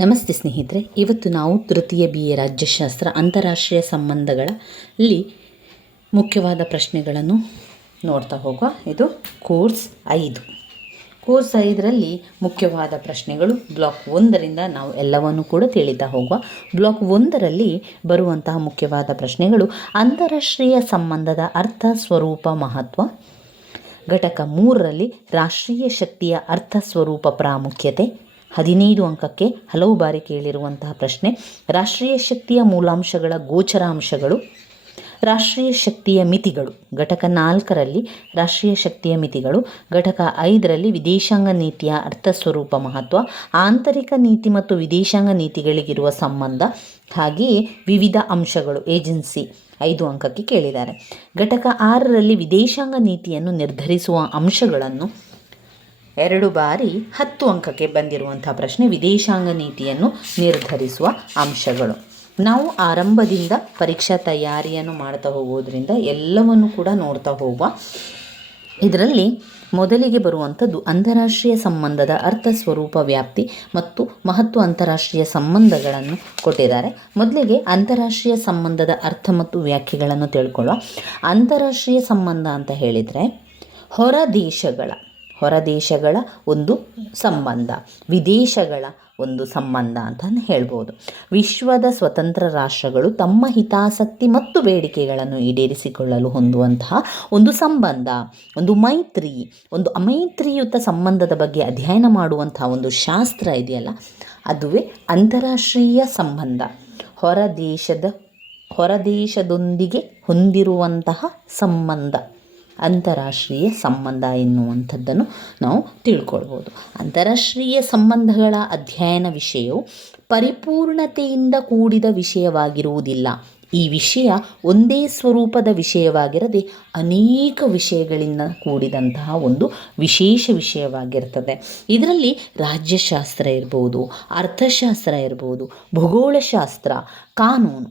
ನಮಸ್ತೆ ಸ್ನೇಹಿತರೆ, ಇವತ್ತು ನಾವು ತೃತೀಯ BA ರಾಜ್ಯಶಾಸ್ತ್ರ ಅಂತಾರಾಷ್ಟ್ರೀಯ ಸಂಬಂಧಗಳಲ್ಲಿ ಮುಖ್ಯವಾದ ಪ್ರಶ್ನೆಗಳನ್ನು ನೋಡ್ತಾ ಹೋಗುವ. ಇದು ಕೋರ್ಸ್ 5. ಕೋರ್ಸ್ 5ರಲ್ಲಿ ಮುಖ್ಯವಾದ ಪ್ರಶ್ನೆಗಳು ಬ್ಲಾಕ್ 1ರಿಂದ ನಾವು ಎಲ್ಲವನ್ನು ಕೂಡ ತಿಳಿತಾ ಹೋಗುವ. ಬ್ಲಾಕ್ 1ರಲ್ಲಿ ಬರುವಂತಹ ಮುಖ್ಯವಾದ ಪ್ರಶ್ನೆಗಳು ಅಂತಾರಾಷ್ಟ್ರೀಯ ಸಂಬಂಧದ ಅರ್ಥ, ಸ್ವರೂಪ, ಮಹತ್ವ. ಘಟಕ 3ರಲ್ಲಿ ರಾಷ್ಟ್ರೀಯ ಶಕ್ತಿಯ ಅರ್ಥ, ಸ್ವರೂಪ, ಪ್ರಾಮುಖ್ಯತೆ. 15 ಅಂಕಕ್ಕೆ ಹಲವು ಬಾರಿ ಕೇಳಿರುವಂತಹ ಪ್ರಶ್ನೆ ರಾಷ್ಟ್ರೀಯ ಶಕ್ತಿಯ ಮೂಲಾಂಶಗಳ ಗೋಚರಾಂಶಗಳು, ರಾಷ್ಟ್ರೀಯ ಶಕ್ತಿಯ ಮಿತಿಗಳು. ಘಟಕ 4ರಲ್ಲಿ ರಾಷ್ಟ್ರೀಯ ಶಕ್ತಿಯ ಮಿತಿಗಳು. ಘಟಕ 5ರಲ್ಲಿ ವಿದೇಶಾಂಗ ನೀತಿಯ ಅರ್ಥ, ಸ್ವರೂಪ, ಮಹತ್ವ. ಆಂತರಿಕ ನೀತಿ ಮತ್ತು ವಿದೇಶಾಂಗ ನೀತಿಗಳಿಗಿರುವ ಸಂಬಂಧ, ಹಾಗೆಯೇ ವಿವಿಧ ಅಂಶಗಳು, ಏಜೆನ್ಸಿ. 5 ಅಂಕಕ್ಕೆ ಕೇಳಿದ್ದಾರೆ. ಘಟಕ 6ರಲ್ಲಿ ವಿದೇಶಾಂಗ ನೀತಿಯನ್ನು ನಿರ್ಧರಿಸುವ ಅಂಶಗಳನ್ನು 2 ಬಾರಿ 10 ಅಂಕಕ್ಕೆ ಬಂದಿರುವಂಥ ಪ್ರಶ್ನೆ ವಿದೇಶಾಂಗ ನೀತಿಯನ್ನು ನಿರ್ಧರಿಸುವ ಅಂಶಗಳು. ನಾವು ಆರಂಭದಿಂದ ಪರೀಕ್ಷಾ ತಯಾರಿಯನ್ನು ಮಾಡ್ತಾ ಹೋಗೋದ್ರಿಂದ ಎಲ್ಲವನ್ನು ಕೂಡ ನೋಡ್ತಾ ಹೋಗುವ. ಇದರಲ್ಲಿ ಮೊದಲಿಗೆ ಬರುವಂಥದ್ದು ಅಂತಾರಾಷ್ಟ್ರೀಯ ಸಂಬಂಧದ ಅರ್ಥ, ಸ್ವರೂಪ, ವ್ಯಾಪ್ತಿ ಮತ್ತು ಮಹತ್ವ. ಅಂತಾರಾಷ್ಟ್ರೀಯ ಸಂಬಂಧಗಳನ್ನು ಕೊಟ್ಟಿದ್ದಾರೆ. ಮೊದಲಿಗೆ ಅಂತಾರಾಷ್ಟ್ರೀಯ ಸಂಬಂಧದ ಅರ್ಥ ಮತ್ತು ವ್ಯಾಖ್ಯೆಗಳನ್ನು ತಿಳ್ಕೊಳ್ಳುವ. ಅಂತಾರಾಷ್ಟ್ರೀಯ ಸಂಬಂಧ ಅಂತ ಹೇಳಿದರೆ ಹೊರ ದೇಶಗಳ ಒಂದು ಸಂಬಂಧ, ವಿದೇಶಗಳ ಒಂದು ಸಂಬಂಧ ಅಂತ ಹೇಳ್ಬೋದು. ವಿಶ್ವದ ಸ್ವತಂತ್ರ ರಾಷ್ಟ್ರಗಳು ತಮ್ಮ ಹಿತಾಸಕ್ತಿ ಮತ್ತು ಬೇಡಿಕೆಗಳನ್ನು ಈಡೇರಿಸಿಕೊಳ್ಳಲು ಹೊಂದುವಂತಹ ಒಂದು ಸಂಬಂಧ, ಒಂದು ಮೈತ್ರಿ, ಒಂದು ಅಮೈತ್ರಿಯುತ ಸಂಬಂಧದ ಬಗ್ಗೆ ಅಧ್ಯಯನ ಮಾಡುವಂತಹ ಒಂದು ಶಾಸ್ತ್ರ ಇದೆಯಲ್ಲ, ಅದುವೇ ಅಂತಾರಾಷ್ಟ್ರೀಯ ಸಂಬಂಧ. ಹೊರ ದೇಶದೊಂದಿಗೆ ಹೊಂದಿರುವಂತಹ ಸಂಬಂಧ ಅಂತಾರಾಷ್ಟ್ರೀಯ ಸಂಬಂಧ ಎನ್ನುವಂಥದ್ದನ್ನು ನಾವು ತಿಳ್ಕೊಳ್ಬೋದು. ಅಂತಾರಾಷ್ಟ್ರೀಯ ಸಂಬಂಧಗಳ ಅಧ್ಯಯನ ವಿಷಯವು ಪರಿಪೂರ್ಣತೆಯಿಂದ ಕೂಡಿದ ವಿಷಯವಾಗಿರುವುದಿಲ್ಲ. ಈ ವಿಷಯ ಒಂದೇ ಸ್ವರೂಪದ ವಿಷಯವಾಗಿರದೆ ಅನೇಕ ವಿಷಯಗಳಿಂದ ಕೂಡಿದಂತಹ ಒಂದು ವಿಶೇಷ ವಿಷಯವಾಗಿರ್ತದೆ. ಇದರಲ್ಲಿ ರಾಜ್ಯಶಾಸ್ತ್ರ ಇರ್ಬೋದು, ಅರ್ಥಶಾಸ್ತ್ರ ಇರ್ಬೋದು, ಭೂಗೋಳಶಾಸ್ತ್ರ, ಕಾನೂನು,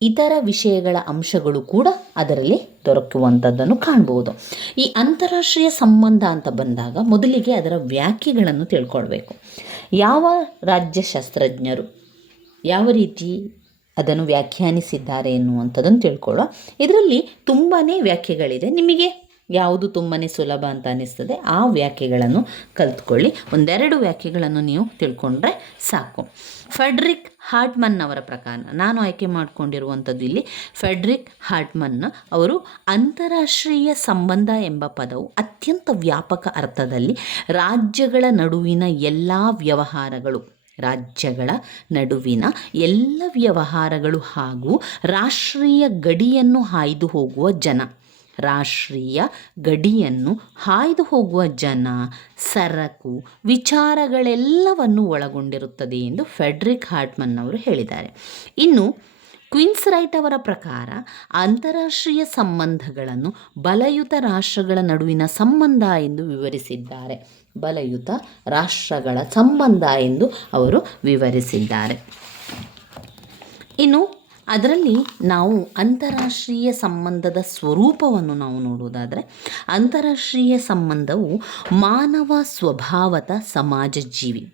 ಇತರ ವಿಷಯಗಳ ಅಂಶಗಳು ಕೂಡ ಅದರಲ್ಲಿ ದೊರಕುವಂಥದ್ದನ್ನು ಕಾಣ್ಬೋದು. ಈ ಅಂತಾರಾಷ್ಟ್ರೀಯ ಸಂಬಂಧ ಅಂತ ಬಂದಾಗ ಮೊದಲಿಗೆ ಅದರ ವ್ಯಾಖ್ಯೆಗಳನ್ನು ತಿಳ್ಕೊಳ್ಬೇಕು. ಯಾವ ರಾಜ್ಯಶಾಸ್ತ್ರಜ್ಞರು ಯಾವ ರೀತಿ ಅದನ್ನು ವ್ಯಾಖ್ಯಾನಿಸಿದ್ದಾರೆ ಎನ್ನುವಂಥದ್ದನ್ನು ತಿಳ್ಕೊಳ್ಳೋ. ಇದರಲ್ಲಿ ತುಂಬಾ ವ್ಯಾಖ್ಯೆಗಳಿದೆ. ನಿಮಗೆ ಯಾವುದು ತುಂಬಾ ಸುಲಭ ಅಂತ ಅನ್ನಿಸ್ತದೆ ಆ ವ್ಯಾಖ್ಯೆಗಳನ್ನು ಕಲ್ತ್ಕೊಳ್ಳಿ. 1-2 ವ್ಯಾಖ್ಯೆಗಳನ್ನು ನೀವು ತಿಳ್ಕೊಂಡ್ರೆ ಸಾಕು. ಫ್ರೆಡ್ರಿಕ್ ಹಾರ್ಟ್ಮನ್ ಅವರ ಪ್ರಕಾರ, ನಾನು ಆಯ್ಕೆ ಮಾಡಿಕೊಂಡಿರುವಂಥದ್ದು ಇಲ್ಲಿ ಫ್ರೆಡ್ರಿಕ್ ಹಾರ್ಟ್ಮನ್ ಅವರು ಅಂತಾರಾಷ್ಟ್ರೀಯ ಸಂಬಂಧ ಎಂಬ ಪದವು ಅತ್ಯಂತ ವ್ಯಾಪಕ ಅರ್ಥದಲ್ಲಿ ರಾಜ್ಯಗಳ ನಡುವಿನ ಎಲ್ಲ ವ್ಯವಹಾರಗಳು ಹಾಗೂ ರಾಷ್ಟ್ರೀಯ ಗಡಿಯನ್ನು ಹಾಯ್ದು ಹೋಗುವ ಜನ, ಸರಕು, ವಿಚಾರಗಳೆಲ್ಲವನ್ನು ಒಳಗೊಂಡಿರುತ್ತದೆ ಎಂದು ಫ್ರೆಡ್ರಿಕ್ ಹಾರ್ಟ್ಮನ್ ಅವರು ಹೇಳಿದ್ದಾರೆ. ಇನ್ನು ಕ್ವಿನ್ಸ್ ರೈಟ್ ಅವರ ಪ್ರಕಾರ ಅಂತಾರಾಷ್ಟ್ರೀಯ ಸಂಬಂಧಗಳನ್ನು ಬಲಯುತ ರಾಷ್ಟ್ರಗಳ ನಡುವಿನ ಸಂಬಂಧ ಎಂದು ವಿವರಿಸಿದ್ದಾರೆ. ಬಲಯುತ ರಾಷ್ಟ್ರಗಳ ಸಂಬಂಧ ಎಂದು ಅವರು ವಿವರಿಸಿದ್ದಾರೆ. ಇನ್ನು ಅದರಲ್ಲಿ ನಾವು ಅಂತಾರಾಷ್ಟ್ರೀಯ ಸಂಬಂಧದ ಸ್ವರೂಪವನ್ನು ನಾವು ನೋಡುವುದಾದರೆ, ಅಂತಾರಾಷ್ಟ್ರೀಯ ಸಂಬಂಧವು ಮಾನವ ಸ್ವಭಾವದ ಸಮಾಜ ಜೀವಿ.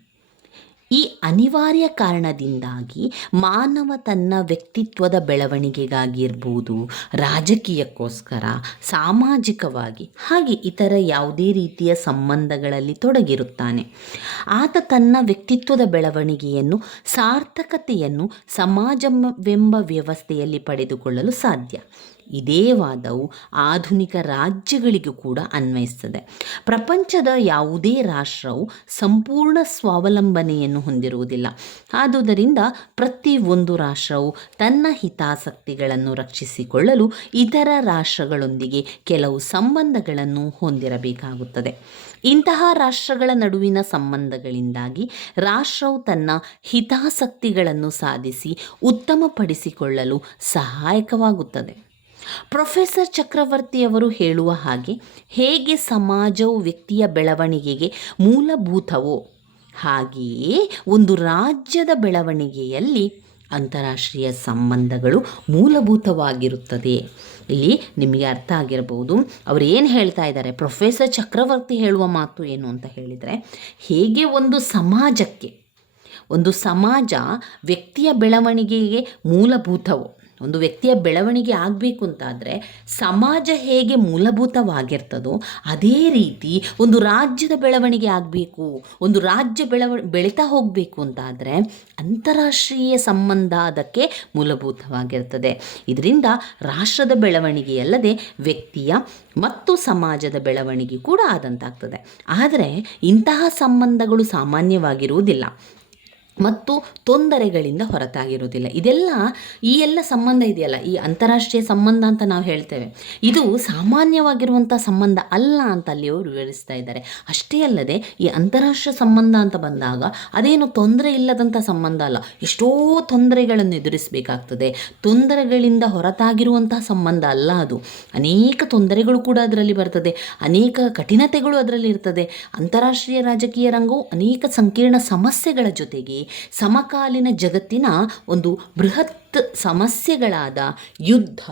ಈ ಅನಿವಾರ್ಯ ಕಾರಣದಿಂದಾಗಿ ಮಾನವ ತನ್ನ ವ್ಯಕ್ತಿತ್ವದ ಬೆಳವಣಿಗೆಗಾಗಿರ್ಬೋದು, ರಾಜಕೀಯಕ್ಕೋಸ್ಕರ, ಸಾಮಾಜಿಕವಾಗಿ ಹಾಗೆ ಇತರ ಯಾವುದೇ ರೀತಿಯ ಸಂಬಂಧಗಳಲ್ಲಿ ತೊಡಗಿರುತ್ತಾನೆ. ಆತ ತನ್ನ ವ್ಯಕ್ತಿತ್ವದ ಬೆಳವಣಿಗೆಯನ್ನು, ಸಾರ್ಥಕತೆಯನ್ನು ಸಮಾಜವೆಂಬ ವ್ಯವಸ್ಥೆಯಲ್ಲಿ ಪಡೆದುಕೊಳ್ಳಲು ಸಾಧ್ಯ. ಇದೇ ವಾದವು ಆಧುನಿಕ ರಾಜ್ಯಗಳಿಗೂ ಕೂಡ ಅನ್ವಯಿಸ್ತದೆ. ಪ್ರಪಂಚದ ಯಾವುದೇ ರಾಷ್ಟ್ರವು ಸಂಪೂರ್ಣ ಸ್ವಾವಲಂಬನೆಯನ್ನು ಹೊಂದಿರುವುದಿಲ್ಲ. ಆದುದರಿಂದ ಪ್ರತಿಯೊಂದು ರಾಷ್ಟ್ರವು ತನ್ನ ಹಿತಾಸಕ್ತಿಗಳನ್ನು ರಕ್ಷಿಸಿಕೊಳ್ಳಲು ಇತರ ರಾಷ್ಟ್ರಗಳೊಂದಿಗೆ ಕೆಲವು ಸಂಬಂಧಗಳನ್ನು ಹೊಂದಿರಬೇಕಾಗುತ್ತದೆ. ಇಂತಹ ರಾಷ್ಟ್ರಗಳ ನಡುವಿನ ಸಂಬಂಧಗಳಿಂದಾಗಿ ರಾಷ್ಟ್ರವು ತನ್ನ ಹಿತಾಸಕ್ತಿಗಳನ್ನು ಸಾಧಿಸಿ ಉತ್ತಮಪಡಿಸಿಕೊಳ್ಳಲು ಸಹಾಯಕವಾಗುತ್ತದೆ. ಪ್ರೊಫೆಸರ್ ಚಕ್ರವರ್ತಿಯವರು ಹೇಳುವ ಹಾಗೆ, ಹೇಗೆ ಸಮಾಜವು ವ್ಯಕ್ತಿಯ ಬೆಳವಣಿಗೆಗೆ ಮೂಲಭೂತವೋ ಹಾಗೆಯೇ ಒಂದು ರಾಜ್ಯದ ಬೆಳವಣಿಗೆಯಲ್ಲಿ ಅಂತಾರಾಷ್ಟ್ರೀಯ ಸಂಬಂಧಗಳು ಮೂಲಭೂತವಾಗಿರುತ್ತದೆ. ಇಲ್ಲಿ ನಿಮಗೆ ಅರ್ಥ ಆಗಿರಬಹುದು ಅವರು ಏನು ಹೇಳ್ತಾ ಇದ್ದಾರೆ. ಪ್ರೊಫೆಸರ್ ಚಕ್ರವರ್ತಿ ಹೇಳುವ ಮಾತು ಏನು ಅಂತ ಹೇಳಿದರೆ, ಹೇಗೆ ಒಂದು ಸಮಾಜಕ್ಕೆ ಒಂದು ಸಮಾಜ ವ್ಯಕ್ತಿಯ ಬೆಳವಣಿಗೆಗೆ ಮೂಲಭೂತವು. ಒಂದು ವ್ಯಕ್ತಿಯ ಬೆಳವಣಿಗೆ ಆಗಬೇಕು ಅಂತಾದರೆ ಸಮಾಜ ಹೇಗೆ ಮೂಲಭೂತವಾಗಿರ್ತದೋ ಅದೇ ರೀತಿ ಒಂದು ರಾಜ್ಯದ ಬೆಳವಣಿಗೆ ಆಗಬೇಕು, ಒಂದು ರಾಜ್ಯ ಬೆಳೀತಾ ಹೋಗಬೇಕು ಅಂತಾದರೆ ಅಂತಾರಾಷ್ಟ್ರೀಯ ಸಂಬಂಧ ಅದಕ್ಕೆ ಮೂಲಭೂತವಾಗಿರ್ತದೆ. ಇದರಿಂದ ರಾಷ್ಟ್ರದ ಬೆಳವಣಿಗೆಯಲ್ಲದೆ ವ್ಯಕ್ತಿಯ ಮತ್ತು ಸಮಾಜದ ಬೆಳವಣಿಗೆ ಕೂಡ ಆದಂತಾಗ್ತದೆ. ಆದರೆ ಇಂತಹ ಸಂಬಂಧಗಳು ಸಾಮಾನ್ಯವಾಗಿರುವುದಿಲ್ಲ ಮತ್ತು ತೊಂದರೆಗಳಿಂದ ಹೊರತಾಗಿರುವುದಿಲ್ಲ. ಈ ಎಲ್ಲ ಸಂಬಂಧ ಇದೆಯಲ್ಲ, ಈ ಅಂತಾರಾಷ್ಟ್ರೀಯ ಸಂಬಂಧ ಅಂತ ನಾವು ಹೇಳ್ತೇವೆ, ಇದು ಸಾಮಾನ್ಯವಾಗಿರುವಂಥ ಸಂಬಂಧ ಅಲ್ಲ ಅಂತ ಅಲ್ಲಿ ಅವರು ವಿವರಿಸ್ತಾ ಇದ್ದಾರೆ. ಅಷ್ಟೇ ಅಲ್ಲದೆ ಈ ಅಂತಾರಾಷ್ಟ್ರೀಯ ಸಂಬಂಧ ಅಂತ ಬಂದಾಗ ಅದೇನು ತೊಂದರೆ ಇಲ್ಲದಂಥ ಸಂಬಂಧ ಅಲ್ಲ, ಎಷ್ಟೋ ತೊಂದರೆಗಳನ್ನು ಎದುರಿಸಬೇಕಾಗ್ತದೆ. ತೊಂದರೆಗಳಿಂದ ಹೊರತಾಗಿರುವಂತಹ ಸಂಬಂಧ ಅಲ್ಲ ಅದು. ಅನೇಕ ತೊಂದರೆಗಳು ಕೂಡ ಅದರಲ್ಲಿ ಬರ್ತದೆ, ಅನೇಕ ಕಠಿಣತೆಗಳು ಅದರಲ್ಲಿ ಇರ್ತದೆ. ಅಂತಾರಾಷ್ಟ್ರೀಯ ರಾಜಕೀಯ ರಂಗವು ಅನೇಕ ಸಂಕೀರ್ಣ ಸಮಸ್ಯೆಗಳ ಜೊತೆಗೆ ಸಮಕಾಲೀನ ಜಗತ್ತಿನ ಒಂದು ಬೃಹತ್ ಸಮಸ್ಯೆಗಳಾದ ಯುದ್ಧ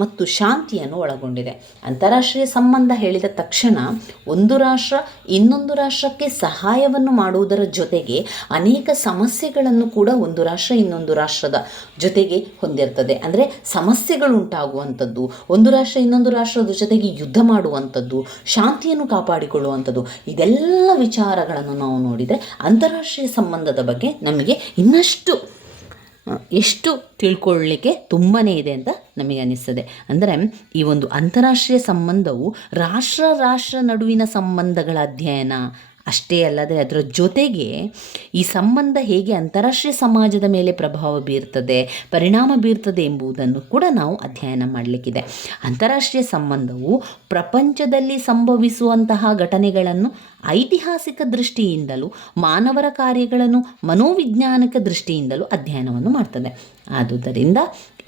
ಮತ್ತು ಶಾಂತಿಯನ್ನು ಒಳಗೊಂಡಿದೆ. ಅಂತಾರಾಷ್ಟ್ರೀಯ ಸಂಬಂಧ ಹೇಳಿದ ತಕ್ಷಣ ಒಂದು ರಾಷ್ಟ್ರ ಇನ್ನೊಂದು ರಾಷ್ಟ್ರಕ್ಕೆ ಸಹಾಯವನ್ನು ಮಾಡುವುದರ ಜೊತೆಗೆ ಅನೇಕ ಸಮಸ್ಯೆಗಳನ್ನು ಕೂಡ ಒಂದು ರಾಷ್ಟ್ರ ಇನ್ನೊಂದು ರಾಷ್ಟ್ರದ ಜೊತೆಗೆ ಹೊಂದಿರ್ತದೆ. ಅಂದರೆ ಸಮಸ್ಯೆಗಳು ಉಂಟಾಗುವಂಥದ್ದು, ಒಂದು ರಾಷ್ಟ್ರ ಇನ್ನೊಂದು ರಾಷ್ಟ್ರದ ಜೊತೆಗೆ ಯುದ್ಧ ಮಾಡುವಂಥದ್ದು, ಶಾಂತಿಯನ್ನು ಕಾಪಾಡಿಕೊಳ್ಳುವಂಥದ್ದು, ಇದೆಲ್ಲ ವಿಚಾರಗಳನ್ನು ನಾವು ನೋಡಿದರೆ ಅಂತಾರಾಷ್ಟ್ರೀಯ ಸಂಬಂಧದ ಬಗ್ಗೆ ನಮಗೆ ಇನ್ನಷ್ಟು ಎಷ್ಟು ತಿಳ್ಕೊಳ್ಳಲಿಕ್ಕೆ ತುಂಬಾ ಇದೆ ಅಂತ ನಮಗೆ ಅನ್ನಿಸ್ತದೆ. ಅಂದರೆ ಈ ಒಂದು ಅಂತಾರಾಷ್ಟ್ರೀಯ ಸಂಬಂಧವು ರಾಷ್ಟ್ರ ನಡುವಿನ ಸಂಬಂಧಗಳ ಅಧ್ಯಯನ ಅಷ್ಟೇ ಅಲ್ಲದೆ ಅದರ ಜೊತೆಗೆ ಈ ಸಂಬಂಧ ಹೇಗೆ ಅಂತಾರಾಷ್ಟ್ರೀಯ ಸಮಾಜದ ಮೇಲೆ ಪ್ರಭಾವ ಪರಿಣಾಮ ಬೀರ್ತದೆ ಎಂಬುದನ್ನು ಕೂಡ ನಾವು ಅಧ್ಯಯನ ಮಾಡಲಿಕ್ಕಿದೆ. ಅಂತಾರಾಷ್ಟ್ರೀಯ ಸಂಬಂಧವು ಪ್ರಪಂಚದಲ್ಲಿ ಸಂಭವಿಸುವಂತಹ ಘಟನೆಗಳನ್ನು ಐತಿಹಾಸಿಕ ದೃಷ್ಟಿಯಿಂದಲೂ ಮಾನವರ ಕಾರ್ಯಗಳನ್ನು ಮನೋವಿಜ್ಞಾನಿಕ ದೃಷ್ಟಿಯಿಂದಲೂ ಅಧ್ಯಯನವನ್ನು ಮಾಡ್ತದೆ. ಆದುದರಿಂದ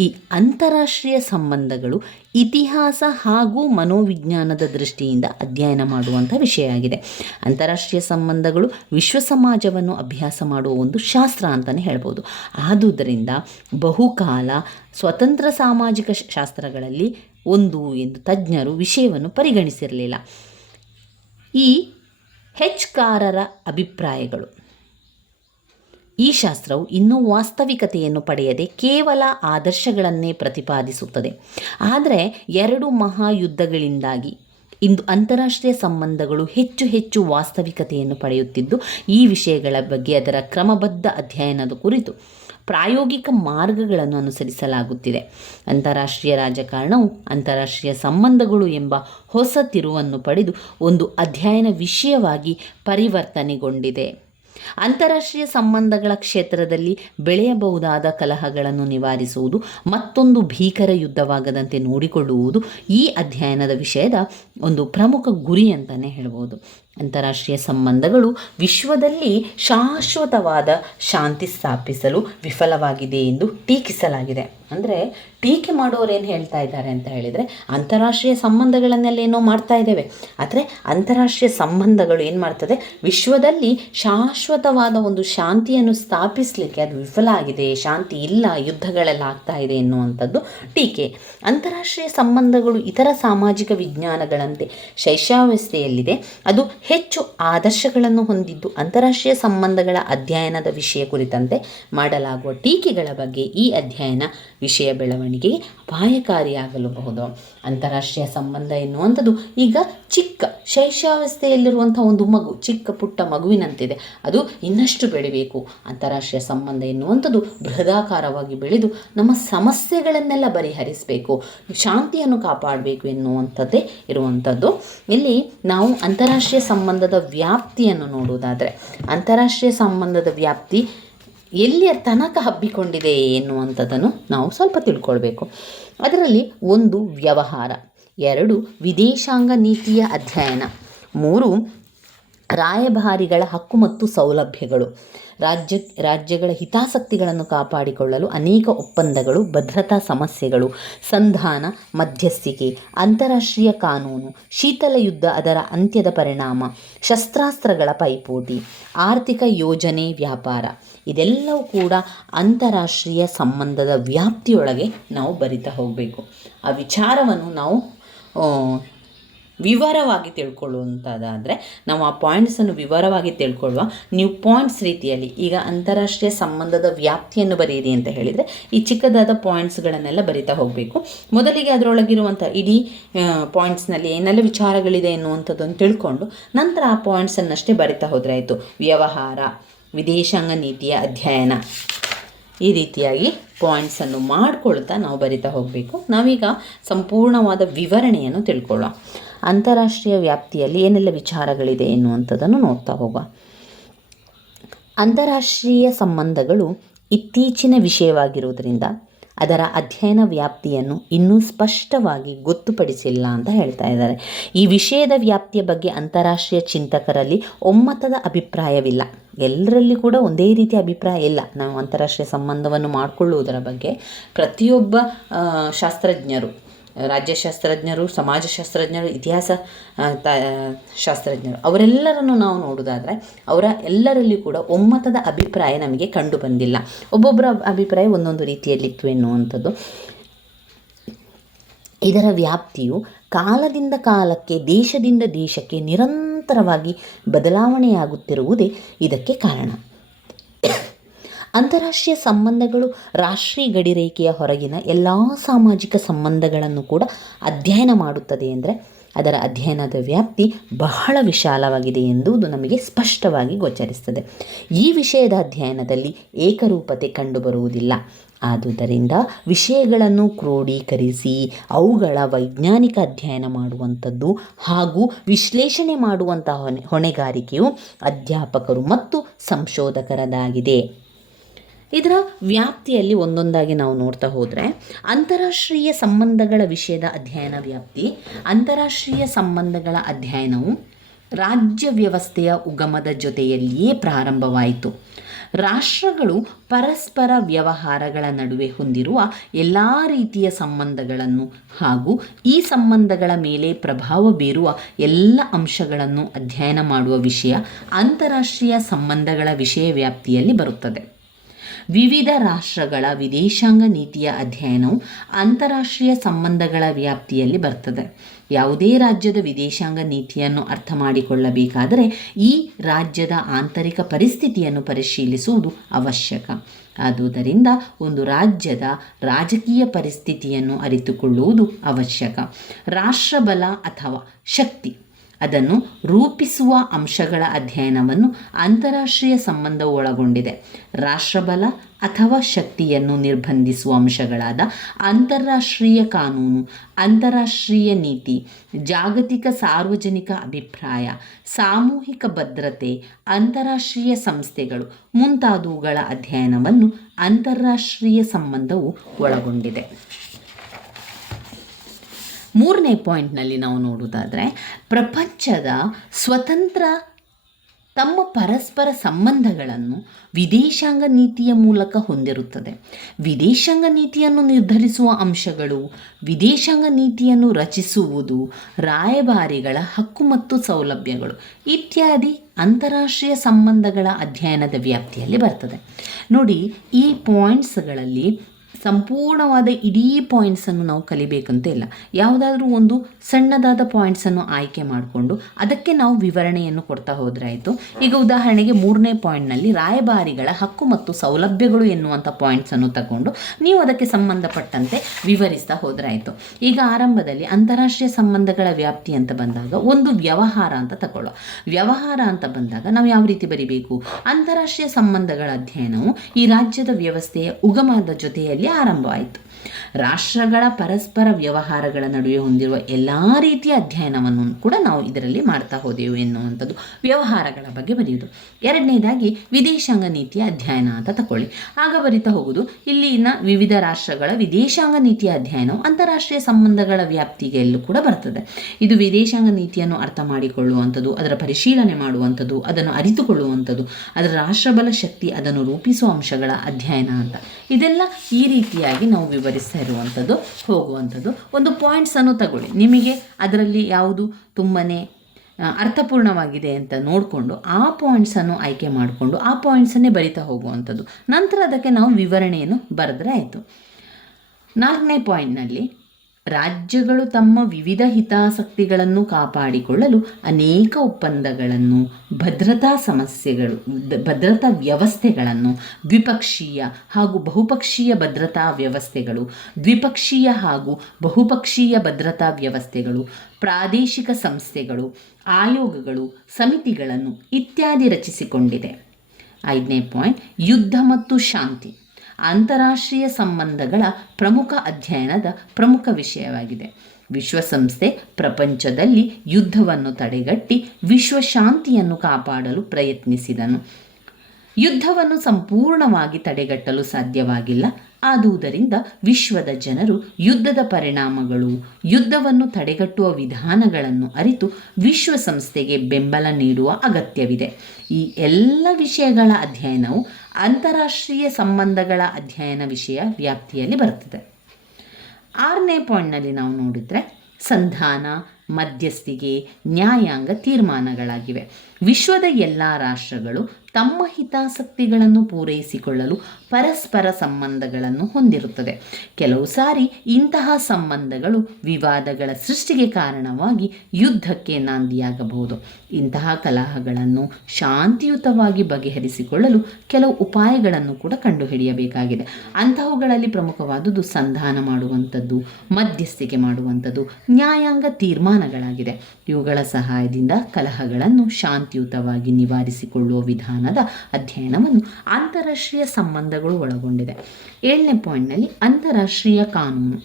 ಈ ಅಂತಾರಾಷ್ಟ್ರೀಯ ಸಂಬಂಧಗಳು ಇತಿಹಾಸ ಹಾಗೂ ಮನೋವಿಜ್ಞಾನದ ದೃಷ್ಟಿಯಿಂದ ಅಧ್ಯಯನ ಮಾಡುವಂಥ ವಿಷಯ ಆಗಿದೆ. ಅಂತಾರಾಷ್ಟ್ರೀಯ ಸಂಬಂಧಗಳು ವಿಶ್ವ ಸಮಾಜವನ್ನು ಅಭ್ಯಾಸ ಮಾಡುವ ಒಂದು ಶಾಸ್ತ್ರ ಅಂತಲೇ ಹೇಳ್ಬೋದು. ಆದುದರಿಂದ ಬಹುಕಾಲ ಸ್ವತಂತ್ರ ಸಾಮಾಜಿಕ ಶಾಸ್ತ್ರಗಳಲ್ಲಿ ಒಂದು ಎಂದು ತಜ್ಞರು ವಿಷಯವನ್ನು ಪರಿಗಣಿಸಿರಲಿಲ್ಲ. ಈ ಹೆಚ್ಕಾರರ ಅಭಿಪ್ರಾಯಗಳು ಈ ಶಾಸ್ತ್ರವು ಇನ್ನೂ ವಾಸ್ತವಿಕತೆಯನ್ನು ಪಡೆಯದೆ ಕೇವಲ ಆದರ್ಶಗಳನ್ನೇ ಪ್ರತಿಪಾದಿಸುತ್ತದೆ. ಆದರೆ 2 ಮಹಾಯುದ್ಧಗಳಿಂದಾಗಿ ಇಂದು ಅಂತಾರಾಷ್ಟ್ರೀಯ ಸಂಬಂಧಗಳು ಹೆಚ್ಚು ವಾಸ್ತವಿಕತೆಯನ್ನು ಪಡೆಯುತ್ತಿದ್ದು, ಈ ವಿಷಯಗಳ ಬಗ್ಗೆ ಅದರ ಕ್ರಮಬದ್ಧ ಅಧ್ಯಯನದ ಕುರಿತು ಪ್ರಾಯೋಗಿಕ ಮಾರ್ಗಗಳನ್ನು ಅನುಸರಿಸಲಾಗುತ್ತಿದೆ. ಅಂತಾರಾಷ್ಟ್ರೀಯ ರಾಜಕಾರಣವು ಅಂತಾರಾಷ್ಟ್ರೀಯ ಸಂಬಂಧಗಳು ಎಂಬ ಹೊಸ ತಿರುವನ್ನು ಪಡೆದು ಒಂದು ಅಧ್ಯಯನ ವಿಷಯವಾಗಿ ಪರಿವರ್ತನೆಗೊಂಡಿದೆ. ಅಂತಾರಾಷ್ಟ್ರೀಯ ಸಂಬಂಧಗಳ ಕ್ಷೇತ್ರದಲ್ಲಿ ಬೆಳೆಯಬಹುದಾದ ಕಲಹಗಳನ್ನು ನಿವಾರಿಸುವುದು, ಮತ್ತೊಂದು ಭೀಕರ ಯುದ್ಧವಾಗದಂತೆ ನೋಡಿಕೊಳ್ಳುವುದು ಈ ಅಧ್ಯಯನದ ವಿಷಯದ ಒಂದು ಪ್ರಮುಖ ಗುರಿ ಅಂತಲೇ ಹೇಳ್ಬೋದು. ಅಂತಾರಾಷ್ಟ್ರೀಯ ಸಂಬಂಧಗಳು ವಿಶ್ವದಲ್ಲಿ ಶಾಶ್ವತವಾದ ಶಾಂತಿ ಸ್ಥಾಪಿಸಲು ವಿಫಲವಾಗಿದೆ ಎಂದು ಟೀಕಿಸಲಾಗಿದೆ. ಅಂದರೆ ಟೀಕೆ ಮಾಡೋರು ಏನು ಹೇಳ್ತಾ ಇದ್ದಾರೆ ಅಂತ ಹೇಳಿದರೆ, ಅಂತಾರಾಷ್ಟ್ರೀಯ ಸಂಬಂಧಗಳನ್ನೆಲ್ಲ ಏನೋ ಮಾಡ್ತಾ ಇದ್ದೇವೆ, ಆದರೆ ಅಂತಾರಾಷ್ಟ್ರೀಯ ಸಂಬಂಧಗಳು ಏನು ಮಾಡ್ತದೆ, ವಿಶ್ವದಲ್ಲಿ ಶಾಶ್ವತವಾದ ಒಂದು ಶಾಂತಿಯನ್ನು ಸ್ಥಾಪಿಸಲಿಕ್ಕೆ ಅದು ವಿಫಲ ಆಗಿದೆ, ಶಾಂತಿ ಇಲ್ಲ, ಯುದ್ಧಗಳೆಲ್ಲ ಆಗ್ತಾ ಇದೆ ಎನ್ನುವಂಥದ್ದು ಟೀಕೆ. ಅಂತಾರಾಷ್ಟ್ರೀಯ ಸಂಬಂಧಗಳು ಇತರ ಸಾಮಾಜಿಕ ವಿಜ್ಞಾನಗಳಂತೆ ಶೈಶವಾವಸ್ಥೆಯಲ್ಲಿದೆ. ಅದು ಹೆಚ್ಚು ಆದರ್ಶಗಳನ್ನು ಹೊಂದಿದ್ದು ಅಂತಾರಾಷ್ಟ್ರೀಯ ಸಂಬಂಧಗಳ ಅಧ್ಯಯನದ ವಿಷಯ ಕುರಿತಂತೆ ಮಾಡಲಾಗುವ ಟೀಕೆಗಳ ಬಗ್ಗೆ ಈ ಅಧ್ಯಯನ ವಿಷಯ ಬೆಳವಣಿಗೆಗೆ ಅಪಾಯಕಾರಿಯಾಗಲೂಬಹುದು. ಅಂತಾರಾಷ್ಟ್ರೀಯ ಸಂಬಂಧ ಎನ್ನುವಂಥದ್ದು ಈಗ ಚಿಕ್ಕ ಶೈಶವಾವಸ್ಥೆಯಲ್ಲಿರುವಂಥ ಒಂದು ಮಗು, ಚಿಕ್ಕ ಪುಟ್ಟ ಮಗುವಿನಂತಿದೆ. ಅದು ಇನ್ನಷ್ಟು ಬೆಳಿಬೇಕು. ಅಂತಾರಾಷ್ಟ್ರೀಯ ಸಂಬಂಧ ಎನ್ನುವಂಥದ್ದು ಬೃಹದಾಕಾರವಾಗಿ ಬೆಳೆದು ನಮ್ಮ ಸಮಸ್ಯೆಗಳನ್ನೆಲ್ಲ ಬಗೆಹರಿಸಬೇಕು, ಶಾಂತಿಯನ್ನು ಕಾಪಾಡಬೇಕು ಎನ್ನುವಂಥದ್ದೇ ಇರುವಂಥದ್ದು. ಇಲ್ಲಿ ನಾವು ಅಂತಾರಾಷ್ಟ್ರೀಯ ಸಂಬಂಧದ ವ್ಯಾಪ್ತಿಯನ್ನು ನೋಡುವುದಾದರೆ, ಅಂತಾರಾಷ್ಟ್ರೀಯ ಸಂಬಂಧದ ವ್ಯಾಪ್ತಿ ಎಲ್ಲಿಯ ತನಕ ಹಬ್ಬಿಕೊಂಡಿದೆ ಎನ್ನುವಂಥದ್ದನ್ನು ನಾವು ಸ್ವಲ್ಪ ತಿಳ್ಕೊಳ್ಬೇಕು. ಅದರಲ್ಲಿ 1 ವ್ಯವಹಾರ, 2 ವಿದೇಶಾಂಗ ನೀತಿಯ ಅಧ್ಯಯನ, 3 ರಾಯಭಾರಿಗಳ ಹಕ್ಕು ಮತ್ತು ಸೌಲಭ್ಯಗಳು, ರಾಜ್ಯಗಳ ಹಿತಾಸಕ್ತಿಗಳನ್ನು ಕಾಪಾಡಿಕೊಳ್ಳಲು ಅನೇಕ ಒಪ್ಪಂದಗಳು, ಭದ್ರತಾ ಸಮಸ್ಯೆಗಳು, ಸಂಧಾನ, ಮಧ್ಯಸ್ಥಿಕೆ, ಅಂತಾರಾಷ್ಟ್ರೀಯ ಕಾನೂನು, ಶೀತಲ ಯುದ್ಧ ಅದರ ಅಂತ್ಯದ ಪರಿಣಾಮ, ಶಸ್ತ್ರಾಸ್ತ್ರಗಳ ಪೈಪೋಟಿ, ಆರ್ಥಿಕ ಯೋಜನೆ, ವ್ಯಾಪಾರ, ಇದೆಲ್ಲವೂ ಕೂಡ ಅಂತಾರಾಷ್ಟ್ರೀಯ ಸಂಬಂಧದ ವ್ಯಾಪ್ತಿಯೊಳಗೆ ನಾವು ಬರಿತಾ ಹೋಗಬೇಕು. ಆ ವಿಚಾರವನ್ನು ನಾವು ವಿವರವಾಗಿ ತಿಳ್ಕೊಳ್ಳುವಂಥದ್ದಾದರೆ ನಾವು ಆ ಪಾಯಿಂಟ್ಸನ್ನು ವಿವರವಾಗಿ ತಿಳ್ಕೊಳ್ಳುವ. ನೀವು ಪಾಯಿಂಟ್ಸ್ ರೀತಿಯಲ್ಲಿ ಈಗ ಅಂತಾರಾಷ್ಟ್ರೀಯ ಸಂಬಂಧದ ವ್ಯಾಪ್ತಿಯನ್ನು ಬರೆಯಿರಿ ಅಂತ ಹೇಳಿದರೆ ಈ ಚಿಕ್ಕದಾದ ಪಾಯಿಂಟ್ಸ್ಗಳನ್ನೆಲ್ಲ ಬರಿತಾ ಹೋಗಬೇಕು. ಮೊದಲಿಗೆ ಅದರೊಳಗಿರುವಂಥ ಇಡೀ ಪಾಯಿಂಟ್ಸ್ನಲ್ಲಿ ಏನೆಲ್ಲ ವಿಚಾರಗಳಿದೆ ಎನ್ನುವಂಥದ್ದನ್ನು ತಿಳ್ಕೊಂಡು ನಂತರ ಆ ಪಾಯಿಂಟ್ಸನ್ನಷ್ಟೇ ಬರಿತಾ ಹೋದರೆ ಆಯಿತು. ವ್ಯವಹಾರ, ವಿದೇಶಾಂಗ ನೀತಿಯ ಅಧ್ಯಯನ, ಈ ರೀತಿಯಾಗಿ ಪಾಯಿಂಟ್ಸನ್ನು ಮಾಡಿಕೊಳ್ತಾ ನಾವು ಬರಿತಾ ಹೋಗಬೇಕು. ನಾವೀಗ ಸಂಪೂರ್ಣವಾದ ವಿವರಣೆಯನ್ನು ತಿಳ್ಕೊಳ್ಳೋಣ. ಅಂತಾರಾಷ್ಟ್ರೀಯ ವ್ಯಾಪ್ತಿಯಲ್ಲಿ ಏನೆಲ್ಲ ವಿಚಾರಗಳಿದೆ ಎನ್ನುವಂಥದ್ದನ್ನು ನೋಡ್ತಾ ಹೋಗುವ. ಅಂತಾರಾಷ್ಟ್ರೀಯ ಸಂಬಂಧಗಳು ಇತ್ತೀಚಿನ ವಿಷಯವಾಗಿರುವುದರಿಂದ ಅದರ ಅಧ್ಯಯನ ವ್ಯಾಪ್ತಿಯನ್ನು ಇನ್ನೂ ಸ್ಪಷ್ಟವಾಗಿ ಗೊತ್ತುಪಡಿಸಿಲ್ಲ ಅಂತ ಹೇಳ್ತಾ ಇದ್ದಾರೆ. ಈ ವಿಷಯದ ವ್ಯಾಪ್ತಿಯ ಬಗ್ಗೆ ಅಂತಾರಾಷ್ಟ್ರೀಯ ಚಿಂತಕರಲ್ಲಿ ಒಮ್ಮತದ ಅಭಿಪ್ರಾಯವಿಲ್ಲ. ಎಲ್ಲರಲ್ಲಿ ಕೂಡ ಒಂದೇ ರೀತಿಯ ಅಭಿಪ್ರಾಯ ಇಲ್ಲ. ನಾವು ಅಂತಾರಾಷ್ಟ್ರೀಯ ಸಂಬಂಧವನ್ನು ಮಾಡಿಕೊಳ್ಳುವುದರ ಬಗ್ಗೆ ಪ್ರತಿಯೊಬ್ಬ ಶಾಸ್ತ್ರಜ್ಞರು, ರಾಜ್ಯಶಾಸ್ತ್ರಜ್ಞರು, ಸಮಾಜಶಾಸ್ತ್ರಜ್ಞರು, ಇತಿಹಾಸ ಶಾಸ್ತ್ರಜ್ಞರು ಅವರೆಲ್ಲರನ್ನು ನಾವು ನೋಡೋದಾದರೆ ಅವರ ಎಲ್ಲರಲ್ಲಿ ಕೂಡ ಒಮ್ಮತದ ಅಭಿಪ್ರಾಯ ನಮಗೆ ಕಂಡು ಬಂದಿಲ್ಲ. ಒಬ್ಬೊಬ್ಬರ ಅಭಿಪ್ರಾಯ ಒಂದೊಂದು ರೀತಿಯಲ್ಲಿತ್ತು ಎನ್ನುವಂಥದ್ದು. ಇದರ ವ್ಯಾಪ್ತಿಯು ಕಾಲದಿಂದ ಕಾಲಕ್ಕೆ, ದೇಶದಿಂದ ದೇಶಕ್ಕೆ ನಿರಂತರವಾಗಿ ಬದಲಾವಣೆಯಾಗುತ್ತಿರುವುದೇ ಇದಕ್ಕೆ ಕಾರಣ. ಅಂತಾರಾಷ್ಟ್ರೀಯ ಸಂಬಂಧಗಳು ರಾಷ್ಟ್ರೀಯ ಗಡಿರೇಖೆಯ ಹೊರಗಿನ ಎಲ್ಲ ಸಾಮಾಜಿಕ ಸಂಬಂಧಗಳನ್ನು ಕೂಡ ಅಧ್ಯಯನ ಮಾಡುತ್ತದೆ ಅಂದರೆ ಅದರ ಅಧ್ಯಯನದ ವ್ಯಾಪ್ತಿ ಬಹಳ ವಿಶಾಲವಾಗಿದೆ ಎಂಬುದು ನಮಗೆ ಸ್ಪಷ್ಟವಾಗಿ ಗೋಚರಿಸುತ್ತದೆ. ಈ ವಿಷಯದ ಅಧ್ಯಯನದಲ್ಲಿ ಏಕರೂಪತೆ ಕಂಡುಬರುವುದಿಲ್ಲ. ಆದುದರಿಂದ ವಿಷಯಗಳನ್ನು ಕ್ರೋಢೀಕರಿಸಿ ಅವುಗಳ ವೈಜ್ಞಾನಿಕ ಅಧ್ಯಯನ ಮಾಡುವಂಥದ್ದು ಹಾಗೂ ವಿಶ್ಲೇಷಣೆ ಮಾಡುವಂತಹ ಹೊಣೆಗಾರಿಕೆಯು ಅಧ್ಯಾಪಕರು ಮತ್ತು ಸಂಶೋಧಕರದಾಗಿದೆ. ಇದರ ವ್ಯಾಪ್ತಿಯಲ್ಲಿ ಒಂದೊಂದಾಗಿ ನಾವು ನೋಡ್ತಾ ಹೋದರೆ ಅಂತಾರಾಷ್ಟ್ರೀಯ ಸಂಬಂಧಗಳ ವಿಷಯದ ಅಧ್ಯಯನ ವ್ಯಾಪ್ತಿ. ಅಂತಾರಾಷ್ಟ್ರೀಯ ಸಂಬಂಧಗಳ ಅಧ್ಯಯನವು ರಾಜ್ಯ ವ್ಯವಸ್ಥೆಯ ಉಗಮದ ಜೊತೆಯಲ್ಲಿಯೇ ಪ್ರಾರಂಭವಾಯಿತು. ರಾಷ್ಟ್ರಗಳು ಪರಸ್ಪರ ವ್ಯವಹಾರಗಳ ನಡುವೆ ಹೊಂದಿರುವ ಎಲ್ಲ ರೀತಿಯ ಸಂಬಂಧಗಳನ್ನು ಹಾಗೂ ಈ ಸಂಬಂಧಗಳ ಮೇಲೆ ಪ್ರಭಾವ ಬೀರುವ ಎಲ್ಲ ಅಂಶಗಳನ್ನು ಅಧ್ಯಯನ ಮಾಡುವ ವಿಷಯ ಅಂತಾರಾಷ್ಟ್ರೀಯ ಸಂಬಂಧಗಳ ವಿಷಯ ವ್ಯಾಪ್ತಿಯಲ್ಲಿ ಬರುತ್ತದೆ. ವಿವಿಧ ರಾಷ್ಟ್ರಗಳ ವಿದೇಶಾಂಗ ನೀತಿಯ ಅಧ್ಯಯನವು ಅಂತಾರಾಷ್ಟ್ರೀಯ ಸಂಬಂಧಗಳ ವ್ಯಾಪ್ತಿಯಲ್ಲಿ ಬರ್ತದೆ. ಯಾವುದೇ ರಾಜ್ಯದ ವಿದೇಶಾಂಗ ನೀತಿಯನ್ನು ಅರ್ಥ ಮಾಡಿಕೊಳ್ಳಬೇಕಾದರೆ ಈ ರಾಜ್ಯದ ಆಂತರಿಕ ಪರಿಸ್ಥಿತಿಯನ್ನು ಪರಿಶೀಲಿಸುವುದು ಅವಶ್ಯಕ. ಆದುದರಿಂದ ಒಂದು ರಾಜ್ಯದ ರಾಜಕೀಯ ಪರಿಸ್ಥಿತಿಯನ್ನು ಅರಿತುಕೊಳ್ಳುವುದು ಅವಶ್ಯಕ. ರಾಷ್ಟ್ರಬಲ ಅಥವಾ ಶಕ್ತಿ ಅದನ್ನು ರೂಪಿಸುವ ಅಂಶಗಳ ಅಧ್ಯಯನವನ್ನು ಅಂತಾರಾಷ್ಟ್ರೀಯ ಸಂಬಂಧವು ಒಳಗೊಂಡಿದೆ. ರಾಷ್ಟ್ರಬಲ ಅಥವಾ ಶಕ್ತಿಯನ್ನು ನಿರ್ಬಂಧಿಸುವ ಅಂಶಗಳಾದ ಅಂತಾರಾಷ್ಟ್ರೀಯ ಕಾನೂನು, ಅಂತಾರಾಷ್ಟ್ರೀಯ ನೀತಿ, ಜಾಗತಿಕ ಸಾರ್ವಜನಿಕ ಅಭಿಪ್ರಾಯ, ಸಾಮೂಹಿಕ ಭದ್ರತೆ, ಅಂತಾರಾಷ್ಟ್ರೀಯ ಸಂಸ್ಥೆಗಳು ಮುಂತಾದವುಗಳ ಅಧ್ಯಯನವನ್ನು ಅಂತಾರಾಷ್ಟ್ರೀಯ ಸಂಬಂಧವು ಒಳಗೊಂಡಿದೆ. ಮೂರನೇ ಪಾಯಿಂಟ್ನಲ್ಲಿ ನಾವು ನೋಡುವುದಾದರೆ ಪ್ರಪಂಚದ ಸ್ವತಂತ್ರ ತಮ್ಮ ಪರಸ್ಪರ ಸಂಬಂಧಗಳನ್ನು ವಿದೇಶಾಂಗ ನೀತಿಯ ಮೂಲಕ ಹೊಂದಿರುತ್ತದೆ. ವಿದೇಶಾಂಗ ನೀತಿಯನ್ನು ನಿರ್ಧರಿಸುವ ಅಂಶಗಳು, ವಿದೇಶಾಂಗ ನೀತಿಯನ್ನು ರಚಿಸುವುದು, ರಾಯಭಾರಿಗಳ ಹಕ್ಕು ಮತ್ತು ಸೌಲಭ್ಯಗಳು ಇತ್ಯಾದಿ ಅಂತಾರಾಷ್ಟ್ರೀಯ ಸಂಬಂಧಗಳ ಅಧ್ಯಯನದ ವ್ಯಾಪ್ತಿಯಲ್ಲಿ ಬರ್ತದೆ. ನೋಡಿ, ಈ ಪಾಯಿಂಟ್ಸ್ಗಳಲ್ಲಿ ಸಂಪೂರ್ಣವಾದ ಇಡೀ ಪಾಯಿಂಟ್ಸನ್ನು ನಾವು ಕಲಿಬೇಕಂತ ಇಲ್ಲ. ಯಾವುದಾದ್ರೂ ಒಂದು ಸಣ್ಣದಾದ ಪಾಯಿಂಟ್ಸನ್ನು ಆಯ್ಕೆ ಮಾಡಿಕೊಂಡು ಅದಕ್ಕೆ ನಾವು ವಿವರಣೆಯನ್ನು ಕೊಡ್ತಾ ಹೋದ್ರಾಯಿತು. ಈಗ ಉದಾಹರಣೆಗೆ ಮೂರನೇ ಪಾಯಿಂಟ್ನಲ್ಲಿ ರಾಯಭಾರಿಗಳ ಹಕ್ಕು ಮತ್ತು ಸೌಲಭ್ಯಗಳು ಎನ್ನುವಂಥ ಪಾಯಿಂಟ್ಸನ್ನು ತಗೊಂಡು ನೀವು ಅದಕ್ಕೆ ಸಂಬಂಧಪಟ್ಟಂತೆ ವಿವರಿಸ್ತಾ ಹೋದ್ರಾಯಿತು. ಈಗ ಆರಂಭದಲ್ಲಿ ಅಂತಾರಾಷ್ಟ್ರೀಯ ಸಂಬಂಧಗಳ ವ್ಯಾಪ್ತಿ ಅಂತ ಬಂದಾಗ ಒಂದು ವ್ಯವಹಾರ ಅಂತ ತಗೊಳ್ಳೋ. ವ್ಯವಹಾರ ಅಂತ ಬಂದಾಗ ನಾವು ಯಾವ ರೀತಿ ಬರಿಬೇಕು? ಅಂತಾರಾಷ್ಟ್ರೀಯ ಸಂಬಂಧಗಳ ಅಧ್ಯಯನವು ಈ ರಾಜ್ಯದ ವ್ಯವಸ್ಥೆಯ ಉಗಮದ ಜೊತೆಯಲ್ಲಿ ಆರಂಭವಾಯಿತು. ರಾಷ್ಟ್ರಗಳ ಪರಸ್ಪರ ವ್ಯವಹಾರಗಳ ನಡುವೆ ಹೊಂದಿರುವ ಎಲ್ಲ ರೀತಿಯ ಅಧ್ಯಯನವನ್ನು ಕೂಡ ನಾವು ಇದರಲ್ಲಿ ಮಾಡ್ತಾ ಹೋದೆವು ಎನ್ನುವಂಥದ್ದು ವ್ಯವಹಾರಗಳ ಬಗ್ಗೆ ಬರೆಯುವುದು. ಎರಡನೇದಾಗಿ ವಿದೇಶಾಂಗ ನೀತಿಯ ಅಧ್ಯಯನ ಅಂತ ತಗೊಳ್ಳಿ. ಆಗ ಬರಿತಾ ಹೋಗುವುದು ಇಲ್ಲಿನ ವಿವಿಧ ರಾಷ್ಟ್ರಗಳ ವಿದೇಶಾಂಗ ನೀತಿಯ ಅಧ್ಯಯನವು ಅಂತಾರಾಷ್ಟ್ರೀಯ ಸಂಬಂಧಗಳ ವ್ಯಾಪ್ತಿಗೆಲ್ಲೂ ಕೂಡ ಬರ್ತದೆ. ಇದು ವಿದೇಶಾಂಗ ನೀತಿಯನ್ನು ಅರ್ಥ ಮಾಡಿಕೊಳ್ಳುವಂಥದ್ದು, ಅದರ ಪರಿಶೀಲನೆ ಮಾಡುವಂಥದ್ದು, ಅದನ್ನು ಅರಿತುಕೊಳ್ಳುವಂಥದ್ದು, ಅದರ ರಾಷ್ಟ್ರಬಲ ಶಕ್ತಿ, ಅದನ್ನು ರೂಪಿಸುವ ಅಂಶಗಳ ಅಧ್ಯಯನ ಅಂತ. ಇದೆಲ್ಲ ಈ ರೀತಿಯಾಗಿ ನಾವು ವಿವರಿಸ್ತಾ ಇರುವಂಥದ್ದು ಹೋಗುವಂಥದ್ದು. ಒಂದು ಪಾಯಿಂಟ್ಸನ್ನು ತಗೊಳ್ಳಿ, ನಿಮಗೆ ಅದರಲ್ಲಿ ಯಾವುದು ತುಂಬಾ ಅರ್ಥಪೂರ್ಣವಾಗಿದೆ ಅಂತ ನೋಡಿಕೊಂಡು ಆ ಪಾಯಿಂಟ್ಸನ್ನು ಆಯ್ಕೆ ಮಾಡಿಕೊಂಡು ಆ ಪಾಯಿಂಟ್ಸನ್ನೇ ಬರಿತಾ ಹೋಗುವಂಥದ್ದು. ನಂತರ ಅದಕ್ಕೆ ನಾವು ವಿವರಣೆಯನ್ನು ಬರೆದ್ರೆ ಆಯಿತು. 4ನೇ ಪಾಯಿಂಟ್ನಲ್ಲಿ ರಾಜ್ಯಗಳು ತಮ್ಮ ವಿವಿಧ ಹಿತಾಸಕ್ತಿಗಳನ್ನು ಕಾಪಾಡಿಕೊಳ್ಳಲು ಅನೇಕ ಒಪ್ಪಂದಗಳನ್ನು, ಭದ್ರತಾ ವ್ಯವಸ್ಥೆಗಳನ್ನು, ದ್ವಿಪಕ್ಷೀಯ ಹಾಗೂ ಬಹುಪಕ್ಷೀಯ ಭದ್ರತಾ ವ್ಯವಸ್ಥೆಗಳು, ದ್ವಿಪಕ್ಷೀಯ ಹಾಗೂ ಬಹುಪಕ್ಷೀಯ ಭದ್ರತಾ ವ್ಯವಸ್ಥೆಗಳು, ಪ್ರಾದೇಶಿಕ ಸಂಸ್ಥೆಗಳು, ಆಯೋಗಗಳು, ಸಮಿತಿಗಳನ್ನು ಇತ್ಯಾದಿ ರಚಿಸಿಕೊಂಡಿದೆ. 5ನೇ ಪಾಯಿಂಟ್, ಯುದ್ಧ ಮತ್ತು ಶಾಂತಿ ಅಂತಾರಾಷ್ಟ್ರೀಯ ಸಂಬಂಧಗಳ ಪ್ರಮುಖ ಅಧ್ಯಯನದ ಪ್ರಮುಖ ವಿಷಯವಾಗಿದೆ. ವಿಶ್ವಸಂಸ್ಥೆ ಪ್ರಪಂಚದಲ್ಲಿ ಯುದ್ಧವನ್ನು ತಡೆಗಟ್ಟಿ ವಿಶ್ವಶಾಂತಿಯನ್ನು ಕಾಪಾಡಲು ಪ್ರಯತ್ನಿಸಿದನು. ಯುದ್ಧವನ್ನು ಸಂಪೂರ್ಣವಾಗಿ ತಡೆಗಟ್ಟಲು ಸಾಧ್ಯವಾಗಿಲ್ಲ. ಆದುದರಿಂದ ವಿಶ್ವದ ಜನರು ಯುದ್ಧದ ಪರಿಣಾಮಗಳು, ಯುದ್ಧವನ್ನು ತಡೆಗಟ್ಟುವ ವಿಧಾನಗಳನ್ನು ಅರಿತು ವಿಶ್ವಸಂಸ್ಥೆಗೆ ಬೆಂಬಲ ನೀಡುವ ಅಗತ್ಯವಿದೆ. ಈ ಎಲ್ಲ ವಿಷಯಗಳ ಅಧ್ಯಯನವು ಅಂತಾರಾಷ್ಟ್ರೀಯ ಸಂಬಂಧಗಳ ಅಧ್ಯಯನ ವಿಷಯ ವ್ಯಾಪ್ತಿಯಲ್ಲಿ ಬರುತ್ತದೆ. 6ನೇ ಪಾಯಿಂಟ್ನಲ್ಲಿ ನಾವು ನೋಡಿದರೆ ಸಂಧಾನ, ಮಧ್ಯಸ್ಥಿಕೆ, ನ್ಯಾಯಾಂಗ ತೀರ್ಮಾನಗಳಾಗಿವೆ. ವಿಶ್ವದ ಎಲ್ಲ ರಾಷ್ಟ್ರಗಳು ತಮ್ಮ ಹಿತಾಸಕ್ತಿಗಳನ್ನು ಪೂರೈಸಿಕೊಳ್ಳಲು ಪರಸ್ಪರ ಸಂಬಂಧಗಳನ್ನು ಹೊಂದಿರುತ್ತದೆ. ಕೆಲವು ಸಾರಿ ಇಂತಹ ಸಂಬಂಧಗಳು ವಿವಾದಗಳ ಸೃಷ್ಟಿಗೆ ಕಾರಣವಾಗಿ ಯುದ್ಧಕ್ಕೆ ನಾಂದಿಯಾಗಬಹುದು. ಇಂತಹ ಕಲಹಗಳನ್ನು ಶಾಂತಿಯುತವಾಗಿ ಬಗೆಹರಿಸಿಕೊಳ್ಳಲು ಕೆಲವು ಉಪಾಯಗಳನ್ನು ಕೂಡ ಕಂಡುಹಿಡಿಯಬೇಕಾಗಿದೆ. ಅಂತಹವುಗಳಲ್ಲಿ ಪ್ರಮುಖವಾದುದು ಸಂಧಾನ ಮಾಡುವಂಥದ್ದು, ಮಧ್ಯಸ್ಥಿಕೆ ಮಾಡುವಂಥದ್ದು, ನ್ಯಾಯಾಂಗ ತೀರ್ಮಾನಗಳಾಗಿದೆ. ಇವುಗಳ ಸಹಾಯದಿಂದ ಕಲಹಗಳನ್ನು ಶಾಂತಿಯುತವಾಗಿ ನಿವಾರಿಸಿಕೊಳ್ಳುವ ವಿಧಾನದ ಅಧ್ಯಯನವನ್ನು ಅಂತಾರಾಷ್ಟ್ರೀಯ ಸಂಬಂಧಗಳು ಒಳಗೊಂಡಿದೆ. 7ನೇ ಪಾಯಿಂಟ್ನಲ್ಲಿ ಅಂತಾರಾಷ್ಟ್ರೀಯ ಕಾನೂನು,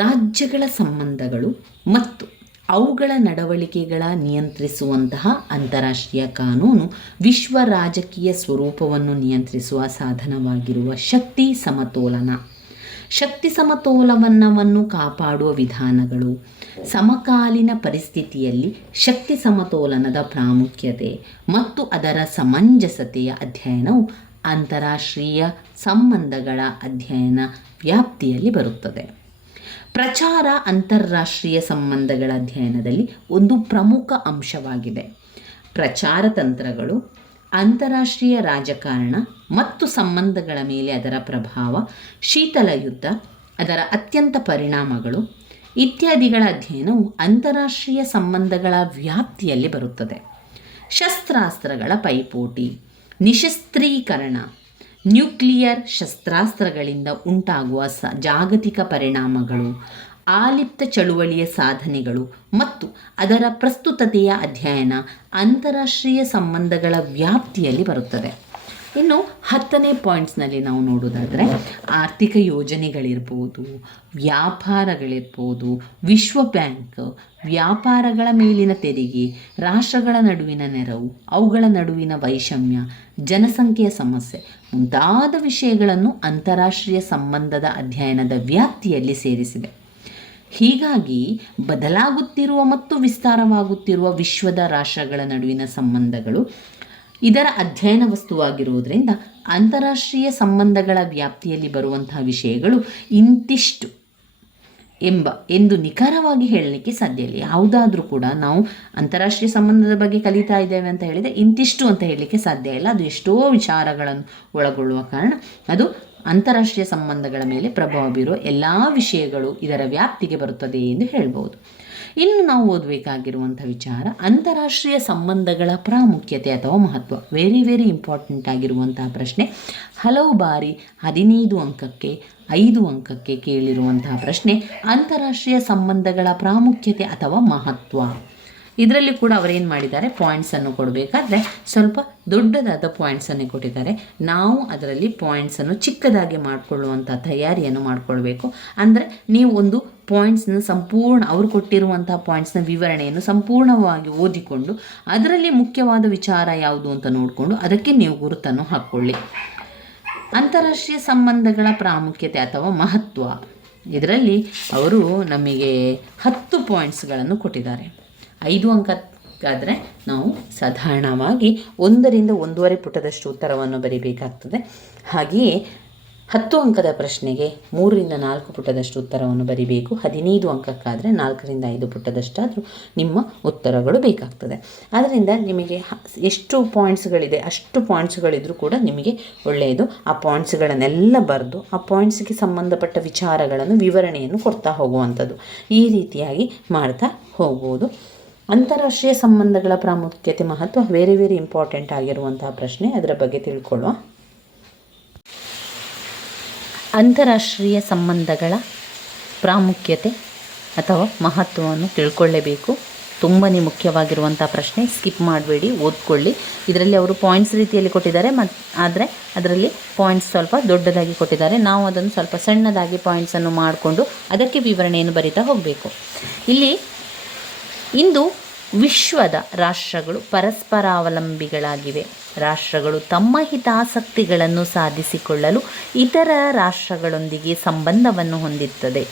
ರಾಜ್ಯಗಳ ಸಂಬಂಧಗಳು ಮತ್ತು ಅವುಗಳ ನಡವಳಿಕೆಗಳ ನಿಯಂತ್ರಿಸುವಂತಹ ಅಂತಾರಾಷ್ಟ್ರೀಯ ಕಾನೂನು ವಿಶ್ವ ರಾಜಕೀಯ ಸ್ವರೂಪವನ್ನು ನಿಯಂತ್ರಿಸುವ ಸಾಧನವಾಗಿರುವ ಶಕ್ತಿ ಸಮತೋಲನವನ್ನು ಕಾಪಾಡುವ ವಿಧಾನಗಳು, ಸಮಕಾಲೀನ ಪರಿಸ್ಥಿತಿಯಲ್ಲಿ ಶಕ್ತಿ ಸಮತೋಲನದ ಪ್ರಾಮುಖ್ಯತೆ ಮತ್ತು ಅದರ ಸಮಂಜಸತೆಯ ಅಧ್ಯಯನವು ಅಂತಾರಾಷ್ಟ್ರೀಯ ಸಂಬಂಧಗಳ ಅಧ್ಯಯನ ವ್ಯಾಪ್ತಿಯಲ್ಲಿ ಬರುತ್ತದೆ. ಪ್ರಚಾರ ಅಂತಾರಾಷ್ಟ್ರೀಯ ಸಂಬಂಧಗಳ ಅಧ್ಯಯನದಲ್ಲಿ ಒಂದು ಪ್ರಮುಖ ಅಂಶವಾಗಿದೆ. ಪ್ರಚಾರ ತಂತ್ರಗಳು, ಅಂತಾರಾಷ್ಟ್ರೀಯ ರಾಜಕಾರಣ ಮತ್ತು ಸಂಬಂಧಗಳ ಮೇಲೆ ಅದರ ಪ್ರಭಾವ, ಶೀತಲ ಯುದ್ಧ, ಅದರ ಅತ್ಯಂತ ಪರಿಣಾಮಗಳು ಇತ್ಯಾದಿಗಳ ಅಧ್ಯಯನವು ಅಂತಾರಾಷ್ಟ್ರೀಯ ಸಂಬಂಧಗಳ ವ್ಯಾಪ್ತಿಯಲ್ಲಿ ಬರುತ್ತದೆ. ಶಸ್ತ್ರಾಸ್ತ್ರಗಳ ಪೈಪೋಟಿ, ನಿಶಸ್ತ್ರೀಕರಣ, ನ್ಯೂಕ್ಲಿಯರ್ ಶಸ್ತ್ರಾಸ್ತ್ರಗಳಿಂದ ಉಂಟಾಗುವ ಜಾಗತಿಕ ಪರಿಣಾಮಗಳು, ಆಲಿಪ್ತ ಚಳುವಳಿಯ ಸಾಧನೆಗಳು ಮತ್ತು ಅದರ ಪ್ರಸ್ತುತತೆಯ ಅಧ್ಯಯನ ಅಂತಾರಾಷ್ಟ್ರೀಯ ಸಂಬಂಧಗಳ ವ್ಯಾಪ್ತಿಯಲ್ಲಿ ಬರುತ್ತದೆ. ಇನ್ನು 10ನೇ ಪಾಯಿಂಟ್ಸ್ನಲ್ಲಿ ನಾವು ನೋಡೋದಾದರೆ ಆರ್ಥಿಕ ಯೋಜನೆಗಳಿರ್ಬೋದು, ವ್ಯಾಪಾರಗಳಿರ್ಬೋದು, ವಿಶ್ವ ಬ್ಯಾಂಕ್, ವ್ಯಾಪಾರಗಳ ಮೇಲಿನ ತೆರಿಗೆ, ರಾಷ್ಟ್ರಗಳ ನಡುವಿನ ನೆರವು, ಅವುಗಳ ನಡುವಿನ ವೈಷಮ್ಯ, ಜನಸಂಖ್ಯೆಯ ಸಮಸ್ಯೆ ಮುಂತಾದ ವಿಷಯಗಳನ್ನು ಅಂತಾರಾಷ್ಟ್ರೀಯ ಸಂಬಂಧದ ಅಧ್ಯಯನದ ವ್ಯಾಪ್ತಿಯಲ್ಲಿ ಸೇರಿಸಿದೆ. ಹೀಗಾಗಿ ಬದಲಾಗುತ್ತಿರುವ ಮತ್ತು ವಿಸ್ತಾರವಾಗುತ್ತಿರುವ ವಿಶ್ವದ ರಾಷ್ಟ್ರಗಳ ನಡುವಿನ ಸಂಬಂಧಗಳು ಇದರ ಅಧ್ಯಯನ ವಸ್ತುವಾಗಿರುವುದರಿಂದ ಅಂತಾರಾಷ್ಟ್ರೀಯ ಸಂಬಂಧಗಳ ವ್ಯಾಪ್ತಿಯಲ್ಲಿ ಬರುವಂತಹ ವಿಷಯಗಳು ಇಂತಿಷ್ಟು ಎಂದು ನಿಖರವಾಗಿ ಹೇಳಲಿಕ್ಕೆ ಸಾಧ್ಯ ಇಲ್ಲ. ಯಾವುದಾದ್ರೂ ಕೂಡ ನಾವು ಅಂತಾರಾಷ್ಟ್ರೀಯ ಸಂಬಂಧದ ಬಗ್ಗೆ ಕಲಿತಾ ಇದ್ದೇವೆ ಅಂತ ಹೇಳಿದರೆ ಇಂತಿಷ್ಟು ಅಂತ ಹೇಳಲಿಕ್ಕೆ ಸಾಧ್ಯ ಇಲ್ಲ. ಅದು ಎಷ್ಟೋ ವಿಚಾರಗಳನ್ನು ಒಳಗೊಳ್ಳುವ ಕಾರಣ ಅದು ಅಂತಾರಾಷ್ಟ್ರೀಯ ಸಂಬಂಧಗಳ ಮೇಲೆ ಪ್ರಭಾವ ಬೀರುವ ಎಲ್ಲ ವಿಷಯಗಳು ಇದರ ವ್ಯಾಪ್ತಿಗೆ ಬರುತ್ತದೆ ಎಂದು ಹೇಳ್ಬೋದು. ಇನ್ನು ನಾವು ಓದಬೇಕಾಗಿರುವಂಥ ವಿಚಾರ ಅಂತಾರಾಷ್ಟ್ರೀಯ ಸಂಬಂಧಗಳ ಪ್ರಾಮುಖ್ಯತೆ ಅಥವಾ ಮಹತ್ವ. ವೆರಿ ವೆರಿ ಇಂಪಾರ್ಟೆಂಟ್ ಆಗಿರುವಂತಹ ಪ್ರಶ್ನೆ. ಹಲವು ಬಾರಿ 15 ಅಂಕಕ್ಕೆ 5 ಅಂಕಕ್ಕೆ ಕೇಳಿರುವಂತಹ ಪ್ರಶ್ನೆ ಅಂತಾರಾಷ್ಟ್ರೀಯ ಸಂಬಂಧಗಳ ಪ್ರಾಮುಖ್ಯತೆ ಅಥವಾ ಮಹತ್ವ. ಇದರಲ್ಲಿ ಕೂಡ ಅವರೇನು ಮಾಡಿದ್ದಾರೆ, ಪಾಯಿಂಟ್ಸನ್ನು ಕೊಡಬೇಕಾದ್ರೆ ಸ್ವಲ್ಪ ದೊಡ್ಡದಾದ ಪಾಯಿಂಟ್ಸನ್ನೇ ಕೊಟ್ಟಿದ್ದಾರೆ. ನಾವು ಅದರಲ್ಲಿ ಪಾಯಿಂಟ್ಸನ್ನು ಚಿಕ್ಕದಾಗಿ ಮಾಡಿಕೊಳ್ಳುವಂಥ ತಯಾರಿಯನ್ನು ಮಾಡಿಕೊಳ್ಬೇಕು. ಅಂದರೆ ನೀವು ಒಂದು ಪಾಯಿಂಟ್ಸ್ನ ಸಂಪೂರ್ಣ ಅವರು ಕೊಟ್ಟಿರುವಂಥ ಪಾಯಿಂಟ್ಸ್ನ ವಿವರಣೆಯನ್ನು ಸಂಪೂರ್ಣವಾಗಿ ಓದಿಕೊಂಡು ಅದರಲ್ಲಿ ಮುಖ್ಯವಾದ ವಿಚಾರ ಯಾವುದು ಅಂತ ನೋಡಿಕೊಂಡು ಅದಕ್ಕೆ ನೀವು ಗುರುತನ್ನು ಹಾಕ್ಕೊಳ್ಳಿ. ಅಂತಾರಾಷ್ಟ್ರೀಯ ಸಂಬಂಧಗಳ ಪ್ರಾಮುಖ್ಯತೆ ಅಥವಾ ಮಹತ್ವ, ಇದರಲ್ಲಿ ಅವರು ನಮಗೆ 10 ಪಾಯಿಂಟ್ಸ್ಗಳನ್ನು ಕೊಟ್ಟಿದ್ದಾರೆ. 5 ಅಂಕಕ್ಕಾದರೆ ನಾವು ಸಾಧಾರಣವಾಗಿ 1 ರಿಂದ 1.5 ಪುಟದಷ್ಟು ಉತ್ತರವನ್ನು ಬರೀಬೇಕಾಗ್ತದೆ. ಹಾಗೆಯೇ 10 ಅಂಕದ ಪ್ರಶ್ನೆಗೆ 3-4 ಪುಟದಷ್ಟು ಉತ್ತರವನ್ನು ಬರಿಬೇಕು. 15 ಅಂಕಕ್ಕಾದರೆ 4-5 ಪುಟದಷ್ಟಾದರೂ ನಿಮ್ಮ ಉತ್ತರಗಳು ಬೇಕಾಗ್ತದೆ. ಆದ್ದರಿಂದ ನಿಮಗೆ ಎಷ್ಟು ಪಾಯಿಂಟ್ಸ್ಗಳಿದೆ ಅಷ್ಟು ಪಾಯಿಂಟ್ಸ್ಗಳಿದ್ರೂ ಕೂಡ ನಿಮಗೆ ಒಳ್ಳೆಯದು. ಆ ಪಾಯಿಂಟ್ಸ್ಗಳನ್ನೆಲ್ಲ ಬರೆದು ಆ ಪಾಯಿಂಟ್ಸ್ಗೆ ಸಂಬಂಧಪಟ್ಟ ವಿಚಾರಗಳನ್ನು ವಿವರಣೆಯನ್ನು ಕೊಡ್ತಾ ಹೋಗುವಂಥದ್ದು. ಈ ರೀತಿಯಾಗಿ ಮಾಡ್ತಾ ಹೋಗ್ಬೋದು. ಅಂತಾರಾಷ್ಟ್ರೀಯ ಸಂಬಂಧಗಳ ಪ್ರಾಮುಖ್ಯತೆ ಮಹತ್ವ ವೆರಿ ಇಂಪಾರ್ಟೆಂಟ್ ಆಗಿರುವಂತಹ ಪ್ರಶ್ನೆ, ಅದರ ಬಗ್ಗೆ ತಿಳ್ಕೊಳ್ಳುವ. ಅಂತಾರಾಷ್ಟ್ರೀಯ ಸಂಬಂಧಗಳ ಪ್ರಾಮುಖ್ಯತೆ ಅಥವಾ ಮಹತ್ವವನ್ನು ತಿಳ್ಕೊಳ್ಳೇಬೇಕು. ತುಂಬಾ ಮುಖ್ಯವಾಗಿರುವಂಥ ಪ್ರಶ್ನೆ, ಸ್ಕಿಪ್ ಮಾಡಬೇಡಿ, ಓದ್ಕೊಳ್ಳಿ. ಇದರಲ್ಲಿ ಅವರು ಪಾಯಿಂಟ್ಸ್ ರೀತಿಯಲ್ಲಿ ಕೊಟ್ಟಿದ್ದಾರೆ, ಆದರೆ ಅದರಲ್ಲಿ ಪಾಯಿಂಟ್ಸ್ ಸ್ವಲ್ಪ ದೊಡ್ಡದಾಗಿ ಕೊಟ್ಟಿದ್ದಾರೆ. ನಾವು ಅದನ್ನು ಸ್ವಲ್ಪ ಸಣ್ಣದಾಗಿ ಪಾಯಿಂಟ್ಸನ್ನು ಮಾಡಿಕೊಂಡು ಅದಕ್ಕೆ ವಿವರಣೆಯನ್ನು ಬರಿತಾ ಹೋಗಬೇಕು. ಇಲ್ಲಿ ಇಂದು ವಿಶ್ವದ ರಾಷ್ಟ್ರಗಳು ಪರಸ್ಪರಾವಲಂಬಿಗಳಾಗಿವೆ. ರಾಷ್ಟ್ರಗಳು ತಮ್ಮ ಹಿತಾಸಕ್ತಿಗಳನ್ನು ಸಾಧಿಸಿಕೊಳ್ಳಲು ಇತರ ರಾಷ್ಟ್ರಗಳೊಂದಿಗೆ ಸಂಬಂಧವನ್ನು ಹೊಂದಿರುತ್ತದೆ.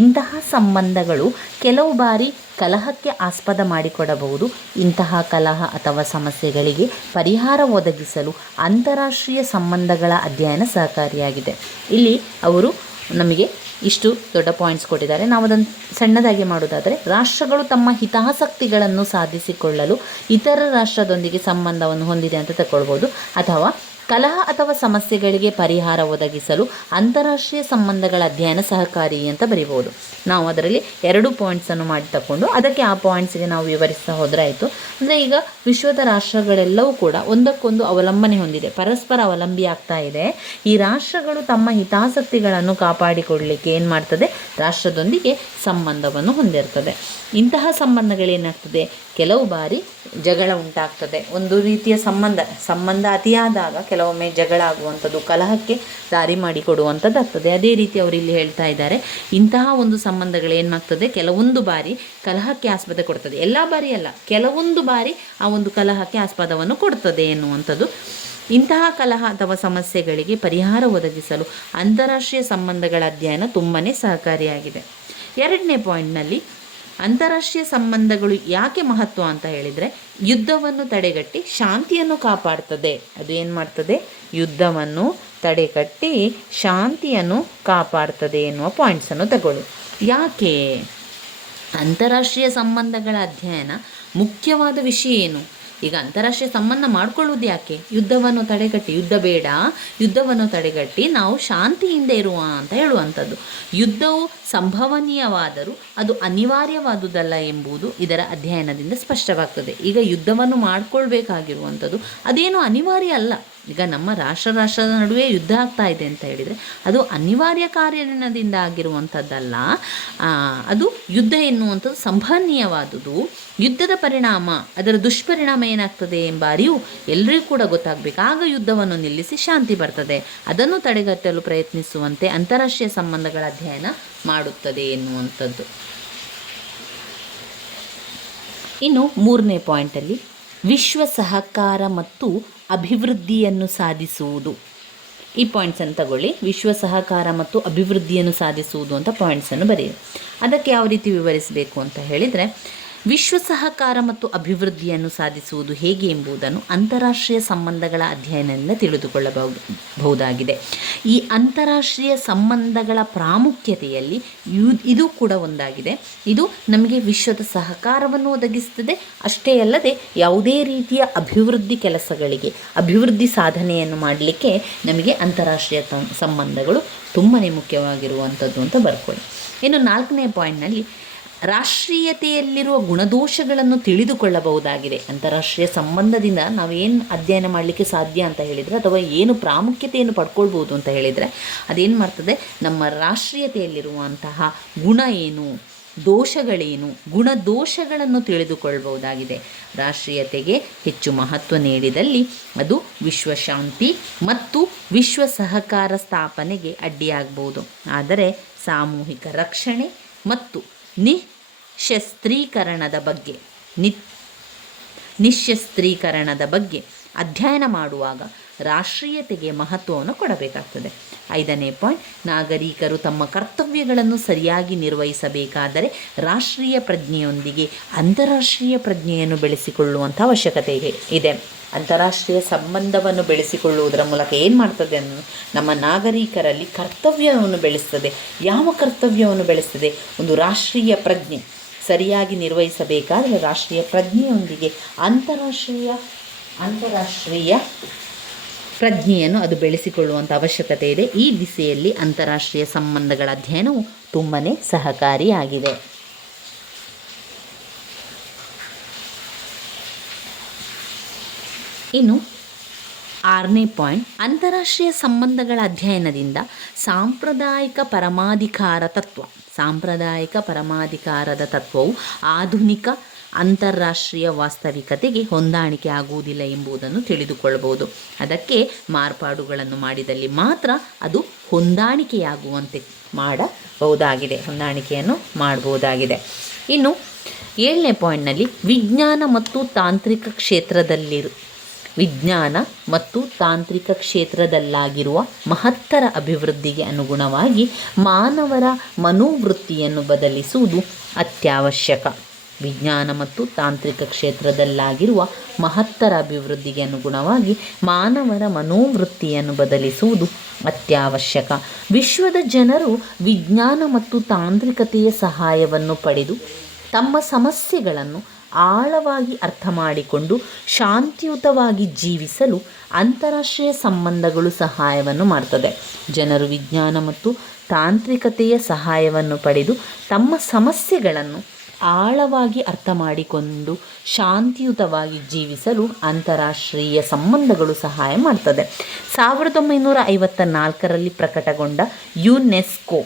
ಇಂತಹ ಸಂಬಂಧಗಳು ಕೆಲವು ಬಾರಿ ಕಲಹಕ್ಕೆ ಆಸ್ಪದ ಮಾಡಿಕೊಡಬಹುದು. ಇಂತಹ ಕಲಹ ಅಥವಾ ಸಮಸ್ಯೆಗಳಿಗೆ ಪರಿಹಾರ ಒದಗಿಸಲು ಅಂತಾರಾಷ್ಟ್ರೀಯ ಸಂಬಂಧಗಳ ಅಧ್ಯಯನ ಸಹಕಾರಿಯಾಗಿದೆ. ಇಲ್ಲಿ ಅವರು ನಮಗೆ ಇಷ್ಟು ದೊಡ್ಡ ಪಾಯಿಂಟ್ಸ್ ಕೊಟ್ಟಿದ್ದಾರೆ. ನಾವು ಅದನ್ನು ಸಣ್ಣದಾಗಿ ಮಾಡೋದಾದರೆ, ರಾಷ್ಟ್ರಗಳು ತಮ್ಮ ಹಿತಾಸಕ್ತಿಗಳನ್ನು ಸಾಧಿಸಿಕೊಳ್ಳಲು ಇತರ ರಾಷ್ಟ್ರದೊಂದಿಗೆ ಸಂಬಂಧವನ್ನು ಹೊಂದಿದೆ ಅಂತ ತಗೊಳ್ಬೋದು. ಅಥವಾ ಕಲಹ ಅಥವಾ ಸಮಸ್ಯೆಗಳಿಗೆ ಪರಿಹಾರ ಒದಗಿಸಲು ಅಂತಾರಾಷ್ಟ್ರೀಯ ಸಂಬಂಧಗಳ ಅಧ್ಯಯನ ಸಹಕಾರಿ ಅಂತ ಬರಿಬೋದು. ನಾವು ಅದರಲ್ಲಿ 2 ಪಾಯಿಂಟ್ಸನ್ನು ಮಾಡಿ ತಗೊಂಡು ಅದಕ್ಕೆ ಆ ಪಾಯಿಂಟ್ಸ್ಗೆ ನಾವು ವಿವರಿಸ್ತಾ ಹೋದರೆ ಆಯಿತು. ಅಂದರೆ ಈಗ ವಿಶ್ವದ ರಾಷ್ಟ್ರಗಳೆಲ್ಲವೂ ಕೂಡ ಒಂದಕ್ಕೊಂದು ಅವಲಂಬನೆ ಹೊಂದಿದೆ, ಪರಸ್ಪರ ಅವಲಂಬಿ ಆಗ್ತಾ ಇದೆ. ಈ ರಾಷ್ಟ್ರಗಳು ತಮ್ಮ ಹಿತಾಸಕ್ತಿಗಳನ್ನು ಕಾಪಾಡಿಕೊಳ್ಳಲಿಕ್ಕೆ ಏನು ಮಾಡ್ತದೆ, ರಾಷ್ಟ್ರದೊಂದಿಗೆ ಸಂಬಂಧವನ್ನು ಹೊಂದಿರ್ತದೆ. ಇಂತಹ ಸಂಬಂಧಗಳೇನಾಗ್ತದೆ, ಕೆಲವು ಬಾರಿ ಜಗಳ ಉಂಟಾಗ್ತದೆ. ಒಂದು ರೀತಿಯ ಸಂಬಂಧ ಅತಿಯಾದಾಗ ಕೆಲವೊಮ್ಮೆ ಜಗಳ ಆಗುವಂಥದ್ದು, ಕಲಹಕ್ಕೆ ದಾರಿ ಮಾಡಿಕೊಡುವಂಥದ್ದು ಆಗ್ತದೆ. ಅದೇ ರೀತಿ ಅವರು ಇಲ್ಲಿ ಹೇಳ್ತಾ ಇದ್ದಾರೆ, ಇಂತಹ ಒಂದು ಸಂಬಂಧಗಳೇನಾಗ್ತದೆ, ಕೆಲವೊಂದು ಬಾರಿ ಕಲಹಕ್ಕೆ ಆಸ್ಪದ ಕೊಡ್ತದೆ. ಎಲ್ಲ ಬಾರಿ ಅಲ್ಲ, ಕೆಲವೊಂದು ಬಾರಿ ಆ ಒಂದು ಕಲಹಕ್ಕೆ ಆಸ್ಪದವನ್ನು ಕೊಡ್ತದೆ ಎನ್ನುವಂಥದ್ದು. ಇಂತಹ ಕಲಹ ಅಥವಾ ಸಮಸ್ಯೆಗಳಿಗೆ ಪರಿಹಾರ ಒದಗಿಸಲು ಅಂತಾರಾಷ್ಟ್ರೀಯ ಸಂಬಂಧಗಳ ಅಧ್ಯಯನ ತುಂಬಾ ಸಹಕಾರಿಯಾಗಿದೆ. 2ನೇ ಪಾಯಿಂಟ್ನಲ್ಲಿ ಅಂತಾರಾಷ್ಟ್ರೀಯ ಸಂಬಂಧಗಳು ಯಾಕೆ ಮಹತ್ವ ಅಂತ ಹೇಳಿದರೆ, ಯುದ್ಧವನ್ನು ತಡೆಗಟ್ಟಿ ಶಾಂತಿಯನ್ನು ಕಾಪಾಡ್ತದೆ. ಅದು ಏನು ಮಾಡ್ತದೆ, ಯುದ್ಧವನ್ನು ತಡೆಗಟ್ಟಿ ಶಾಂತಿಯನ್ನು ಕಾಪಾಡ್ತದೆ ಎನ್ನುವ ಪಾಯಿಂಟ್ಸನ್ನು ತಗೊಳ್ಳಿ. ಯಾಕೆ ಅಂತಾರಾಷ್ಟ್ರೀಯ ಸಂಬಂಧಗಳ ಅಧ್ಯಯನ ಮುಖ್ಯವಾದ ವಿಷಯ ಏನು? ಈಗ ಅಂತಾರಾಷ್ಟ್ರೀಯ ಸಂಬಂಧ ಮಾಡ್ಕೊಳ್ಳೋದು ಯಾಕೆ? ಯುದ್ಧವನ್ನು ತಡೆಗಟ್ಟಿ, ಯುದ್ಧ ಬೇಡ, ಯುದ್ಧವನ್ನು ತಡೆಗಟ್ಟಿ ನಾವು ಶಾಂತಿಯಿಂದ ಇರುವ ಅಂತ ಹೇಳುವಂಥದ್ದು. ಯುದ್ಧವು ಸಂಭವನೀಯವಾದರೂ ಅದು ಅನಿವಾರ್ಯವಾದುದಲ್ಲ ಎಂಬುದು ಇದರ ಅಧ್ಯಯನದಿಂದ ಸ್ಪಷ್ಟವಾಗ್ತದೆ. ಈಗ ಯುದ್ಧವನ್ನು ಮಾಡಿಕೊಳ್ಬೇಕಾಗಿರುವಂಥದ್ದು ಅದೇನು ಅನಿವಾರ್ಯ ಅಲ್ಲ. ಈಗ ನಮ್ಮ ರಾಷ್ಟ್ರದ ನಡುವೆ ಯುದ್ಧ ಆಗ್ತಾ ಇದೆ ಅಂತ ಹೇಳಿದರೆ ಅದು ಅನಿವಾರ್ಯ ಕಾರಣದಿಂದ ಆಗಿರುವಂಥದ್ದಲ್ಲ. ಅದು ಯುದ್ಧ ಎನ್ನುವಂಥದ್ದು ಸಂಭವನೀಯವಾದುದು. ಯುದ್ಧದ ಪರಿಣಾಮ, ಅದರ ದುಷ್ಪರಿಣಾಮ ಏನಾಗ್ತದೆ ಎಂಬ ಅರಿವು ಎಲ್ಲರಿಗೂ ಕೂಡ ಗೊತ್ತಾಗಬೇಕು. ಆಗ ಯುದ್ಧವನ್ನು ನಿಲ್ಲಿಸಿ ಶಾಂತಿ ಬರ್ತದೆ. ಅದನ್ನು ತಡೆಗಟ್ಟಲು ಪ್ರಯತ್ನಿಸುವಂತೆ ಅಂತಾರಾಷ್ಟ್ರೀಯ ಸಂಬಂಧಗಳ ಅಧ್ಯಯನ ಮಾಡುತ್ತದೆ ಎನ್ನುವಂಥದ್ದು. ಇನ್ನು 3ನೇ ಪಾಯಿಂಟಲ್ಲಿ ವಿಶ್ವ ಸಹಕಾರ ಮತ್ತು ಅಭಿವೃದ್ಧಿಯನ್ನು ಸಾಧಿಸುವುದು. ಈ ಪಾಯಿಂಟ್ಸನ್ನು ತಗೊಳ್ಳಿ. ವಿಶ್ವ ಸಹಕಾರ ಮತ್ತು ಅಭಿವೃದ್ಧಿಯನ್ನು ಸಾಧಿಸುವುದು ಅಂತ ಪಾಯಿಂಟ್ಸನ್ನು ಬರೆಯಿರಿ. ಅದಕ್ಕೆ ಯಾವ ರೀತಿ ವಿವರಿಸಬೇಕು ಅಂತ ಹೇಳಿದರೆ, ವಿಶ್ವ ಸಹಕಾರ ಮತ್ತು ಅಭಿವೃದ್ಧಿಯನ್ನು ಸಾಧಿಸುವುದು ಹೇಗೆ ಎಂಬುದನ್ನು ಅಂತಾರಾಷ್ಟ್ರೀಯ ಸಂಬಂಧಗಳ ಅಧ್ಯಯನದಿಂದ ತಿಳಿದುಕೊಳ್ಳಬಹುದಾಗಿದೆ. ಈ ಅಂತಾರಾಷ್ಟ್ರೀಯ ಸಂಬಂಧಗಳ ಪ್ರಾಮುಖ್ಯತೆಯಲ್ಲಿ ಇದು ಕೂಡ ಒಂದಾಗಿದೆ. ಇದು ನಮಗೆ ವಿಶ್ವದ ಸಹಕಾರವನ್ನು ಒದಗಿಸುತ್ತದೆ. ಅಷ್ಟೇ ಅಲ್ಲದೆ ಯಾವುದೇ ರೀತಿಯ ಅಭಿವೃದ್ಧಿ ಕೆಲಸಗಳಿಗೆ, ಅಭಿವೃದ್ಧಿ ಸಾಧನೆಯನ್ನು ಮಾಡಲಿಕ್ಕೆ ನಮಗೆ ಅಂತಾರಾಷ್ಟ್ರೀಯ ಸಂಬಂಧಗಳು ತುಂಬಾ ಮುಖ್ಯವಾಗಿರುವಂಥದ್ದು ಅಂತ ಬರ್ಕೊಳ್ಳಿ. ಇನ್ನು 4ನೇ ಪಾಯಿಂಟ್ನಲ್ಲಿ ರಾಷ್ಟ್ರೀಯತೆಯಲ್ಲಿರುವ ಗುಣದೋಷಗಳನ್ನು ತಿಳಿದುಕೊಳ್ಳಬಹುದಾಗಿದೆ. ಅಂತಾರಾಷ್ಟ್ರೀಯ ಸಂಬಂಧದಿಂದ ನಾವೇನು ಅಧ್ಯಯನ ಮಾಡಲಿಕ್ಕೆ ಸಾಧ್ಯ ಅಂತ ಹೇಳಿದರೆ, ಅಥವಾ ಏನು ಪ್ರಾಮುಖ್ಯತೆಯನ್ನು ಪಡ್ಕೊಳ್ಬೋದು ಅಂತ ಹೇಳಿದರೆ, ಅದೇನು ಮಾಡ್ತದೆ, ನಮ್ಮ ರಾಷ್ಟ್ರೀಯತೆಯಲ್ಲಿರುವಂತಹ ಗುಣ ಏನು, ದೋಷಗಳೇನು, ಗುಣದೋಷಗಳನ್ನು ತಿಳಿದುಕೊಳ್ಳಬಹುದಾಗಿದೆ. ರಾಷ್ಟ್ರೀಯತೆಗೆ ಹೆಚ್ಚು ಮಹತ್ವ ನೀಡಿದಲ್ಲಿ ಅದು ವಿಶ್ವಶಾಂತಿ ಮತ್ತು ವಿಶ್ವ ಸಹಕಾರ ಸ್ಥಾಪನೆಗೆ ಅಡ್ಡಿಯಾಗಬಹುದು. ಆದರೆ ಸಾಮೂಹಿಕ ರಕ್ಷಣೆ ಮತ್ತು ನಿಶಸ್ತ್ರೀಕರಣದ ಬಗ್ಗೆ ಅಧ್ಯಯನ ಮಾಡುವಾಗ ರಾಷ್ಟ್ರೀಯತೆಗೆ ಮಹತ್ವವನ್ನು ಕೊಡಬೇಕಾಗ್ತದೆ. 5ನೇ ಪಾಯಿಂಟ್, ನಾಗರಿಕರು ತಮ್ಮ ಕರ್ತವ್ಯಗಳನ್ನು ಸರಿಯಾಗಿ ನಿರ್ವಹಿಸಬೇಕಾದರೆ ರಾಷ್ಟ್ರೀಯ ಪ್ರಜ್ಞೆಯೊಂದಿಗೆ ಅಂತಾರಾಷ್ಟ್ರೀಯ ಪ್ರಜ್ಞೆಯನ್ನು ಬೆಳೆಸಿಕೊಳ್ಳುವಂಥ ಅವಶ್ಯಕತೆ ಇದೆ. ಅಂತಾರಾಷ್ಟ್ರೀಯ ಸಂಬಂಧವನ್ನು ಬೆಳೆಸಿಕೊಳ್ಳುವುದರ ಮೂಲಕ ಏನು ಮಾಡ್ತದೆ ಅಂದರೆ ನಮ್ಮ ನಾಗರಿಕರಲ್ಲಿ ಕರ್ತವ್ಯವನ್ನು ಬೆಳೆಸ್ತದೆ. ಯಾವ ಕರ್ತವ್ಯವನ್ನು ಬೆಳೆಸ್ತದೆ? ಒಂದು ರಾಷ್ಟ್ರೀಯ ಪ್ರಜ್ಞೆ ಸರಿಯಾಗಿ ನಿರ್ವಹಿಸಬೇಕಾದರೆ ರಾಷ್ಟ್ರೀಯ ಪ್ರಜ್ಞೆಯೊಂದಿಗೆ ಅಂತಾರಾಷ್ಟ್ರೀಯ ಪ್ರಜ್ಞೆಯನ್ನು ಅದು ಬೆಳೆಸಿಕೊಳ್ಳುವಂಥ ಅವಶ್ಯಕತೆ ಇದೆ. ಈ ದಿಸೆಯಲ್ಲಿ ಅಂತಾರಾಷ್ಟ್ರೀಯ ಸಂಬಂಧಗಳ ಅಧ್ಯಯನವು ತುಂಬಾ ಸಹಕಾರಿಯಾಗಿದೆ. ಇನ್ನು 6ನೇ ಪಾಯಿಂಟ್, ಅಂತಾರಾಷ್ಟ್ರೀಯ ಸಂಬಂಧಗಳ ಅಧ್ಯಯನದಿಂದ ಸಾಂಪ್ರದಾಯಿಕ ಪರಮಾಧಿಕಾರದ ತತ್ವವು ಆಧುನಿಕ ಅಂತಾರಾಷ್ಟ್ರೀಯ ವಾಸ್ತವಿಕತೆಗೆ ಹೊಂದಾಣಿಕೆ ಆಗುವುದಿಲ್ಲ ಎಂಬುದನ್ನು ತಿಳಿದುಕೊಳ್ಳಬಹುದು. ಅದಕ್ಕೆ ಮಾರ್ಪಾಡುಗಳನ್ನು ಮಾಡಿದಲ್ಲಿ ಮಾತ್ರ ಅದು ಹೊಂದಾಣಿಕೆಯನ್ನು ಮಾಡಬಹುದಾಗಿದೆ. ಇನ್ನು 7ನೇ ಪಾಯಿಂಟ್ನಲ್ಲಿ ವಿಜ್ಞಾನ ಮತ್ತು ತಾಂತ್ರಿಕ ಕ್ಷೇತ್ರದಲ್ಲಾಗಿರುವ ಮಹತ್ತರ ಅಭಿವೃದ್ಧಿಗೆ ಅನುಗುಣವಾಗಿ ಮಾನವರ ಮನೋವೃತ್ತಿಯನ್ನು ಬದಲಿಸುವುದು ಅತ್ಯವಶ್ಯಕ. ವಿಜ್ಞಾನ ಮತ್ತು ತಾಂತ್ರಿಕ ಕ್ಷೇತ್ರದಲ್ಲಾಗಿರುವ ಮಹತ್ತರ ಅಭಿವೃದ್ಧಿಗೆ ಅನುಗುಣವಾಗಿ ಮಾನವರ ಮನೋವೃತ್ತಿಯನ್ನು ಬದಲಿಸುವುದು ಅತ್ಯವಶ್ಯಕ. ವಿಶ್ವದ ಜನರು ವಿಜ್ಞಾನ ಮತ್ತು ತಾಂತ್ರಿಕತೆಯ ಸಹಾಯವನ್ನು ಪಡೆದು ತಮ್ಮ ಸಮಸ್ಯೆಗಳನ್ನು ಆಳವಾಗಿ ಅರ್ಥ ಮಾಡಿಕೊಂಡು ಶಾಂತಿಯುತವಾಗಿ ಜೀವಿಸಲು ಅಂತಾರಾಷ್ಟ್ರೀಯ ಸಂಬಂಧಗಳು ಸಹಾಯವನ್ನು ಮಾಡ್ತದೆ. ಜನರು ವಿಜ್ಞಾನ ಮತ್ತು ತಾಂತ್ರಿಕತೆಯ ಸಹಾಯವನ್ನು ಪಡೆದು ತಮ್ಮ ಸಮಸ್ಯೆಗಳನ್ನು ಆಳವಾಗಿ ಅರ್ಥ ಮಾಡಿಕೊಂಡು ಶಾಂತಿಯುತವಾಗಿ ಜೀವಿಸಲು ಅಂತಾರಾಷ್ಟ್ರೀಯ ಸಂಬಂಧಗಳು ಸಹಾಯ ಮಾಡ್ತದೆ. 1954ರಲ್ಲಿ ಪ್ರಕಟಗೊಂಡ ಯುನೆಸ್ಕೋ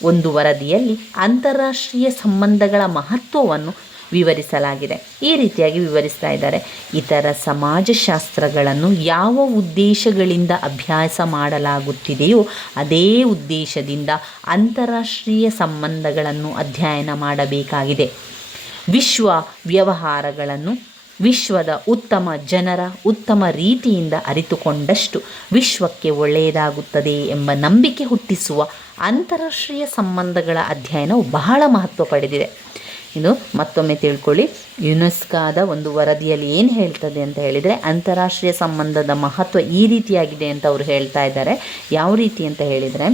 ಒಂದು ವರದಿಯಲ್ಲಿ ಅಂತಾರಾಷ್ಟ್ರೀಯ ಸಂಬಂಧಗಳ ಮಹತ್ವವನ್ನು ವಿವರಿಸಲಾಗಿದೆ. ಈ ರೀತಿಯಾಗಿ ವಿವರಿಸ್ತಾ ಇದ್ದಾರೆ. ಇತರ ಸಮಾಜಶಾಸ್ತ್ರಗಳನ್ನು ಯಾವ ಉದ್ದೇಶಗಳಿಂದ ಅಭ್ಯಾಸ ಮಾಡಲಾಗುತ್ತಿದೆಯೋ ಅದೇ ಉದ್ದೇಶದಿಂದ ಅಂತಾರಾಷ್ಟ್ರೀಯ ಸಂಬಂಧಗಳನ್ನು ಅಧ್ಯಯನ ಮಾಡಬೇಕಾಗಿದೆ. ವಿಶ್ವ ವ್ಯವಹಾರಗಳನ್ನು ವಿಶ್ವದ ಜನರ ಉತ್ತಮ ರೀತಿಯಿಂದ ಅರಿತುಕೊಂಡಷ್ಟು ವಿಶ್ವಕ್ಕೆ ಒಳ್ಳೆಯದಾಗುತ್ತದೆ ಎಂಬ ನಂಬಿಕೆ ಹುಟ್ಟಿಸುವ ಅಂತಾರಾಷ್ಟ್ರೀಯ ಸಂಬಂಧಗಳ ಅಧ್ಯಯನವು ಬಹಳ ಮಹತ್ವ ಪಡೆದಿದೆ. ಇದು ಮತ್ತೊಮ್ಮೆ ತಿಳ್ಕೊಳ್ಳಿ. ಯುನೆಸ್ಕೋದ ಒಂದು ವರದಿಯಲ್ಲಿ ಏನು ಹೇಳ್ತದೆ ಅಂತ ಹೇಳಿದರೆ, ಅಂತಾರಾಷ್ಟ್ರೀಯ ಸಂಬಂಧದ ಮಹತ್ವ ಈ ರೀತಿಯಾಗಿದೆ ಅಂತ ಅವರು ಹೇಳ್ತಾ ಇದ್ದಾರೆ. ಯಾವ ರೀತಿ ಅಂತ ಹೇಳಿದರೆ,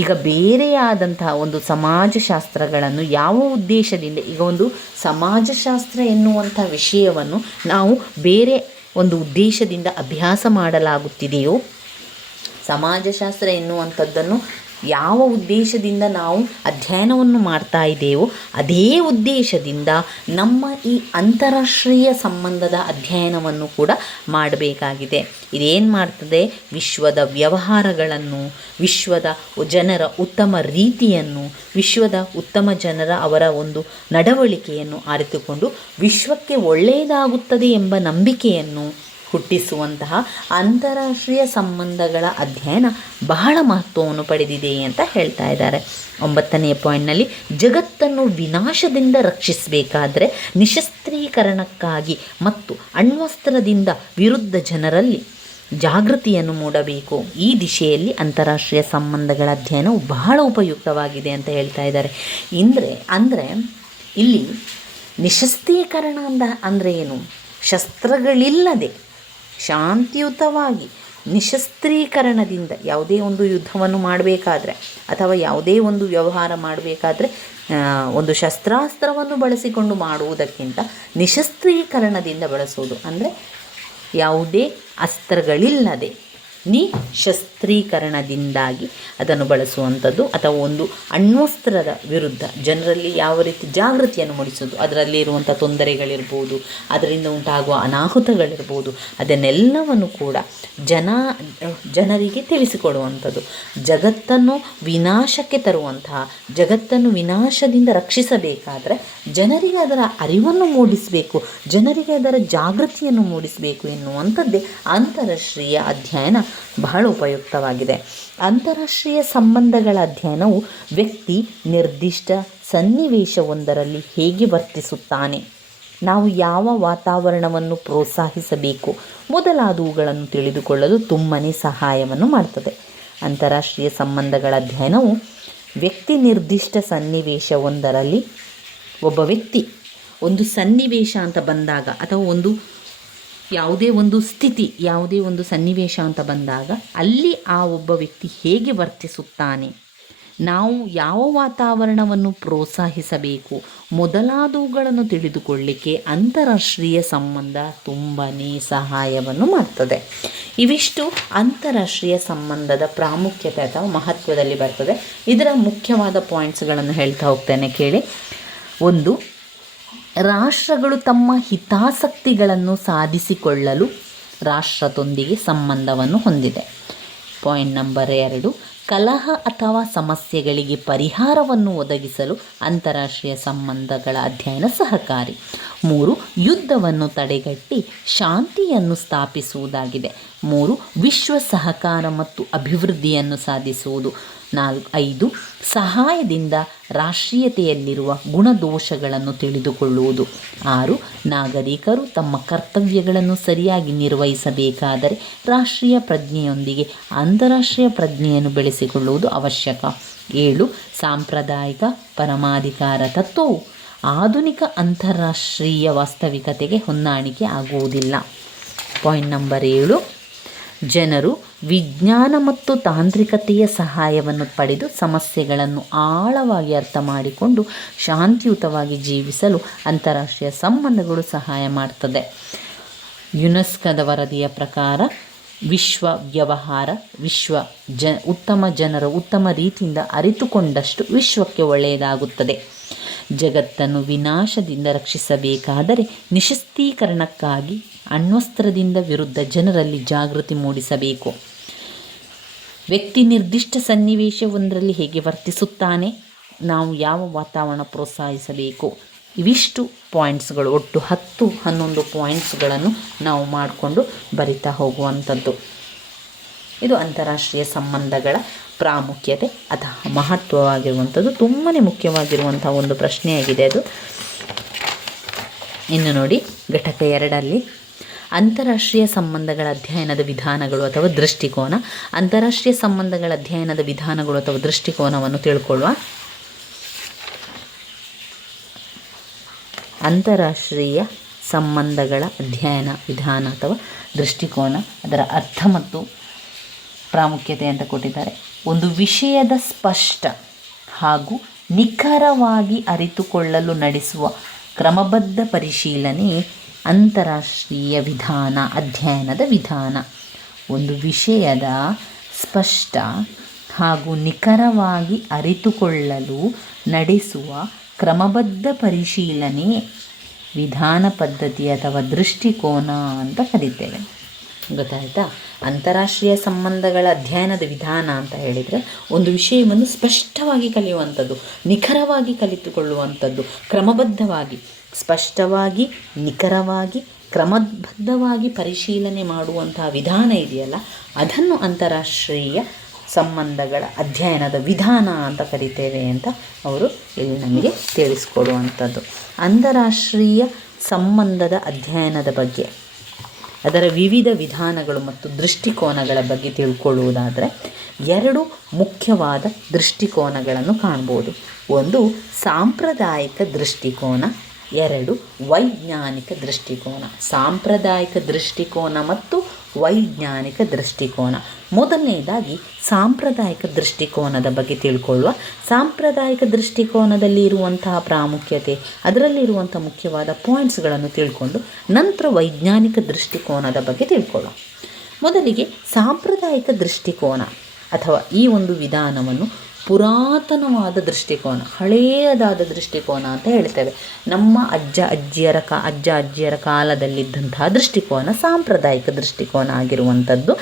ಈಗ ಬೇರೆಯಾದಂತಹ ಒಂದು ಸಮಾಜಶಾಸ್ತ್ರಗಳನ್ನು ಯಾವ ಉದ್ದೇಶದಿಂದ, ಈಗ ಒಂದು ಸಮಾಜಶಾಸ್ತ್ರ ಎನ್ನುವಂಥ ವಿಷಯವನ್ನು ನಾವು ಬೇರೆ ಒಂದು ಉದ್ದೇಶದಿಂದ ಅಭ್ಯಾಸ ಮಾಡಲಾಗುತ್ತಿದೆಯೋ, ಸಮಾಜಶಾಸ್ತ್ರ ಎನ್ನುವಂಥದ್ದನ್ನು ಯಾವ ಉದ್ದೇಶದಿಂದ ನಾವು ಅಧ್ಯಯನವನ್ನು ಮಾಡ್ತಾ ಇದ್ದೇವೋ ಅದೇ ಉದ್ದೇಶದಿಂದ ನಮ್ಮ ಈ ಅಂತಾರಾಷ್ಟ್ರೀಯ ಸಂಬಂಧದ ಅಧ್ಯಯನವನ್ನು ಕೂಡ ಮಾಡಬೇಕಾಗಿದೆ. ಇದೇನು ಮಾಡ್ತದೆ? ವಿಶ್ವದ ವ್ಯವಹಾರಗಳನ್ನು, ವಿಶ್ವದ ಜನರ ಉತ್ತಮ ರೀತಿಯನ್ನು, ವಿಶ್ವದ ಉತ್ತಮ ಜನರ ಅವರ ಒಂದು ನಡವಳಿಕೆಯನ್ನು ಅರಿತುಕೊಂಡು ವಿಶ್ವಕ್ಕೆ ಒಳ್ಳೆಯದಾಗುತ್ತದೆ ಎಂಬ ನಂಬಿಕೆಯನ್ನು ಹುಟ್ಟಿಸುವಂತಹ ಅಂತಾರಾಷ್ಟ್ರೀಯ ಸಂಬಂಧಗಳ ಅಧ್ಯಯನ ಬಹಳ ಮಹತ್ವವನ್ನು ಪಡೆದಿದೆ ಅಂತ ಹೇಳ್ತಾ ಇದ್ದಾರೆ. 9ನೇ ಪಾಯಿಂಟ್ನಲ್ಲಿ, ಜಗತ್ತನ್ನು ವಿನಾಶದಿಂದ ರಕ್ಷಿಸಬೇಕಾದರೆ ನಿಶಸ್ತ್ರೀಕರಣಕ್ಕಾಗಿ ಮತ್ತು ಅಣ್ವಸ್ತ್ರದಿಂದ ವಿರುದ್ಧ ಜನರಲ್ಲಿ ಜಾಗೃತಿಯನ್ನು ಮೂಡಬೇಕು. ಈ ದಿಶೆಯಲ್ಲಿ ಅಂತಾರಾಷ್ಟ್ರೀಯ ಸಂಬಂಧಗಳ ಅಧ್ಯಯನವು ಬಹಳ ಉಪಯುಕ್ತವಾಗಿದೆ ಅಂತ ಹೇಳ್ತಾ ಇದ್ದಾರೆ. ಅಂದರೆ ಇಲ್ಲಿ ನಿಶಸ್ತ್ರೀಕರಣ ಅಂದರೆ ಏನು? ಶಸ್ತ್ರಗಳಿಲ್ಲದೆ ಶಾಂತಿಯುತವಾಗಿ ನಿಶಸ್ತ್ರೀಕರಣದಿಂದ ಯಾವುದೇ ಒಂದು ಯುದ್ಧವನ್ನು ಮಾಡಬೇಕಾದ್ರೆ ಅಥವಾ ಯಾವುದೇ ಒಂದು ವ್ಯವಹಾರ ಮಾಡಬೇಕಾದ್ರೆ ಒಂದು ಶಸ್ತ್ರಾಸ್ತ್ರವನ್ನು ಬಳಸಿಕೊಂಡು ಮಾಡುವುದಕ್ಕಿಂತ ನಿಶಸ್ತ್ರೀಕರಣದಿಂದ ಬಳಸುವುದು, ಅಂದರೆ ಯಾವುದೇ ಅಸ್ತ್ರಗಳಿಲ್ಲದೆ ನಿಶಸ್ತ್ರೀಕರಣದಿಂದಾಗಿ ಅದನ್ನು ಬಳಸುವಂಥದ್ದು, ಅಥವಾ ಒಂದು ಅಣ್ವಸ್ತ್ರದ ವಿರುದ್ಧ ಜನರಲ್ಲಿ ಯಾವ ರೀತಿ ಜಾಗೃತಿಯನ್ನು ಮೂಡಿಸೋದು, ಅದರಲ್ಲಿ ಇರುವಂಥ ತೊಂದರೆಗಳಿರ್ಬೋದು, ಅದರಿಂದ ಉಂಟಾಗುವ ಅನಾಹುತಗಳಿರ್ಬೋದು, ಅದನ್ನೆಲ್ಲವನ್ನು ಕೂಡ ಜನರಿಗೆ ತಿಳಿಸಿಕೊಡುವಂಥದ್ದು. ಜಗತ್ತನ್ನು ವಿನಾಶಕ್ಕೆ ತರುವಂತಹ, ಜಗತ್ತನ್ನು ವಿನಾಶದಿಂದ ರಕ್ಷಿಸಬೇಕಾದರೆ ಜನರಿಗೆ ಅದರ ಅರಿವನ್ನು ಮೂಡಿಸಬೇಕು, ಜನರಿಗೆ ಅದರ ಜಾಗೃತಿಯನ್ನು ಮೂಡಿಸಬೇಕು ಎನ್ನುವಂಥದ್ದೇ ಅಂತಾರಾಷ್ಟ್ರೀಯ ಅಧ್ಯಯನ ಬಹಳ ಉಪಯುಕ್ತವಾಗಿದೆ. ಅಂತಾರಾಷ್ಟ್ರೀಯ ಸಂಬಂಧಗಳ ಅಧ್ಯಯನವು ವ್ಯಕ್ತಿ ನಿರ್ದಿಷ್ಟ ಸನ್ನಿವೇಶವೊಂದರಲ್ಲಿ ಹೇಗೆ ವರ್ತಿಸುತ್ತಾನೆ ನಾವು ಯಾವ ವಾತಾವರಣವನ್ನು ಪ್ರೋತ್ಸಾಹಿಸಬೇಕು ಮೊದಲಾದವುಗಳನ್ನು ತಿಳಿದುಕೊಳ್ಳಲು ತುಂಬಾ ಸಹಾಯವನ್ನು ಮಾಡ್ತದೆ. ಅಂತಾರಾಷ್ಟ್ರೀಯ ಸಂಬಂಧಗಳ ಅಧ್ಯಯನವು ವ್ಯಕ್ತಿ ನಿರ್ದಿಷ್ಟ ಸನ್ನಿವೇಶವೊಂದರಲ್ಲಿ ಒಬ್ಬ ವ್ಯಕ್ತಿ ಒಂದು ಸನ್ನಿವೇಶ ಅಂತ ಬಂದಾಗ ಅಥವಾ ಯಾವುದೇ ಒಂದು ಸನ್ನಿವೇಶ ಅಂತ ಬಂದಾಗ ಅಲ್ಲಿ ಆ ಒಬ್ಬ ವ್ಯಕ್ತಿ ಹೇಗೆ ವರ್ತಿಸುತ್ತಾನೆ, ನಾವು ಯಾವ ವಾತಾವರಣವನ್ನು ಪ್ರೋತ್ಸಾಹಿಸಬೇಕು ಮೊದಲಾದವುಗಳನ್ನು ತಿಳಿದುಕೊಳ್ಳಲಿಕ್ಕೆ ಅಂತಾರಾಷ್ಟ್ರೀಯ ಸಂಬಂಧ ತುಂಬಾ ಸಹಾಯವನ್ನು ಮಾಡ್ತದೆ. ಇವಿಷ್ಟು ಅಂತಾರಾಷ್ಟ್ರೀಯ ಸಂಬಂಧದ ಪ್ರಾಮುಖ್ಯತೆ ಅಥವಾ ಮಹತ್ವದಲ್ಲಿ ಬರ್ತದೆ. ಇದರ ಮುಖ್ಯವಾದ ಪಾಯಿಂಟ್ಸ್ಗಳನ್ನು ಹೇಳ್ತಾ ಹೋಗ್ತೇನೆ ಕೇಳಿ. 1, ರಾಷ್ಟ್ರಗಳು ತಮ್ಮ ಹಿತಾಸಕ್ತಿಗಳನ್ನು ಸಾಧಿಸಿಕೊಳ್ಳಲು ರಾಷ್ಟ್ರದೊಂದಿಗೆ ಸಂಬಂಧವನ್ನು ಹೊಂದಿದೆ. ಪಾಯಿಂಟ್ ನಂಬರ್ 2, ಕಲಹ ಅಥವಾ ಸಮಸ್ಯೆಗಳಿಗೆ ಪರಿಹಾರವನ್ನು ಒದಗಿಸಲು ಅಂತಾರಾಷ್ಟ್ರೀಯ ಸಂಬಂಧಗಳ ಅಧ್ಯಯನ ಸಹಕಾರಿ. 3, ಯುದ್ಧವನ್ನು ತಡೆಗಟ್ಟಿ ಶಾಂತಿಯನ್ನು ಸ್ಥಾಪಿಸುವುದಾಗಿದೆ. 3, ವಿಶ್ವ ಸಹಕಾರ ಮತ್ತು ಅಭಿವೃದ್ಧಿಯನ್ನು ಸಾಧಿಸುವುದು. 5, ಸಹಾಯದಿಂದ ರಾಷ್ಟ್ರೀಯತೆಯಲ್ಲಿರುವ ಗುಣದೋಷಗಳನ್ನು ತಿಳಿದುಕೊಳ್ಳುವುದು. 6, ನಾಗರಿಕರು ತಮ್ಮ ಕರ್ತವ್ಯಗಳನ್ನು ಸರಿಯಾಗಿ ನಿರ್ವಹಿಸಬೇಕಾದರೆ ರಾಷ್ಟ್ರೀಯ ಪ್ರಜ್ಞೆಯೊಂದಿಗೆ ಅಂತಾರಾಷ್ಟ್ರೀಯ ಪ್ರಜ್ಞೆಯನ್ನು ಬೆಳೆಸಿಕೊಳ್ಳುವುದು ಅವಶ್ಯಕ. 7, ಸಾಂಪ್ರದಾಯಿಕ ಪರಮಾಧಿಕಾರ ತತ್ವವು ಆಧುನಿಕ ಅಂತಾರಾಷ್ಟ್ರೀಯ ವಾಸ್ತವಿಕತೆಗೆ ಹೊಂದಾಣಿಕೆ ಆಗುವುದಿಲ್ಲ. ಪಾಯಿಂಟ್ ನಂಬರ್ 7, ಜನರು ವಿಜ್ಞಾನ ಮತ್ತು ತಾಂತ್ರಿಕತೆಯ ಸಹಾಯವನ್ನು ಪಡೆದು ಸಮಸ್ಯೆಗಳನ್ನು ಆಳವಾಗಿ ಅರ್ಥ ಮಾಡಿಕೊಂಡು ಶಾಂತಿಯುತವಾಗಿ ಜೀವಿಸಲು ಅಂತಾರಾಷ್ಟ್ರೀಯ ಸಂಬಂಧಗಳು ಸಹಾಯ ಮಾಡ್ತದೆ. ಯುನೆಸ್ಕೋದ ವರದಿಯ ಪ್ರಕಾರ ವಿಶ್ವ ವ್ಯವಹಾರ ಜನರು ಉತ್ತಮ ರೀತಿಯಿಂದ ಅರಿತುಕೊಂಡಷ್ಟು ವಿಶ್ವಕ್ಕೆ ಒಳ್ಳೆಯದಾಗುತ್ತದೆ. ಜಗತ್ತನ್ನು ವಿನಾಶದಿಂದ ರಕ್ಷಿಸಬೇಕಾದರೆ ನಿಶಸ್ತೀಕರಣಕ್ಕಾಗಿ ಅಣ್ವಸ್ತ್ರದಿಂದ ವಿರುದ್ಧ ಜನರಲ್ಲಿ ಜಾಗೃತಿ ಮೂಡಿಸಬೇಕು. ವ್ಯಕ್ತಿ ನಿರ್ದಿಷ್ಟ ಸನ್ನಿವೇಶವೊಂದರಲ್ಲಿ ಹೇಗೆ ವರ್ತಿಸುತ್ತಾನೆ, ನಾವು ಯಾವ ವಾತಾವರಣ ಪ್ರೋತ್ಸಾಹಿಸಬೇಕು, ಇವಿಷ್ಟು ಪಾಯಿಂಟ್ಸ್ಗಳು, ಒಟ್ಟು 10-11 ಪಾಯಿಂಟ್ಸ್ಗಳನ್ನು ನಾವು ಮಾಡಿಕೊಂಡು ಬರಿತಾ ಹೋಗುವಂಥದ್ದು. ಇದು ಅಂತಾರಾಷ್ಟ್ರೀಯ ಸಂಬಂಧಗಳ ಪ್ರಾಮುಖ್ಯತೆ ಅಥವಾ ಮಹತ್ವವಾಗಿರುವಂಥದ್ದು. ತುಂಬಾ ಮುಖ್ಯವಾಗಿರುವಂಥ ಒಂದು ಪ್ರಶ್ನೆಯಾಗಿದೆ ಅದು. ಇನ್ನು ನೋಡಿ, ಘಟಕ 2 ಅಂತಾರಾಷ್ಟ್ರೀಯ ಸಂಬಂಧಗಳ ಅಧ್ಯಯನದ ವಿಧಾನಗಳು ಅಥವಾ ದೃಷ್ಟಿಕೋನ. ಅಂತಾರಾಷ್ಟ್ರೀಯ ಸಂಬಂಧಗಳ ಅಧ್ಯಯನದ ವಿಧಾನಗಳು ಅಥವಾ ದೃಷ್ಟಿಕೋನವನ್ನು ತಿಳ್ಕೊಳ್ಳುವ. ಅಂತಾರಾಷ್ಟ್ರೀಯ ಸಂಬಂಧಗಳ ಅಧ್ಯಯನ ವಿಧಾನ ಅಥವಾ ದೃಷ್ಟಿಕೋನ, ಅದರ ಅರ್ಥ ಮತ್ತು ಪ್ರಾಮುಖ್ಯತೆ ಅಂತ ಕೊಟ್ಟಿದ್ದಾರೆ. ಒಂದು ವಿಷಯದ ಸ್ಪಷ್ಟ ಹಾಗೂ ನಿಖರವಾಗಿ ಅರಿತುಕೊಳ್ಳಲು ನಡೆಸುವ ಕ್ರಮಬದ್ಧ ಪರಿಶೀಲನೆ ಅಂತಾರಾಷ್ಟ್ರೀಯ ವಿಧಾನ, ಅಧ್ಯಯನದ ವಿಧಾನ. ಒಂದು ವಿಷಯದ ಸ್ಪಷ್ಟ ಹಾಗೂ ನಿಖರವಾಗಿ ಅರಿತುಕೊಳ್ಳಲು ನಡೆಸುವ ಕ್ರಮಬದ್ಧ ಪರಿಶೀಲನೆ ವಿಧಾನ ಪದ್ಧತಿ ಅಥವಾ ದೃಷ್ಟಿಕೋನ ಅಂತ ಕರೀತೇವೆ. ಗೊತ್ತಾಯಿತಾ? ಅಂತಾರಾಷ್ಟ್ರೀಯ ಸಂಬಂಧಗಳ ಅಧ್ಯಯನದ ವಿಧಾನ ಅಂತ ಹೇಳಿದರೆ ಒಂದು ವಿಷಯವನ್ನು ಸ್ಪಷ್ಟವಾಗಿ ಕಲಿಯುವಂಥದ್ದು, ನಿಖರವಾಗಿ ಕಲಿತುಕೊಳ್ಳುವಂಥದ್ದು, ಕ್ರಮಬದ್ಧವಾಗಿ, ಸ್ಪಷ್ಟವಾಗಿ, ನಿಖರವಾಗಿ, ಕ್ರಮಬದ್ಧವಾಗಿ ಪರಿಶೀಲನೆ ಮಾಡುವಂತಹ ವಿಧಾನ ಇದೆಯಲ್ಲ, ಅದನ್ನು ಅಂತಾರಾಷ್ಟ್ರೀಯ ಸಂಬಂಧಗಳ ಅಧ್ಯಯನದ ವಿಧಾನ ಅಂತ ಕರಿತೇವೆ ಅಂತ ಅವರು ಇಲ್ಲಿ ನಮಗೆ ತಿಳಿಸ್ಕೊಡುವಂಥದ್ದು. ಅಂತಾರಾಷ್ಟ್ರೀಯ ಸಂಬಂಧದ ಅಧ್ಯಯನದ ಬಗ್ಗೆ, ಅದರ ವಿವಿಧ ವಿಧಾನಗಳು ಮತ್ತು ದೃಷ್ಟಿಕೋನಗಳ ಬಗ್ಗೆ ತಿಳ್ಕೊಳ್ಳುವುದಾದರೆ 2 ಮುಖ್ಯವಾದ ದೃಷ್ಟಿಕೋನಗಳನ್ನು ಕಾಣ್ಬೋದು. ಒಂದು ಸಾಂಪ್ರದಾಯಿಕ ದೃಷ್ಟಿಕೋನ, 2 ವೈಜ್ಞಾನಿಕ ದೃಷ್ಟಿಕೋನ. ಸಾಂಪ್ರದಾಯಿಕ ದೃಷ್ಟಿಕೋನ ಮತ್ತು ವೈಜ್ಞಾನಿಕ ದೃಷ್ಟಿಕೋನ. ಮೊದಲನೇದಾಗಿ ಸಾಂಪ್ರದಾಯಿಕ ದೃಷ್ಟಿಕೋನದ ಬಗ್ಗೆ ತಿಳ್ಕೊಳ್ಳುವ. ಸಾಂಪ್ರದಾಯಿಕ ದೃಷ್ಟಿಕೋನದಲ್ಲಿ ಇರುವಂತಹ ಪ್ರಾಮುಖ್ಯತೆ, ಅದರಲ್ಲಿರುವಂಥ ಮುಖ್ಯವಾದ ಪಾಯಿಂಟ್ಸ್ಗಳನ್ನು ತಿಳ್ಕೊಂಡು ನಂತರ ವೈಜ್ಞಾನಿಕ ದೃಷ್ಟಿಕೋನದ ಬಗ್ಗೆ ತಿಳ್ಕೊಳ್ಳುವ. ಮೊದಲಿಗೆ ಸಾಂಪ್ರದಾಯಿಕ ದೃಷ್ಟಿಕೋನ ಅಥವಾ ಈ ಒಂದು ವಿಧಾನವನ್ನು ಪುರಾತನವಾದ ದೃಷ್ಟಿಕೋನ, ಹಳೆಯದಾದ ದೃಷ್ಟಿಕೋನ ಅಂತ ಹೇಳ್ತೇವೆ. ನಮ್ಮ ಅಜ್ಜ ಅಜ್ಜಿಯರ ಕಾಲದಲ್ಲಿದ್ದಂತಹ ದೃಷ್ಟಿಕೋನ ಸಾಂಪ್ರದಾಯಿಕ ದೃಷ್ಟಿಕೋನ ಆಗಿರುವಂಥದ್ದು.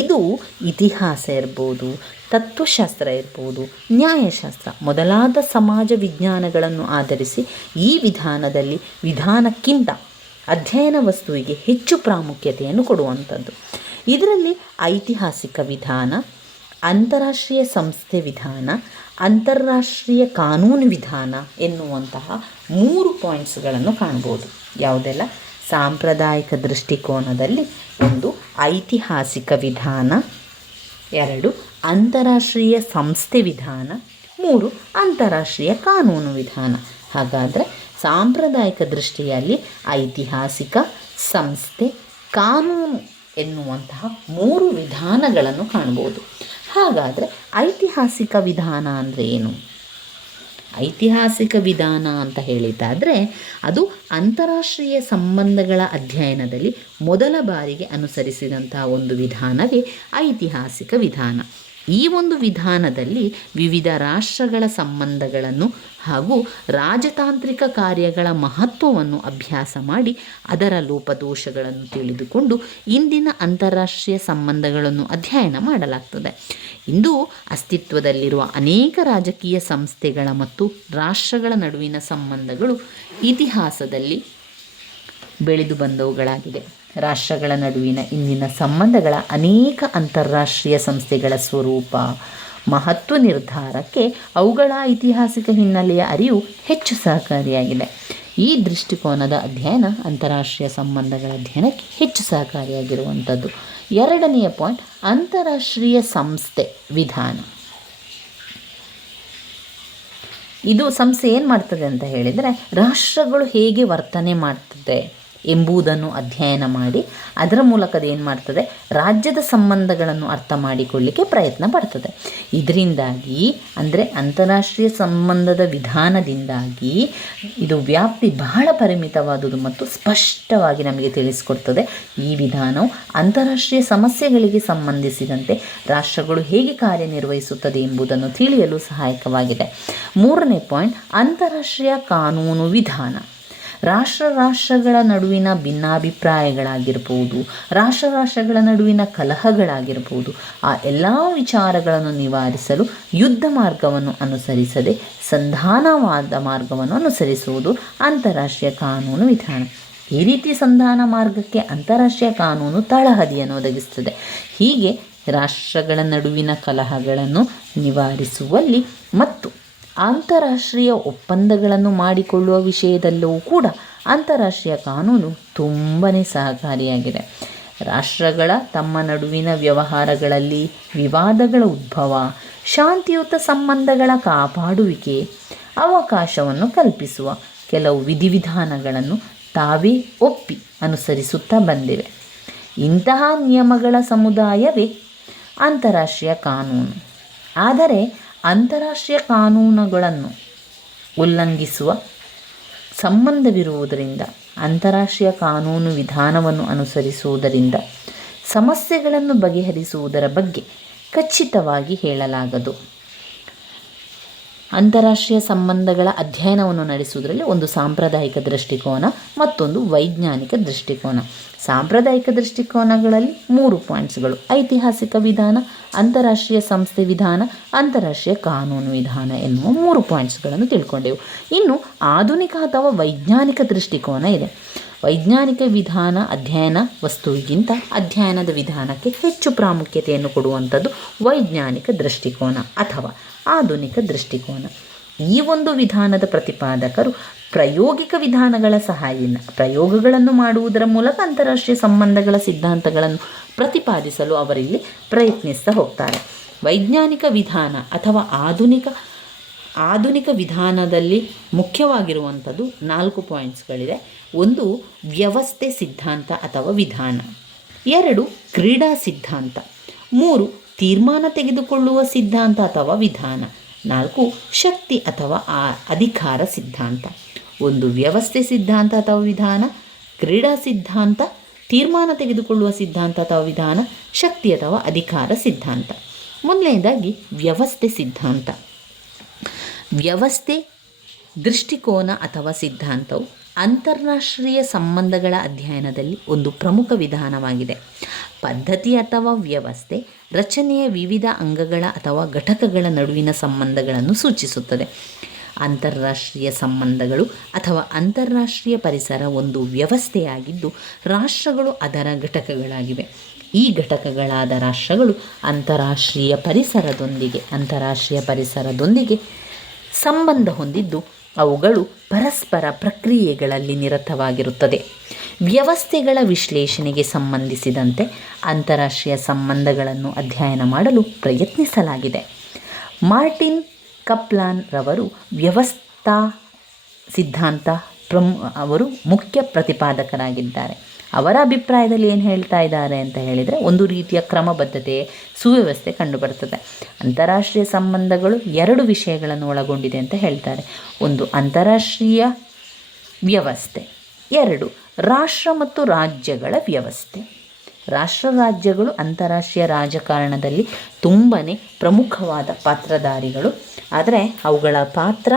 ಇದು ಇತಿಹಾಸ ಇರ್ಬೋದು, ತತ್ವಶಾಸ್ತ್ರ ಇರ್ಬೋದು, ನ್ಯಾಯಶಾಸ್ತ್ರ ಮೊದಲಾದ ಸಮಾಜ ವಿಜ್ಞಾನಗಳನ್ನು ಆಧರಿಸಿ ಈ ವಿಧಾನಕ್ಕಿಂತ ಅಧ್ಯಯನ ವಸ್ತುವಿಗೆ ಹೆಚ್ಚು ಪ್ರಾಮುಖ್ಯತೆಯನ್ನು ಕೊಡುವಂಥದ್ದು. ಇದರಲ್ಲಿ ಐತಿಹಾಸಿಕ ವಿಧಾನ, ಅಂತಾರಾಷ್ಟ್ರೀಯ ಸಂಸ್ಥೆ ವಿಧಾನ, ಅಂತಾರಾಷ್ಟ್ರೀಯ ಕಾನೂನು ವಿಧಾನ ಎನ್ನುವಂತಹ 3 ಪಾಯಿಂಟ್ಸ್ಗಳನ್ನು ಕಾಣ್ಬೋದು. ಯಾವುದೆಲ್ಲ? ಸಾಂಪ್ರದಾಯಿಕ ದೃಷ್ಟಿಕೋನದಲ್ಲಿ 1 ಐತಿಹಾಸಿಕ ವಿಧಾನ, 2 ಅಂತಾರಾಷ್ಟ್ರೀಯ ಸಂಸ್ಥೆ ವಿಧಾನ, 3 ಅಂತಾರಾಷ್ಟ್ರೀಯ ಕಾನೂನು ವಿಧಾನ. ಹಾಗಾದರೆ ಸಾಂಪ್ರದಾಯಿಕ ದೃಷ್ಟಿಯಲ್ಲಿ ಐತಿಹಾಸಿಕ, ಸಂಸ್ಥೆ, ಕಾನೂನು ಎನ್ನುವಂತಹ 3 ವಿಧಾನಗಳನ್ನು ಕಾಣ್ಬೋದು. ಹಾಗಾದರೆ ಐತಿಹಾಸಿಕ ವಿಧಾನ ಅಂದರೆ ಏನು? ಐತಿಹಾಸಿಕ ವಿಧಾನ ಅಂತ ಹೇಳಿದ್ದಾದರೆ ಅದು ಅಂತಾರಾಷ್ಟ್ರೀಯ ಸಂಬಂಧಗಳ ಅಧ್ಯಯನದಲ್ಲಿ ಮೊದಲ ಬಾರಿಗೆ ಅನುಸರಿಸಿದಂತಹ ಒಂದು ವಿಧಾನವೇ ಐತಿಹಾಸಿಕ ವಿಧಾನ. ಈ ಒಂದು ವಿಧಾನದಲ್ಲಿ ವಿವಿಧ ರಾಷ್ಟ್ರಗಳ ಸಂಬಂಧಗಳನ್ನು ಹಾಗೂ ರಾಜತಾಂತ್ರಿಕ ಕಾರ್ಯಗಳ ಮಹತ್ವವನ್ನು ಅಭ್ಯಾಸ ಮಾಡಿ ಅದರ ಲೋಪದೋಷಗಳನ್ನು ತಿಳಿದುಕೊಂಡು ಇಂದಿನ ಅಂತಾರಾಷ್ಟ್ರೀಯ ಸಂಬಂಧಗಳನ್ನು ಅಧ್ಯಯನ ಮಾಡಲಾಗ್ತದೆ. ಇಂದು ಅಸ್ತಿತ್ವದಲ್ಲಿರುವ ಅನೇಕ ರಾಜಕೀಯ ಸಂಸ್ಥೆಗಳ ಮತ್ತು ರಾಷ್ಟ್ರಗಳ ನಡುವಿನ ಸಂಬಂಧಗಳು ಇತಿಹಾಸದಲ್ಲಿ ಬೆಳೆದು ಬಂದವುಗಳಾಗಿದೆ. ರಾಷ್ಟ್ರಗಳ ನಡುವಿನ ಇಂದಿನ ಸಂಬಂಧಗಳ ಅನೇಕ ಅಂತಾರಾಷ್ಟ್ರೀಯ ಸಂಸ್ಥೆಗಳ ಸ್ವರೂಪ, ಮಹತ್ವ ನಿರ್ಧಾರಕ್ಕೆ ಅವುಗಳ ಐತಿಹಾಸಿಕ ಹಿನ್ನೆಲೆಯ ಅರಿವು ಹೆಚ್ಚು ಸಹಕಾರಿಯಾಗಿದೆ. ಈ ದೃಷ್ಟಿಕೋನದ ಅಧ್ಯಯನ ಅಂತಾರಾಷ್ಟ್ರೀಯ ಸಂಬಂಧಗಳ ಅಧ್ಯಯನಕ್ಕೆ ಹೆಚ್ಚು ಸಹಕಾರಿಯಾಗಿರುವಂಥದ್ದು. 2ನೆಯ ಪಾಯಿಂಟ್ ಅಂತಾರಾಷ್ಟ್ರೀಯ ಸಂಸ್ಥೆ ವಿಧಾನ. ಇದು ಸಂಸ್ಥೆ ಏನು ಮಾಡ್ತದೆ ಅಂತ ಹೇಳಿದರೆ, ರಾಷ್ಟ್ರಗಳು ಹೇಗೆ ವರ್ತನೆ ಮಾಡ್ತದೆ ಎಂಬುದನ್ನು ಅಧ್ಯಯನ ಮಾಡಿ ಅದರ ಮೂಲಕ ಏನು ಮಾಡ್ತದೆ, ರಾಜ್ಯದ ಸಂಬಂಧಗಳನ್ನು ಅರ್ಥ ಮಾಡಿಕೊಳ್ಳಿಕ್ಕೆ ಪ್ರಯತ್ನ ಪಡ್ತದೆ. ಇದರಿಂದಾಗಿ ಅಂದರೆ ಅಂತಾರಾಷ್ಟ್ರೀಯ ಸಂಬಂಧದ ವಿಧಾನದಿಂದಾಗಿ ಇದು ವ್ಯಾಪ್ತಿ ಬಹಳ ಪರಿಮಿತವಾದುದು ಮತ್ತು ಸ್ಪಷ್ಟವಾಗಿ ನಮಗೆ ತಿಳಿಸಿಕೊಡ್ತದೆ. ಈ ವಿಧಾನವು ಅಂತಾರಾಷ್ಟ್ರೀಯ ಸಮಸ್ಯೆಗಳಿಗೆ ಸಂಬಂಧಿಸಿದಂತೆ ರಾಷ್ಟ್ರಗಳು ಹೇಗೆ ಕಾರ್ಯನಿರ್ವಹಿಸುತ್ತದೆ ಎಂಬುದನ್ನು ತಿಳಿಯಲು ಸಹಾಯಕವಾಗಿದೆ. 3ನೇ ಪಾಯಿಂಟ್ ಅಂತಾರಾಷ್ಟ್ರೀಯ ಕಾನೂನು ವಿಧಾನ. ರಾಷ್ಟ್ರಗಳ ನಡುವಿನ ಭಿನ್ನಾಭಿಪ್ರಾಯಗಳಾಗಿರ್ಬೋದು, ರಾಷ್ಟ್ರಗಳ ನಡುವಿನ ಕಲಹಗಳಾಗಿರ್ಬೋದು, ಆ ಎಲ್ಲ ವಿಚಾರಗಳನ್ನು ನಿವಾರಿಸಲು ಯುದ್ಧ ಮಾರ್ಗವನ್ನು ಅನುಸರಿಸದೆ ಸಂಧಾನವಾದ ಮಾರ್ಗವನ್ನು ಅನುಸರಿಸುವುದು ಅಂತಾರಾಷ್ಟ್ರೀಯ ಕಾನೂನು ವಿಧಾನ. ಈ ರೀತಿ ಸಂಧಾನ ಮಾರ್ಗಕ್ಕೆ ಅಂತಾರಾಷ್ಟ್ರೀಯ ಕಾನೂನು ತಳಹದಿಯನ್ನು ಒದಗಿಸುತ್ತದೆ. ಹೀಗೆ ರಾಷ್ಟ್ರಗಳ ನಡುವಿನ ಕಲಹಗಳನ್ನು ನಿವಾರಿಸುವಲ್ಲಿ ಮತ್ತು ಅಂತಾರಾಷ್ಟ್ರೀಯ ಒಪ್ಪಂದಗಳನ್ನು ಮಾಡಿಕೊಳ್ಳುವ ವಿಷಯದಲ್ಲೂ ಕೂಡ ಅಂತಾರಾಷ್ಟ್ರೀಯ ಕಾನೂನು ತುಂಬಾ ಸಹಕಾರಿಯಾಗಿದೆ. ರಾಷ್ಟ್ರಗಳ ತಮ್ಮ ನಡುವಿನ ವ್ಯವಹಾರಗಳಲ್ಲಿ ವಿವಾದಗಳ ಉದ್ಭವ, ಶಾಂತಿಯುತ ಸಂಬಂಧಗಳ ಕಾಪಾಡುವಿಕೆ ಅವಕಾಶವನ್ನು ಕಲ್ಪಿಸುವ ಕೆಲವು ವಿಧಿವಿಧಾನಗಳನ್ನು ತಾವೇ ಒಪ್ಪಿ ಅನುಸರಿಸುತ್ತಾ ಬಂದಿವೆ. ಇಂತಹ ನಿಯಮಗಳ ಸಮುದಾಯವೇ ಅಂತಾರಾಷ್ಟ್ರೀಯ ಕಾನೂನು. ಆದರೆ ಅಂತಾರಾಷ್ಟ್ರೀಯ ಕಾನೂನುಗಳನ್ನು ಉಲ್ಲಂಘಿಸುವ ಸಂಬಂಧವಿರುವುದರಿಂದ ಅಂತಾರಾಷ್ಟ್ರೀಯ ಕಾನೂನು ವಿಧಾನವನ್ನು ಅನುಸರಿಸುವುದರಿಂದ ಸಮಸ್ಯೆಗಳನ್ನು ಬಗೆಹರಿಸುವುದರ ಬಗ್ಗೆ ಖಚಿತವಾಗಿ ಹೇಳಲಾಗದು. ಅಂತಾರಾಷ್ಟ್ರೀಯ ಸಂಬಂಧಗಳ ಅಧ್ಯಯನವನ್ನು ನಡೆಸುವುದರಲ್ಲಿ ಒಂದು ಸಾಂಪ್ರದಾಯಿಕ ದೃಷ್ಟಿಕೋನ, ಮತ್ತೊಂದು ವೈಜ್ಞಾನಿಕ ದೃಷ್ಟಿಕೋನ. ಸಾಂಪ್ರದಾಯಿಕ ದೃಷ್ಟಿಕೋನಗಳಲ್ಲಿ 3 ಪಾಯಿಂಟ್ಸ್ಗಳು: ಐತಿಹಾಸಿಕ ವಿಧಾನ, ಅಂತಾರಾಷ್ಟ್ರೀಯ ಸಂಸ್ಥೆ ವಿಧಾನ, ಅಂತಾರಾಷ್ಟ್ರೀಯ ಕಾನೂನು ವಿಧಾನ ಎನ್ನುವ 3 ಪಾಯಿಂಟ್ಸ್ಗಳನ್ನು ತಿಳ್ಕೊಂಡೆವು. ಇನ್ನು ಆಧುನಿಕ ಅಥವಾ ವೈಜ್ಞಾನಿಕ ದೃಷ್ಟಿಕೋನ ಇದೆ. ವೈಜ್ಞಾನಿಕ ವಿಧಾನ ಅಧ್ಯಯನ ವಸ್ತುವಿಗಿಂತ ಅಧ್ಯಯನದ ವಿಧಾನಕ್ಕೆ ಹೆಚ್ಚು ಪ್ರಾಮುಖ್ಯತೆಯನ್ನು ಕೊಡುವಂಥದ್ದು ವೈಜ್ಞಾನಿಕ ದೃಷ್ಟಿಕೋನ ಅಥವಾ ಆಧುನಿಕ ದೃಷ್ಟಿಕೋನ. ಈ ಒಂದು ವಿಧಾನದ ಪ್ರತಿಪಾದಕರು ಪ್ರಾಯೋಗಿಕ ವಿಧಾನಗಳ ಸಹಾಯದಿಂದ ಪ್ರಯೋಗಗಳನ್ನು ಮಾಡುವುದರ ಮೂಲಕ ಅಂತಾರಾಷ್ಟ್ರೀಯ ಸಂಬಂಧಗಳ ಸಿದ್ಧಾಂತಗಳನ್ನು ಪ್ರತಿಪಾದಿಸಲು ಅವರಿಲ್ಲಿ ಪ್ರಯತ್ನಿಸ್ತಾ ಹೋಗ್ತಾರೆ. ವೈಜ್ಞಾನಿಕ ವಿಧಾನ ಅಥವಾ ಆಧುನಿಕ ವಿಧಾನದಲ್ಲಿ ಮುಖ್ಯವಾಗಿರುವಂಥದ್ದು 4 ಪಾಯಿಂಟ್ಸ್ಗಳಿದೆ. 1 ವ್ಯವಸ್ಥೆ ಸಿದ್ಧಾಂತ ಅಥವಾ ವಿಧಾನ, 2 ಕ್ರೀಡಾ ಸಿದ್ಧಾಂತ, 3 ತೀರ್ಮಾನ ತೆಗೆದುಕೊಳ್ಳುವ ಸಿದ್ಧಾಂತ ಅಥವಾ ವಿಧಾನ, 4 ಶಕ್ತಿ ಅಥವಾ ಅಧಿಕಾರ ಸಿದ್ಧಾಂತ. 1 ವ್ಯವಸ್ಥೆ ಸಿದ್ಧಾಂತ ಅಥವಾ ವಿಧಾನ, ಕ್ರೀಡಾ ಸಿದ್ಧಾಂತ, ತೀರ್ಮಾನ ತೆಗೆದುಕೊಳ್ಳುವ ಸಿದ್ಧಾಂತ ಅಥವಾ ವಿಧಾನ, ಶಕ್ತಿ ಅಥವಾ ಅಧಿಕಾರ ಸಿದ್ಧಾಂತ. ಮೊದಲನೇದಾಗಿ ವ್ಯವಸ್ಥೆ ಸಿದ್ಧಾಂತ. ವ್ಯವಸ್ಥೆ ದೃಷ್ಟಿಕೋನ ಅಥವಾ ಸಿದ್ಧಾಂತವು ಅಂತಾರಾಷ್ಟ್ರೀಯ ಸಂಬಂಧಗಳ ಅಧ್ಯಯನದಲ್ಲಿ ಒಂದು ಪ್ರಮುಖ ವಿಧಾನವಾಗಿದೆ. ಪದ್ಧತಿ ಅಥವಾ ವ್ಯವಸ್ಥೆ ರಚನೆಯ ವಿವಿಧ ಅಂಗಗಳ ಅಥವಾ ಘಟಕಗಳ ನಡುವಿನ ಸಂಬಂಧಗಳನ್ನು ಸೂಚಿಸುತ್ತದೆ. ಅಂತಾರಾಷ್ಟ್ರೀಯ ಸಂಬಂಧಗಳು ಅಥವಾ ಅಂತಾರಾಷ್ಟ್ರೀಯ ಪರಿಸರ ಒಂದು ವ್ಯವಸ್ಥೆಯಾಗಿದ್ದು ರಾಷ್ಟ್ರಗಳು ಅದರ ಘಟಕಗಳಾಗಿವೆ. ಈ ಘಟಕಗಳಾದ ರಾಷ್ಟ್ರಗಳು ಅಂತಾರಾಷ್ಟ್ರೀಯ ಪರಿಸರದೊಂದಿಗೆ ಸಂಬಂಧ ಹೊಂದಿದ್ದು ಅವುಗಳು ಪರಸ್ಪರ ಪ್ರಕ್ರಿಯೆಗಳಲ್ಲಿ ನಿರತವಾಗಿರುತ್ತದೆ. ವ್ಯವಸ್ಥೆಗಳ ವಿಶ್ಲೇಷಣೆಗೆ ಸಂಬಂಧಿಸಿದಂತೆ ಅಂತಾರಾಷ್ಟ್ರೀಯ ಸಂಬಂಧಗಳನ್ನು ಅಧ್ಯಯನ ಮಾಡಲು ಪ್ರಯತ್ನಿಸಲಾಗಿದೆ. ಮಾರ್ಟಿನ್ ಕಪ್ಲಾನ್ ರವರು ವ್ಯವಸ್ಥಾ ಸಿದ್ಧಾಂತ ಅವರು ಮುಖ್ಯ ಪ್ರತಿಪಾದಕರಾಗಿದ್ದಾರೆ. ಅವರ ಅಭಿಪ್ರಾಯದಲ್ಲಿ ಏನು ಹೇಳ್ತಾ ಇದ್ದಾರೆ ಅಂತ ಹೇಳಿದರೆ, ಒಂದು ರೀತಿಯ ಕ್ರಮಬದ್ಧತೆ, ಸುವ್ಯವಸ್ಥೆ ಕಂಡುಬರ್ತದೆ. ಅಂತಾರಾಷ್ಟ್ರೀಯ ಸಂಬಂಧಗಳು 2 ವಿಷಯಗಳನ್ನು ಒಳಗೊಂಡಿದೆ ಅಂತ ಹೇಳ್ತಾರೆ. ಒಂದು ಅಂತಾರಾಷ್ಟ್ರೀಯ ವ್ಯವಸ್ಥೆ, 2 ರಾಷ್ಟ್ರ ಮತ್ತು ರಾಜ್ಯಗಳ ವ್ಯವಸ್ಥೆ. ರಾಷ್ಟ್ರಗಳು ಅಂತಾರಾಷ್ಟ್ರೀಯ ರಾಜಕಾರಣದಲ್ಲಿ ತುಂಬಾ ಪ್ರಮುಖವಾದ ಪಾತ್ರಧಾರಿಗಳು. ಆದರೆ ಅವುಗಳ ಪಾತ್ರ,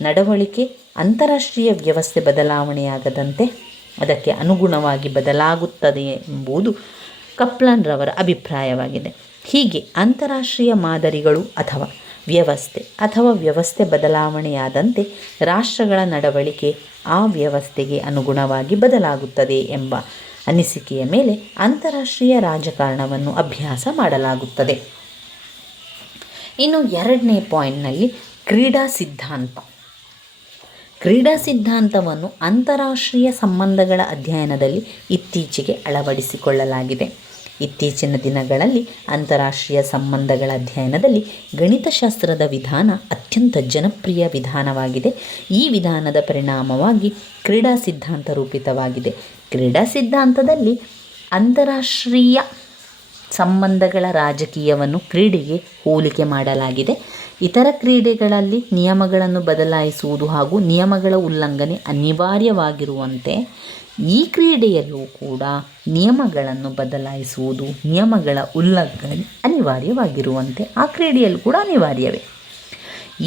ನಡವಳಿಕೆ ಅಂತಾರಾಷ್ಟ್ರೀಯ ವ್ಯವಸ್ಥೆ ಬದಲಾವಣೆಯಾಗದಂತೆ ಅದಕ್ಕೆ ಅನುಗುಣವಾಗಿ ಬದಲಾಗುತ್ತದೆ ಎಂಬುದು ಕಪ್ಲಾನ್ ರವರ ಅಭಿಪ್ರಾಯವಾಗಿದೆ. ಹೀಗೆ ಅಂತಾರಾಷ್ಟ್ರೀಯ ಮಾದರಿಗಳು ಅಥವಾ ವ್ಯವಸ್ಥೆ ಬದಲಾವಣೆಯಾದಂತೆ ರಾಷ್ಟ್ರಗಳ ನಡವಳಿಕೆ ಆ ವ್ಯವಸ್ಥೆಗೆ ಅನುಗುಣವಾಗಿ ಬದಲಾಗುತ್ತದೆ ಎಂಬ ಅನಿಸಿಕೆಯ ಮೇಲೆ ಅಂತಾರಾಷ್ಟ್ರೀಯ ರಾಜಕಾರಣವನ್ನು ಅಭ್ಯಾಸ ಮಾಡಲಾಗುತ್ತದೆ. ಇನ್ನು 2ನೇ ಪಾಯಿಂಟ್ನಲ್ಲಿ ಕ್ರೀಡಾ ಸಿದ್ಧಾಂತವನ್ನು ಅಂತಾರಾಷ್ಟ್ರೀಯ ಸಂಬಂಧಗಳ ಅಧ್ಯಯನದಲ್ಲಿ ಇತ್ತೀಚೆಗೆ ಅಳವಡಿಸಿಕೊಳ್ಳಲಾಗಿದೆ. ಇತ್ತೀಚಿನ ದಿನಗಳಲ್ಲಿ ಅಂತಾರಾಷ್ಟ್ರೀಯ ಸಂಬಂಧಗಳ ಅಧ್ಯಯನದಲ್ಲಿ ಗಣಿತಶಾಸ್ತ್ರದ ವಿಧಾನ ಅತ್ಯಂತ ಜನಪ್ರಿಯ ವಿಧಾನವಾಗಿದೆ. ಈ ವಿಧಾನದ ಪರಿಣಾಮವಾಗಿ ಕ್ರೀಡಾ ಸಿದ್ಧಾಂತ ರೂಪಿತವಾಗಿದೆ. ಕ್ರೀಡಾ ಸಿದ್ಧಾಂತದಲ್ಲಿ ಅಂತಾರಾಷ್ಟ್ರೀಯ ಸಂಬಂಧಗಳ ರಾಜಕೀಯವನ್ನು ಕ್ರೀಡೆಗೆ ಹೋಲಿಕೆ ಮಾಡಲಾಗಿದೆ. ಇತರ ಕ್ರೀಡೆಗಳಲ್ಲಿ ನಿಯಮಗಳನ್ನು ಬದಲಾಯಿಸುವುದು ಹಾಗೂ ನಿಯಮಗಳ ಉಲ್ಲಂಘನೆ ಅನಿವಾರ್ಯವಾಗಿರುವಂತೆ ಈ ಕ್ರೀಡೆಯಲ್ಲೂ ಕೂಡ ನಿಯಮಗಳನ್ನು ಬದಲಾಯಿಸುವುದು, ನಿಯಮಗಳ ಉಲ್ಲಂಘನೆ ಅನಿವಾರ್ಯವಾಗಿರುವಂತೆ ಆ ಕ್ರೀಡೆಯಲ್ಲೂ ಕೂಡ ಅನಿವಾರ್ಯವೇ.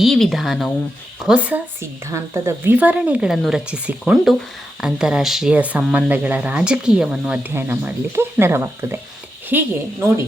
ಈ ವಿಧಾನವು ಹೊಸ ಸಿದ್ಧಾಂತದ ವಿವರಣೆಗಳನ್ನು ರಚಿಸಿಕೊಂಡು ಅಂತಾರಾಷ್ಟ್ರೀಯ ಸಂಬಂಧಗಳ ರಾಜಕೀಯವನ್ನು ಅಧ್ಯಯನ ಮಾಡಲಿಕ್ಕೆ ನೆರವಾಗ್ತದೆ. ಹೀಗೆ ನೋಡಿ,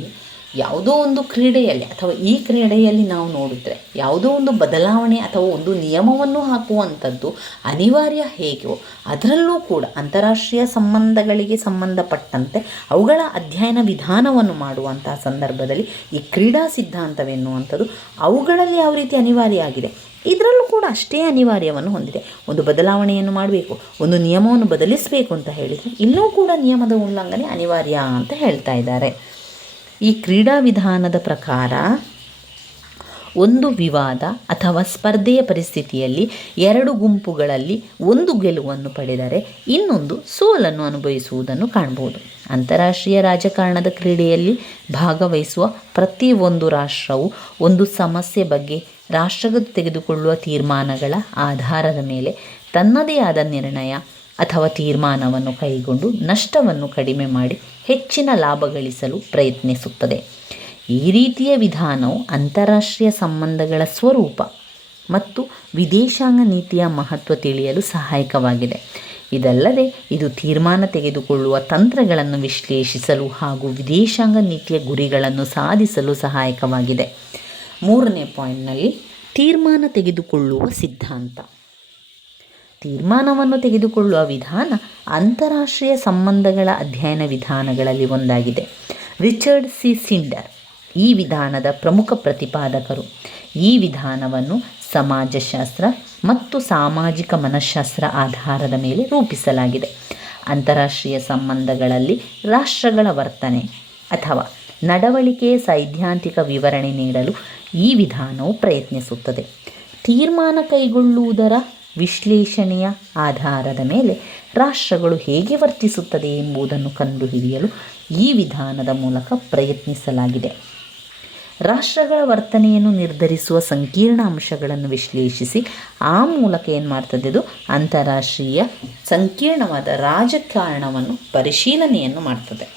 ಯಾವುದೋ ಒಂದು ಕ್ರೀಡೆಯಲ್ಲಿ ಅಥವಾ ಈ ಕ್ರೀಡೆಯಲ್ಲಿ ನಾವು ನೋಡಿದರೆ ಯಾವುದೋ ಒಂದು ಬದಲಾವಣೆ ಅಥವಾ ಒಂದು ನಿಯಮವನ್ನು ಹಾಕುವಂಥದ್ದು ಅನಿವಾರ್ಯ ಹೇಗೋ, ಅದರಲ್ಲೂ ಕೂಡ ಅಂತಾರಾಷ್ಟ್ರೀಯ ಸಂಬಂಧಗಳಿಗೆ ಸಂಬಂಧಪಟ್ಟಂತೆ ಅವುಗಳ ಅಧ್ಯಯನ ವಿಧಾನವನ್ನು ಮಾಡುವಂತಹ ಸಂದರ್ಭದಲ್ಲಿ ಈ ಕ್ರೀಡಾ ಸಿದ್ಧಾಂತವೆನ್ನುವಂಥದ್ದು ಅವುಗಳಲ್ಲಿ ಯಾವ ರೀತಿ ಅನಿವಾರ್ಯ ಆಗಿದೆ, ಇದರಲ್ಲೂ ಕೂಡ ಅಷ್ಟೇ ಅನಿವಾರ್ಯವನ್ನು ಹೊಂದಿದೆ. ಒಂದು ಬದಲಾವಣೆಯನ್ನು ಮಾಡಬೇಕು, ಒಂದು ನಿಯಮವನ್ನು ಬದಲಿಸಬೇಕು ಅಂತ ಹೇಳಿದರೆ ಇಲ್ಲೂ ಕೂಡ ನಿಯಮದ ಉಲ್ಲಂಘನೆ ಅನಿವಾರ್ಯ ಅಂತ ಹೇಳ್ತಾ ಇದ್ದಾರೆ. ಈ ಕ್ರೀಡಾ ವಿಧಾನದ ಪ್ರಕಾರ ಒಂದು ವಿವಾದ ಅಥವಾ ಸ್ಪರ್ಧೆಯ ಪರಿಸ್ಥಿತಿಯಲ್ಲಿ 2 ಗುಂಪುಗಳಲ್ಲಿ ಒಂದು ಗೆಲುವನ್ನು ಪಡೆದರೆ ಇನ್ನೊಂದು ಸೋಲನ್ನು ಅನುಭವಿಸುವುದನ್ನು ಕಾಣಬಹುದು. ಅಂತಾರಾಷ್ಟ್ರೀಯ ರಾಜಕಾರಣದ ಕ್ರೀಡೆಯಲ್ಲಿ ಭಾಗವಹಿಸುವ ಪ್ರತಿಯೊಂದು ರಾಷ್ಟ್ರವು ಒಂದು ಸಮಸ್ಯೆ ಬಗ್ಗೆ ರಾಷ್ಟ್ರಗಳು ತೆಗೆದುಕೊಳ್ಳುವ ತೀರ್ಮಾನಗಳ ಆಧಾರದ ಮೇಲೆ ತನ್ನದೇ ಆದ ನಿರ್ಣಯ ಅಥವಾ ತೀರ್ಮಾನವನ್ನು ಕೈಗೊಂಡು ನಷ್ಟವನ್ನು ಕಡಿಮೆ ಮಾಡಿ ಹೆಚ್ಚಿನ ಲಾಭ ಗಳಿಸಲು ಪ್ರಯತ್ನಿಸುತ್ತದೆ. ಈ ರೀತಿಯ ವಿಧಾನವು ಅಂತಾರಾಷ್ಟ್ರೀಯ ಸಂಬಂಧಗಳ ಸ್ವರೂಪ ಮತ್ತು ವಿದೇಶಾಂಗ ನೀತಿಯ ಮಹತ್ವ ತಿಳಿಯಲು ಸಹಾಯಕವಾಗಿದೆ. ಇದಲ್ಲದೆ ಇದು ತೀರ್ಮಾನ ತೆಗೆದುಕೊಳ್ಳುವ ತಂತ್ರಗಳನ್ನು ವಿಶ್ಲೇಷಿಸಲು ಹಾಗೂ ವಿದೇಶಾಂಗ ನೀತಿಯ ಗುರಿಗಳನ್ನು ಸಾಧಿಸಲು ಸಹಾಯಕವಾಗಿದೆ. 3ನೇ ಪಾಯಿಂಟ್ನಲ್ಲಿ ತೀರ್ಮಾನ ತೆಗೆದುಕೊಳ್ಳುವ ಸಿದ್ಧಾಂತ. ತೀರ್ಮಾನವನ್ನು ತೆಗೆದುಕೊಳ್ಳುವ ವಿಧಾನ ಅಂತಾರಾಷ್ಟ್ರೀಯ ಸಂಬಂಧಗಳ ಅಧ್ಯಯನ ವಿಧಾನಗಳಲ್ಲಿ ಒಂದಾಗಿದೆ. ರಿಚರ್ಡ್ ಸಿ ಸಿಂಡರ್ ಈ ವಿಧಾನದ ಪ್ರಮುಖ ಪ್ರತಿಪಾದಕರು. ಈ ವಿಧಾನವನ್ನು ಸಮಾಜಶಾಸ್ತ್ರ ಮತ್ತು ಸಾಮಾಜಿಕ ಮನಃಶಾಸ್ತ್ರ ಆಧಾರದ ಮೇಲೆ ರೂಪಿಸಲಾಗಿದೆ. ಅಂತಾರಾಷ್ಟ್ರೀಯ ಸಂಬಂಧಗಳಲ್ಲಿ ರಾಷ್ಟ್ರಗಳ ವರ್ತನೆ ಅಥವಾ ನಡವಳಿಕೆಯ ಸೈದ್ಧಾಂತಿಕ ವಿವರಣೆ ನೀಡಲು ಈ ವಿಧಾನವು ಪ್ರಯತ್ನಿಸುತ್ತದೆ. ತೀರ್ಮಾನ ಕೈಗೊಳ್ಳುವುದರ ವಿಶ್ಲೇಷಣೆಯ ಆಧಾರದ ಮೇಲೆ ರಾಷ್ಟ್ರಗಳು ಹೇಗೆ ವರ್ತಿಸುತ್ತದೆ ಎಂಬುದನ್ನು ಕಂಡುಹಿಡಿಯಲು ಈ ವಿಧಾನದ ಮೂಲಕ ಪ್ರಯತ್ನಿಸಲಾಗಿದೆ. ರಾಷ್ಟ್ರಗಳ ವರ್ತನೆಯನ್ನು ನಿರ್ಧರಿಸುವ ಸಂಕೀರ್ಣ ಅಂಶಗಳನ್ನು ವಿಶ್ಲೇಷಿಸಿ ಆ ಮೂಲಕ ಏನು ಮಾಡ್ತದೆ, ಇದು ಅಂತಾರಾಷ್ಟ್ರೀಯ ಸಂಕೀರ್ಣವಾದ ರಾಜಕಾರಣವನ್ನು ಪರಿಶೀಲನೆಯನ್ನು ಮಾಡ್ತದೆ.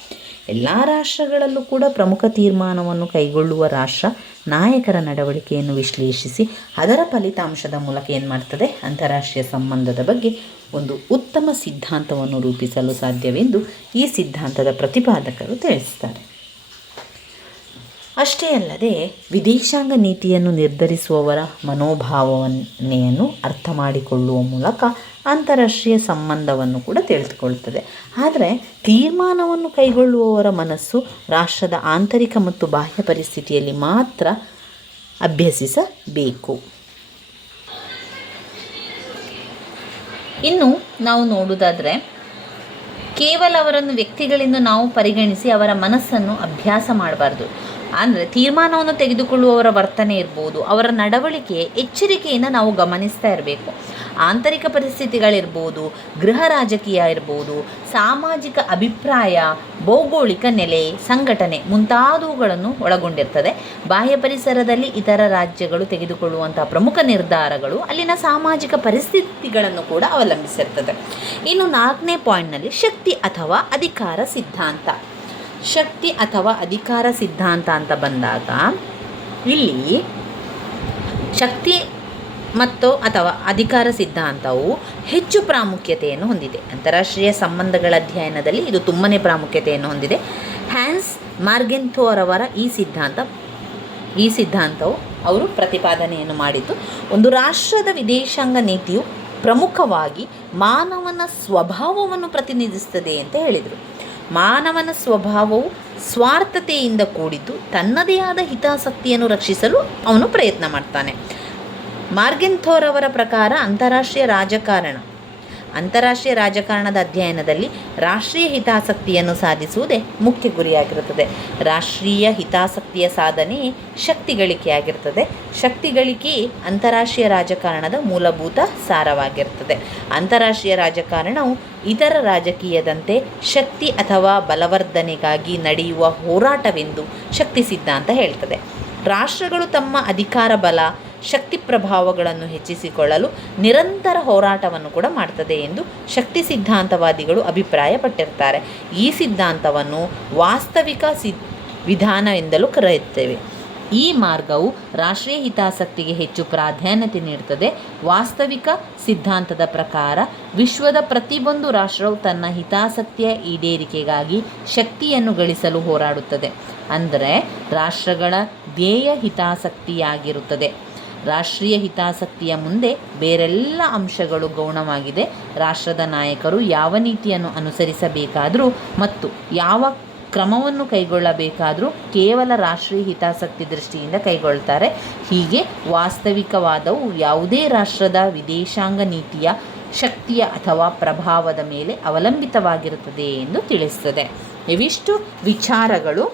ಎಲ್ಲ ರಾಷ್ಟ್ರಗಳಲ್ಲೂ ಕೂಡ ಪ್ರಮುಖ ತೀರ್ಮಾನವನ್ನು ಕೈಗೊಳ್ಳುವ ರಾಷ್ಟ್ರ ನಾಯಕರ ನಡವಳಿಕೆಯನ್ನು ವಿಶ್ಲೇಷಿಸಿ ಅದರ ಫಲಿತಾಂಶದ ಮೂಲಕ ಏನು ಮಾಡ್ತದೆ, ಅಂತಾರಾಷ್ಟ್ರೀಯ ಸಂಬಂಧದ ಬಗ್ಗೆ ಒಂದು ಉತ್ತಮ ಸಿದ್ಧಾಂತವನ್ನು ರೂಪಿಸಲು ಸಾಧ್ಯವೆಂದು ಈ ಸಿದ್ಧಾಂತದ ಪ್ರತಿಪಾದಕರು ತಿಳಿಸ್ತಾರೆ. ಅಷ್ಟೇ ಅಲ್ಲದೆ ವಿದೇಶಾಂಗ ನೀತಿಯನ್ನು ನಿರ್ಧರಿಸುವವರ ಮನೋಭಾವನೆಯನ್ನು ಅರ್ಥ ಮಾಡಿಕೊಳ್ಳುವ ಮೂಲಕ ಅಂತಾರಾಷ್ಟ್ರೀಯ ಸಂಬಂಧವನ್ನು ಕೂಡ ತಿಳಿದುಕೊಳ್ಳುತ್ತದೆ. ಆದರೆ ತೀರ್ಮಾನವನ್ನು ಕೈಗೊಳ್ಳುವವರ ಮನಸ್ಸು ರಾಷ್ಟ್ರದ ಆಂತರಿಕ ಮತ್ತು ಬಾಹ್ಯ ಪರಿಸ್ಥಿತಿಯಲ್ಲಿ ಮಾತ್ರ ಅಭ್ಯಸಿಸಬೇಕು. ಇನ್ನು ನಾವು ನೋಡುವುದಾದರೆ, ಕೇವಲ ಅವರನ್ನು ವ್ಯಕ್ತಿಗಳಿಂದ ನಾವು ಪರಿಗಣಿಸಿ ಅವರ ಮನಸ್ಸನ್ನು ಅಭ್ಯಾಸ ಮಾಡಬಾರ್ದು. ಅಂದರೆ ತೀರ್ಮಾನವನ್ನು ತೆಗೆದುಕೊಳ್ಳುವವರ ವರ್ತನೆ ಇರ್ಬೋದು, ಅವರ ನಡವಳಿಕೆ ಎಚ್ಚರಿಕೆಯಿಂದ ನಾವು ಗಮನಿಸ್ತಾ ಇರಬೇಕು. ಆಂತರಿಕ ಪರಿಸ್ಥಿತಿಗಳಿರ್ಬೋದು, ಗೃಹ ರಾಜಕೀಯ ಇರ್ಬೋದು, ಸಾಮಾಜಿಕ ಅಭಿಪ್ರಾಯ, ಭೌಗೋಳಿಕ ನೆಲೆ, ಸಂಘಟನೆ ಮುಂತಾದವುಗಳನ್ನು ಒಳಗೊಂಡಿರ್ತದೆ. ಬಾಹ್ಯ ಪರಿಸರದಲ್ಲಿ ಇತರ ರಾಜ್ಯಗಳು ತೆಗೆದುಕೊಳ್ಳುವಂತಹ ಪ್ರಮುಖ ನಿರ್ಧಾರಗಳು ಅಲ್ಲಿನ ಸಾಮಾಜಿಕ ಪರಿಸ್ಥಿತಿಗಳನ್ನು ಕೂಡ ಅವಲಂಬಿಸಿರ್ತದೆ. ಇನ್ನು 4ನೇ ಪಾಯಿಂಟ್ನಲ್ಲಿ ಶಕ್ತಿ ಅಥವಾ ಅಧಿಕಾರ ಸಿದ್ಧಾಂತ. ಶಕ್ತಿ ಅಥವಾ ಅಧಿಕಾರ ಸಿದ್ಧಾಂತ ಅಂತ ಬಂದಾಗ ಇಲ್ಲಿ ಶಕ್ತಿ ಮತ್ತು ಅಥವಾ ಅಧಿಕಾರ ಸಿದ್ಧಾಂತವು ಹೆಚ್ಚು ಪ್ರಾಮುಖ್ಯತೆಯನ್ನು ಹೊಂದಿದೆ. ಅಂತಾರಾಷ್ಟ್ರೀಯ ಸಂಬಂಧಗಳ ಅಧ್ಯಯನದಲ್ಲಿ ಇದು ತುಂಬನೇ ಪ್ರಾಮುಖ್ಯತೆಯನ್ನು ಹೊಂದಿದೆ. ಹ್ಯಾನ್ಸ್ ಮಾರ್ಗೆಂಥೋರವರ ಈ ಸಿದ್ಧಾಂತವು ಅವರು ಪ್ರತಿಪಾದನೆಯನ್ನು ಮಾಡಿದ್ದು, ಒಂದು ರಾಷ್ಟ್ರದ ವಿದೇಶಾಂಗ ನೀತಿಯು ಪ್ರಮುಖವಾಗಿ ಮಾನವನ ಸ್ವಭಾವವನ್ನು ಪ್ರತಿನಿಧಿಸುತ್ತದೆ ಅಂತ ಹೇಳಿದರು. ಮಾನವನ ಸ್ವಭಾವವು ಸ್ವಾರ್ಥತೆಯಿಂದ ಕೂಡಿದ್ದು ತನ್ನದೇ ಆದ ಹಿತಾಸಕ್ತಿಯನ್ನು ರಕ್ಷಿಸಲು ಅವನು ಪ್ರಯತ್ನ ಮಾಡ್ತಾನೆ. ಮಾರ್ಗೆಂಥೋರವರ ಪ್ರಕಾರ ಅಂತಾರಾಷ್ಟ್ರೀಯ ರಾಜಕಾರಣದ ಅಧ್ಯಯನದಲ್ಲಿ ರಾಷ್ಟ್ರೀಯ ಹಿತಾಸಕ್ತಿಯನ್ನು ಸಾಧಿಸುವುದೇ ಮುಖ್ಯ ಗುರಿಯಾಗಿರುತ್ತದೆ. ರಾಷ್ಟ್ರೀಯ ಹಿತಾಸಕ್ತಿಯ ಸಾಧನೆ ಶಕ್ತಿ ಗಳಿಕೆಯಾಗಿರ್ತದೆ. ಶಕ್ತಿ ಗಳಿಕೆಯೇ ಅಂತಾರಾಷ್ಟ್ರೀಯ ರಾಜಕಾರಣದ ಮೂಲಭೂತ ಸಾರವಾಗಿರ್ತದೆ. ಅಂತಾರಾಷ್ಟ್ರೀಯ ರಾಜಕಾರಣವು ಇತರ ರಾಜಕೀಯದಂತೆ ಶಕ್ತಿ ಅಥವಾ ಬಲವರ್ಧನೆಗಾಗಿ ನಡೆಯುವ ಹೋರಾಟವೆಂದು ಶಕ್ತಿ ಸಿದ್ಧಾಂತ ಹೇಳ್ತದೆ. ರಾಷ್ಟ್ರಗಳು ತಮ್ಮ ಅಧಿಕಾರ ಬಲ, ಶಕ್ತಿ ಪ್ರಭಾವಗಳನ್ನು ಹೆಚ್ಚಿಸಿಕೊಳ್ಳಲು ನಿರಂತರ ಹೋರಾಟವನ್ನು ಕೂಡ ಮಾಡ್ತದೆ ಎಂದು ಶಕ್ತಿ ಸಿದ್ಧಾಂತವಾದಿಗಳು ಅಭಿಪ್ರಾಯಪಟ್ಟಿರ್ತಾರೆ. ಈ ಸಿದ್ಧಾಂತವನ್ನು ವಾಸ್ತವಿಕ ವಿಧಾನ ಎಂದಲೂ ಕರೆಯುತ್ತೇವೆ. ಈ ಮಾರ್ಗವು ರಾಷ್ಟ್ರೀಯ ಹಿತಾಸಕ್ತಿಗೆ ಹೆಚ್ಚು ಪ್ರಾಧಾನ್ಯತೆ ನೀಡುತ್ತದೆ. ವಾಸ್ತವಿಕ ಸಿದ್ಧಾಂತದ ಪ್ರಕಾರ ವಿಶ್ವದ ಪ್ರತಿಯೊಂದು ರಾಷ್ಟ್ರವು ತನ್ನ ಹಿತಾಸಕ್ತಿಯ ಈಡೇರಿಕೆಗಾಗಿ ಶಕ್ತಿಯನ್ನು ಗಳಿಸಲು ಹೋರಾಡುತ್ತದೆ. ಅಂದರೆ ರಾಷ್ಟ್ರಗಳ ಧ್ಯೇಯ ಹಿತಾಸಕ್ತಿಯಾಗಿರುತ್ತದೆ. ರಾಷ್ಟ್ರೀಯ ಹಿತಾಸಕ್ತಿಯ ಮುಂದೆ ಬೇರೆಲ್ಲ ಅಂಶಗಳು ಗೌಣವಾಗಿದೆ. ರಾಷ್ಟ್ರದ ನಾಯಕರು ಯಾವ ನೀತಿಯನ್ನು ಅನುಸರಿಸಬೇಕಾದರೂ ಮತ್ತು ಯಾವ ಕ್ರಮವನ್ನು ಕೈಗೊಳ್ಳಬೇಕಾದರೂ ಕೇವಲ ರಾಷ್ಟ್ರೀಯ ಹಿತಾಸಕ್ತಿ ದೃಷ್ಟಿಯಿಂದ ಕೈಗೊಳ್ತಾರೆ. ಹೀಗೆ ವಾಸ್ತವಿಕವಾದವು ಯಾವುದೇ ರಾಷ್ಟ್ರದ ವಿದೇಶಾಂಗ ನೀತಿಯ ಶಕ್ತಿಯ ಅಥವಾ ಪ್ರಭಾವದ ಮೇಲೆ ಅವಲಂಬಿತವಾಗಿರುತ್ತದೆ ಎಂದು ತಿಳಿಸುತ್ತದೆ. ಇವಿಷ್ಟು ವಿಚಾರಗಳು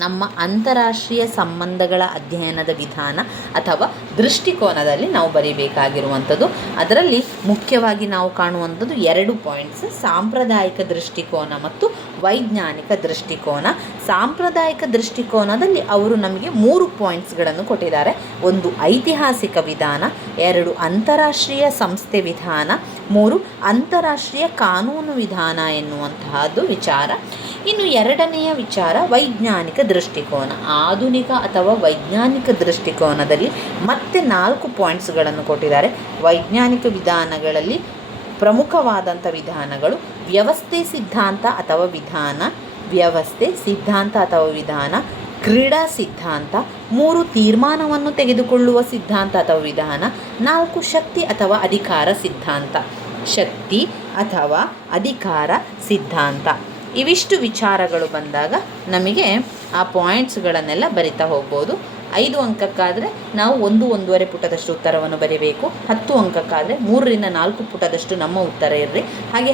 ನಮ್ಮ ಅಂತಾರಾಷ್ಟ್ರೀಯ ಸಂಬಂಧಗಳ ಅಧ್ಯಯನದ ವಿಧಾನ ಅಥವಾ ದೃಷ್ಟಿಕೋನದಲ್ಲಿ ನಾವು ಬರೀಬೇಕಾಗಿರುವಂಥದ್ದು. ಅದರಲ್ಲಿ ಮುಖ್ಯವಾಗಿ ನಾವು ಕಾಣುವಂಥದ್ದು 2 ಪಾಯಿಂಟ್ಸ್: ಸಾಂಪ್ರದಾಯಿಕ ದೃಷ್ಟಿಕೋನ ಮತ್ತು ವೈಜ್ಞಾನಿಕ ದೃಷ್ಟಿಕೋನ. ಸಾಂಪ್ರದಾಯಿಕ ದೃಷ್ಟಿಕೋನದಲ್ಲಿ ಅವರು ನಮಗೆ 3 ಪಾಯಿಂಟ್ಸ್ಗಳನ್ನು ಕೊಟ್ಟಿದ್ದಾರೆ. 1 ಐತಿಹಾಸಿಕ ವಿಧಾನ, 2 ಅಂತಾರಾಷ್ಟ್ರೀಯ ಸಂಸ್ಥೆ ವಿಧಾನ, 3 ಅಂತಾರಾಷ್ಟ್ರೀಯ ಕಾನೂನು ವಿಧಾನ ಎನ್ನುವಂತಹದ್ದು ವಿಚಾರ. ಇನ್ನು 2ನೆಯ ವಿಚಾರ ವೈಜ್ಞಾನಿಕ ದೃಷ್ಟಿಕೋನ. ಆಧುನಿಕ ಅಥವಾ ವೈಜ್ಞಾನಿಕ ದೃಷ್ಟಿಕೋನದಲ್ಲಿ ಮತ್ತೆ 4 ಪಾಯಿಂಟ್ಸ್ಗಳನ್ನು ಕೊಟ್ಟಿದ್ದಾರೆ. ವೈಜ್ಞಾನಿಕ ವಿಧಾನಗಳಲ್ಲಿ ಪ್ರಮುಖವಾದಂಥ ವಿಧಾನಗಳು ವ್ಯವಸ್ಥೆ ಸಿದ್ಧಾಂತ ಅಥವಾ ವಿಧಾನ, ಕ್ರೀಡಾ ಸಿದ್ಧಾಂತ, 3 ತೀರ್ಮಾನವನ್ನು ತೆಗೆದುಕೊಳ್ಳುವ ಸಿದ್ಧಾಂತ ಅಥವಾ ವಿಧಾನ, 4 ಶಕ್ತಿ ಅಥವಾ ಅಧಿಕಾರ ಸಿದ್ಧಾಂತ. ಶಕ್ತಿ ಅಥವಾ ಅಧಿಕಾರ ಸಿದ್ಧಾಂತ ಇವಿಷ್ಟು ವಿಚಾರಗಳು ಬಂದಾಗ ನಮಗೆ ಆ ಪಾಯಿಂಟ್ಸ್ಗಳನ್ನೆಲ್ಲ ಬರಿತಾ ಹೋಗ್ಬೋದು. 5 ಅಂಕಕ್ಕಾದರೆ ನಾವು 1-1.5 ಪುಟದಷ್ಟು ಉತ್ತರವನ್ನು ಬರೀಬೇಕು. 10 ಅಂಕಕ್ಕಾದರೆ 3ರಿಂದ 4 ಪುಟದಷ್ಟು ನಮ್ಮ ಉತ್ತರ ಇರಲಿ. ಹಾಗೆ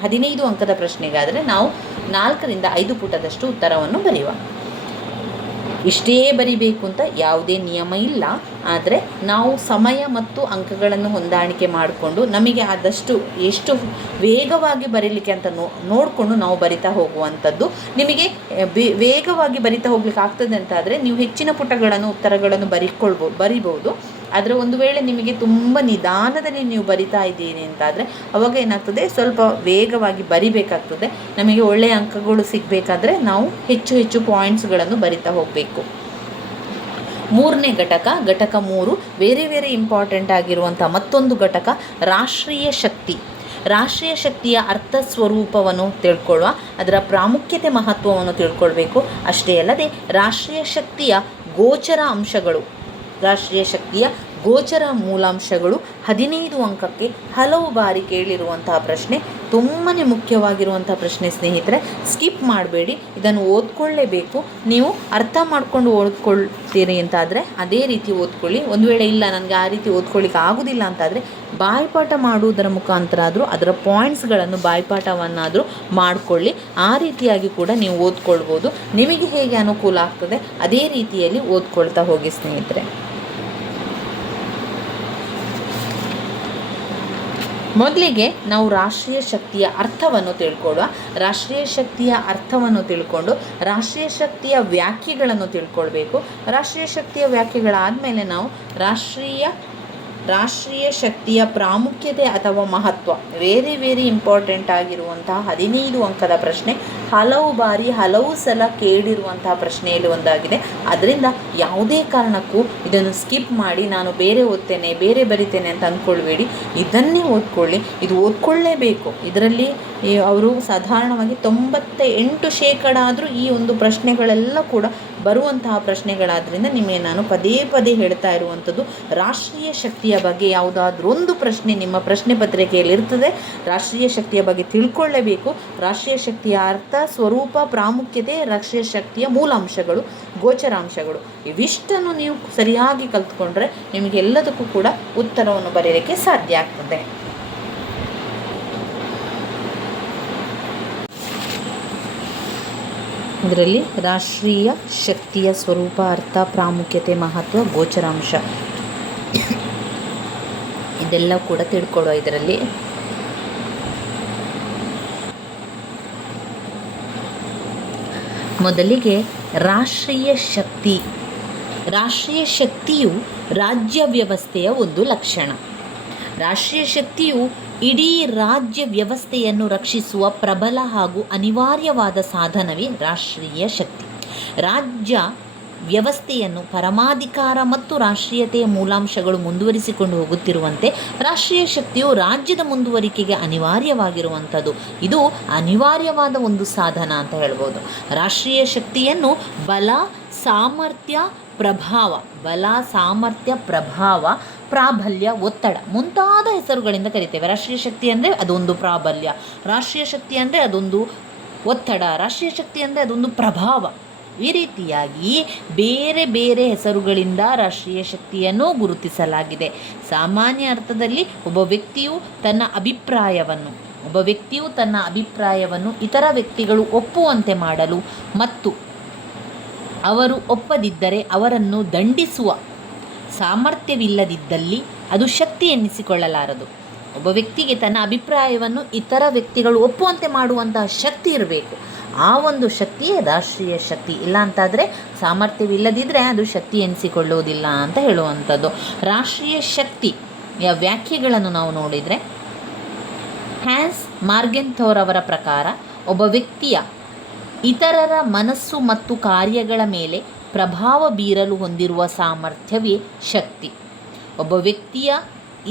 15 ಅಂಕದ ಪ್ರಶ್ನೆಗಾದರೆ ನಾವು 4ರಿಂದ 5 ಪುಟದಷ್ಟು ಉತ್ತರವನ್ನು ಬರೆಯುವ. ಇಷ್ಟೇ ಬರಿಬೇಕು ಅಂತ ಯಾವುದೇ ನಿಯಮ ಇಲ್ಲ. ಆದರೆ ನಾವು ಸಮಯ ಮತ್ತು ಅಂಕಗಳನ್ನು ಹೊಂದಾಣಿಕೆ ಮಾಡಿಕೊಂಡು ನಮಗೆ ಆದಷ್ಟು ಎಷ್ಟು ವೇಗವಾಗಿ ಬರೀಲಿಕ್ಕೆ ಅಂತ ನೋಡಿಕೊಂಡು ನಾವು ಬರಿತಾ ಹೋಗುವಂಥದ್ದು. ನಿಮಗೆ ವೇಗವಾಗಿ ಬರಿತಾ ಹೋಗ್ಲಿಕ್ಕೆ ಆಗ್ತದೆ ಅಂತಾದರೆ ನೀವು ಹೆಚ್ಚಿನ ಪುಟಗಳನ್ನು ಉತ್ತರಗಳನ್ನು ಬರಿಬೋದು. ಆದರೆ ಒಂದು ವೇಳೆ ನಿಮಗೆ ತುಂಬ ನಿಧಾನದಲ್ಲಿ ನೀವು ಬರಿತಾ ಇದ್ದೀರಿ ಅಂತಾದರೆ ಅವಾಗ ಏನಾಗ್ತದೆ, ಸ್ವಲ್ಪ ವೇಗವಾಗಿ ಬರಿಬೇಕಾಗ್ತದೆ. ನಮಗೆ ಒಳ್ಳೆಯ ಅಂಕಗಳು ಸಿಗಬೇಕಾದ್ರೆ ನಾವು ಹೆಚ್ಚು ಪಾಯಿಂಟ್ಸ್ಗಳನ್ನು ಬರಿತಾ ಹೋಗಬೇಕು. 3ನೇ ಘಟಕ 3 ವೇರೆ ಇಂಪಾರ್ಟೆಂಟ್ ಆಗಿರುವಂಥ ಮತ್ತೊಂದು ಘಟಕ ರಾಷ್ಟ್ರೀಯ ಶಕ್ತಿ. ರಾಷ್ಟ್ರೀಯ ಶಕ್ತಿಯ ಅರ್ಥ ಸ್ವರೂಪವನ್ನು ತಿಳ್ಕೊಳ್ಳುವ, ಅದರ ಪ್ರಾಮುಖ್ಯತೆ ಮಹತ್ವವನ್ನು ತಿಳ್ಕೊಳ್ಬೇಕು. ಅಷ್ಟೇ ಅಲ್ಲದೆ ರಾಷ್ಟ್ರೀಯ ಶಕ್ತಿಯ ಗೋಚರ ಅಂಶಗಳು, ರಾಷ್ಟ್ರೀಯ ಶಕ್ತಿಯ ಗೋಚರ ಮೂಲಾಂಶಗಳು 15 ಅಂಕಕ್ಕೆ ಹಲವು ಬಾರಿ ಕೇಳಿರುವಂತಹ ಪ್ರಶ್ನೆ. ತುಂಬಾ ಮುಖ್ಯವಾಗಿರುವಂಥ ಪ್ರಶ್ನೆ ಸ್ನೇಹಿತರೆ, ಸ್ಕಿಪ್ ಮಾಡಬೇಡಿ, ಇದನ್ನು ಓದ್ಕೊಳ್ಳೇಬೇಕು. ನೀವು ಅರ್ಥ ಮಾಡ್ಕೊಂಡು ಓದ್ಕೊಳ್ತೀರಿ ಅಂತಾದರೆ ಅದೇ ರೀತಿ ಓದ್ಕೊಳ್ಳಿ. ಒಂದು ವೇಳೆ ಇಲ್ಲ ನನಗೆ ಆ ರೀತಿ ಓದ್ಕೊಳ್ಳಿಕ್ಕೆ ಆಗೋದಿಲ್ಲ ಅಂತಾದರೆ ಬಾಯ್ಪಾಠ ಮಾಡುವುದರ ಮುಖಾಂತರ ಆದರೂ ಅದರ ಪಾಯಿಂಟ್ಸ್ಗಳನ್ನು ಬಾಯ್ಪಾಠವನ್ನಾದರೂ ಮಾಡಿಕೊಳ್ಳಿ. ಆ ರೀತಿಯಾಗಿ ಕೂಡ ನೀವು ಓದ್ಕೊಳ್ಬೋದು. ನಿಮಗೆ ಹೇಗೆ ಅನುಕೂಲ ಆಗ್ತದೆ ಅದೇ ರೀತಿಯಲ್ಲಿ ಓದ್ಕೊಳ್ತಾ ಹೋಗಿ ಸ್ನೇಹಿತರೆ. ಮೊದಲಿಗೆ ನಾವು ರಾಷ್ಟ್ರೀಯ ಶಕ್ತಿಯ ಅರ್ಥವನ್ನು ತಿಳ್ಕೊಳ್ಳುವ. ರಾಷ್ಟ್ರೀಯ ಶಕ್ತಿಯ ಅರ್ಥವನ್ನು ತಿಳ್ಕೊಂಡು ರಾಷ್ಟ್ರೀಯ ಶಕ್ತಿಯ ವ್ಯಾಖ್ಯೆಗಳನ್ನು ತಿಳ್ಕೊಳ್ಬೇಕು. ರಾಷ್ಟ್ರೀಯ ಶಕ್ತಿಯ ವ್ಯಾಖ್ಯೆಗಳಾದಮೇಲೆ ನಾವು ರಾಷ್ಟ್ರೀಯ ಶಕ್ತಿಯ ಪ್ರಾಮುಖ್ಯತೆ ಅಥವಾ ಮಹತ್ವ, ವೆರಿ ಇಂಪಾರ್ಟೆಂಟ್ ಆಗಿರುವಂತಹ 15 ಅಂಕದ ಪ್ರಶ್ನೆ, ಹಲವು ಬಾರಿ ಹಲವು ಸಲ ಕೇಳಿರುವಂತಹ ಪ್ರಶ್ನೆಯಲ್ಲಿ ಒಂದಾಗಿದೆ. ಅದರಿಂದ ಯಾವುದೇ ಕಾರಣಕ್ಕೂ ಇದನ್ನು ಸ್ಕಿಪ್ ಮಾಡಿ ನಾನು ಬೇರೆ ಓದ್ತೇನೆ ಬೇರೆ ಬರಿತೇನೆ ಅಂತ ಅಂದ್ಕೊಳ್ಬೇಡಿ. ಇದನ್ನೇ ಓದ್ಕೊಳ್ಳಿ, ಇದು ಓದ್ಕೊಳ್ಳೇಬೇಕು. ಇದರಲ್ಲಿ ಅವರು ಸಾಧಾರಣವಾಗಿ 98% ಆದರೂ ಈ ಒಂದು ಪ್ರಶ್ನೆಗಳೆಲ್ಲ ಕೂಡ ಬರುವಂತಹ ಪ್ರಶ್ನೆಗಳಾದ್ದರಿಂದ ನಿಮಗೆ ನಾನು ಪದೇ ಹೇಳ್ತಾ ಇರುವಂಥದ್ದು, ರಾಷ್ಟ್ರೀಯ ಶಕ್ತಿಯ ಬಗ್ಗೆ ಯಾವುದಾದ್ರೂ ಒಂದು ಪ್ರಶ್ನೆ ನಿಮ್ಮ ಪ್ರಶ್ನೆ ಪತ್ರಿಕೆಯಲ್ಲಿ ಇರ್ತದೆ. ರಾಷ್ಟ್ರೀಯ ಶಕ್ತಿಯ ಬಗ್ಗೆ ತಿಳ್ಕೊಳ್ಳೇಬೇಕು. ರಾಷ್ಟ್ರೀಯ ಶಕ್ತಿಯ ಅರ್ಥ, ಸ್ವರೂಪ, ಪ್ರಾಮುಖ್ಯತೆ, ರಾಷ್ಟ್ರೀಯ ಶಕ್ತಿಯ ಮೂಲಾಂಶಗಳು, ಗೋಚರಾಂಶಗಳು, ಇವಿಷ್ಟನ್ನು ನೀವು ಸರಿಯಾಗಿ ಕಲ್ತ್ಕೊಂಡ್ರೆ ನಿಮಗೆ ಎಲ್ಲದಕ್ಕೂ ಕೂಡ ಉತ್ತರವನ್ನು ಬರೆಯಲಿಕ್ಕೆ ಸಾಧ್ಯ ಆಗ್ತದೆ. ಇದರಲ್ಲಿ ರಾಷ್ಟ್ರೀಯ ಶಕ್ತಿಯ ಸ್ವರೂಪ, ಅರ್ಥ, ಪ್ರಾಮುಖ್ಯತೆ, ಮಹತ್ವ, ಗೋಚರಾಂಶ ಇದೆಲ್ಲ ಕೂಡ ತಿಳ್ಕೊಳ್ಳುವ. ಇದರಲ್ಲಿ ಮೊದಲಿಗೆ ರಾಷ್ಟ್ರೀಯ ಶಕ್ತಿ. ರಾಷ್ಟ್ರೀಯ ಶಕ್ತಿಯು ರಾಜ್ಯ ವ್ಯವಸ್ಥೆಯ ಒಂದು ಲಕ್ಷಣ. ರಾಷ್ಟ್ರೀಯ ಶಕ್ತಿಯು ಇಡೀ ರಾಜ್ಯ ವ್ಯವಸ್ಥೆಯನ್ನು ರಕ್ಷಿಸುವ ಪ್ರಬಲ ಹಾಗೂ ಅನಿವಾರ್ಯವಾದ ಸಾಧನವೇ ರಾಷ್ಟ್ರೀಯ ಶಕ್ತಿ. ರಾಜ್ಯ ವ್ಯವಸ್ಥೆಯನ್ನು ಪರಮಾಧಿಕಾರ ಮತ್ತು ರಾಷ್ಟ್ರೀಯತೆಯ ಮೂಲಾಂಶಗಳು ಮುಂದುವರಿಸಿಕೊಂಡು ಹೋಗುತ್ತಿರುವಂತೆ ರಾಷ್ಟ್ರೀಯ ಶಕ್ತಿಯು ರಾಜ್ಯದ ಮುಂದುವರಿಕೆಗೆ ಅನಿವಾರ್ಯವಾಗಿರುವಂಥದ್ದು. ಇದು ಅನಿವಾರ್ಯವಾದ ಒಂದು ಸಾಧನ ಅಂತ ಹೇಳ್ಬೋದು. ರಾಷ್ಟ್ರೀಯ ಶಕ್ತಿಯನ್ನು ಬಲ, ಸಾಮರ್ಥ್ಯ, ಪ್ರಭಾವ, ಪ್ರಾಬಲ್ಯ, ಒತ್ತಡ ಮುಂತಾದ ಹೆಸರುಗಳಿಂದ ಕರಿತೇವೆ. ರಾಷ್ಟ್ರೀಯ ಶಕ್ತಿ ಅಂದರೆ ಅದೊಂದು ಪ್ರಾಬಲ್ಯ, ರಾಷ್ಟ್ರೀಯ ಶಕ್ತಿ ಅಂದರೆ ಅದೊಂದು ಒತ್ತಡ, ರಾಷ್ಟ್ರೀಯ ಶಕ್ತಿ ಅಂದರೆ ಅದೊಂದು ಪ್ರಭಾವ. ಈ ರೀತಿಯಾಗಿ ಬೇರೆ ಹೆಸರುಗಳಿಂದ ರಾಷ್ಟ್ರೀಯ ಶಕ್ತಿಯನ್ನು ಗುರುತಿಸಲಾಗಿದೆ. ಸಾಮಾನ್ಯ ಅರ್ಥದಲ್ಲಿ ಒಬ್ಬ ವ್ಯಕ್ತಿಯು ತನ್ನ ಅಭಿಪ್ರಾಯವನ್ನು ಇತರ ವ್ಯಕ್ತಿಗಳು ಒಪ್ಪುವಂತೆ ಮಾಡಲು ಮತ್ತು ಅವರು ಒಪ್ಪದಿದ್ದರೆ ಅವರನ್ನು ದಂಡಿಸುವ ಸಾಮರ್ಥ್ಯವಿಲ್ಲದಿದ್ದಲ್ಲಿ ಅದು ಶಕ್ತಿ ಎನ್ನಿಸಿಕೊಳ್ಳಲಾರದು. ಒಬ್ಬ ವ್ಯಕ್ತಿಗೆ ತನ್ನ ಅಭಿಪ್ರಾಯವನ್ನು ಇತರ ವ್ಯಕ್ತಿಗಳು ಒಪ್ಪುವಂತೆ ಮಾಡುವಂತಹ ಶಕ್ತಿ ಇರಬೇಕು. ಆ ಒಂದು ಶಕ್ತಿಯೇ ರಾಷ್ಟ್ರೀಯ ಶಕ್ತಿ. ಇಲ್ಲ ಅಂತಾದರೆ ಸಾಮರ್ಥ್ಯವಿಲ್ಲದಿದ್ದರೆ ಅದು ಶಕ್ತಿ ಎನಿಸಿಕೊಳ್ಳುವುದಿಲ್ಲ ಅಂತ ಹೇಳುವಂಥದ್ದು. ರಾಷ್ಟ್ರೀಯ ಶಕ್ತಿಯ ವ್ಯಾಖ್ಯೆಗಳನ್ನು ನಾವು ನೋಡಿದರೆ, ಹ್ಯಾನ್ಸ್ ಮಾರ್ಗೆನ್ಥೋರ್ ಅವರ ಪ್ರಕಾರ ಒಬ್ಬ ವ್ಯಕ್ತಿಯ ಇತರರ ಮನಸ್ಸು ಮತ್ತು ಕಾರ್ಯಗಳ ಮೇಲೆ ಪ್ರಭಾವ ಬೀರಲು ಹೊಂದಿರುವ ಸಾಮರ್ಥ್ಯವೇ ಶಕ್ತಿ. ಒಬ್ಬ ವ್ಯಕ್ತಿಯ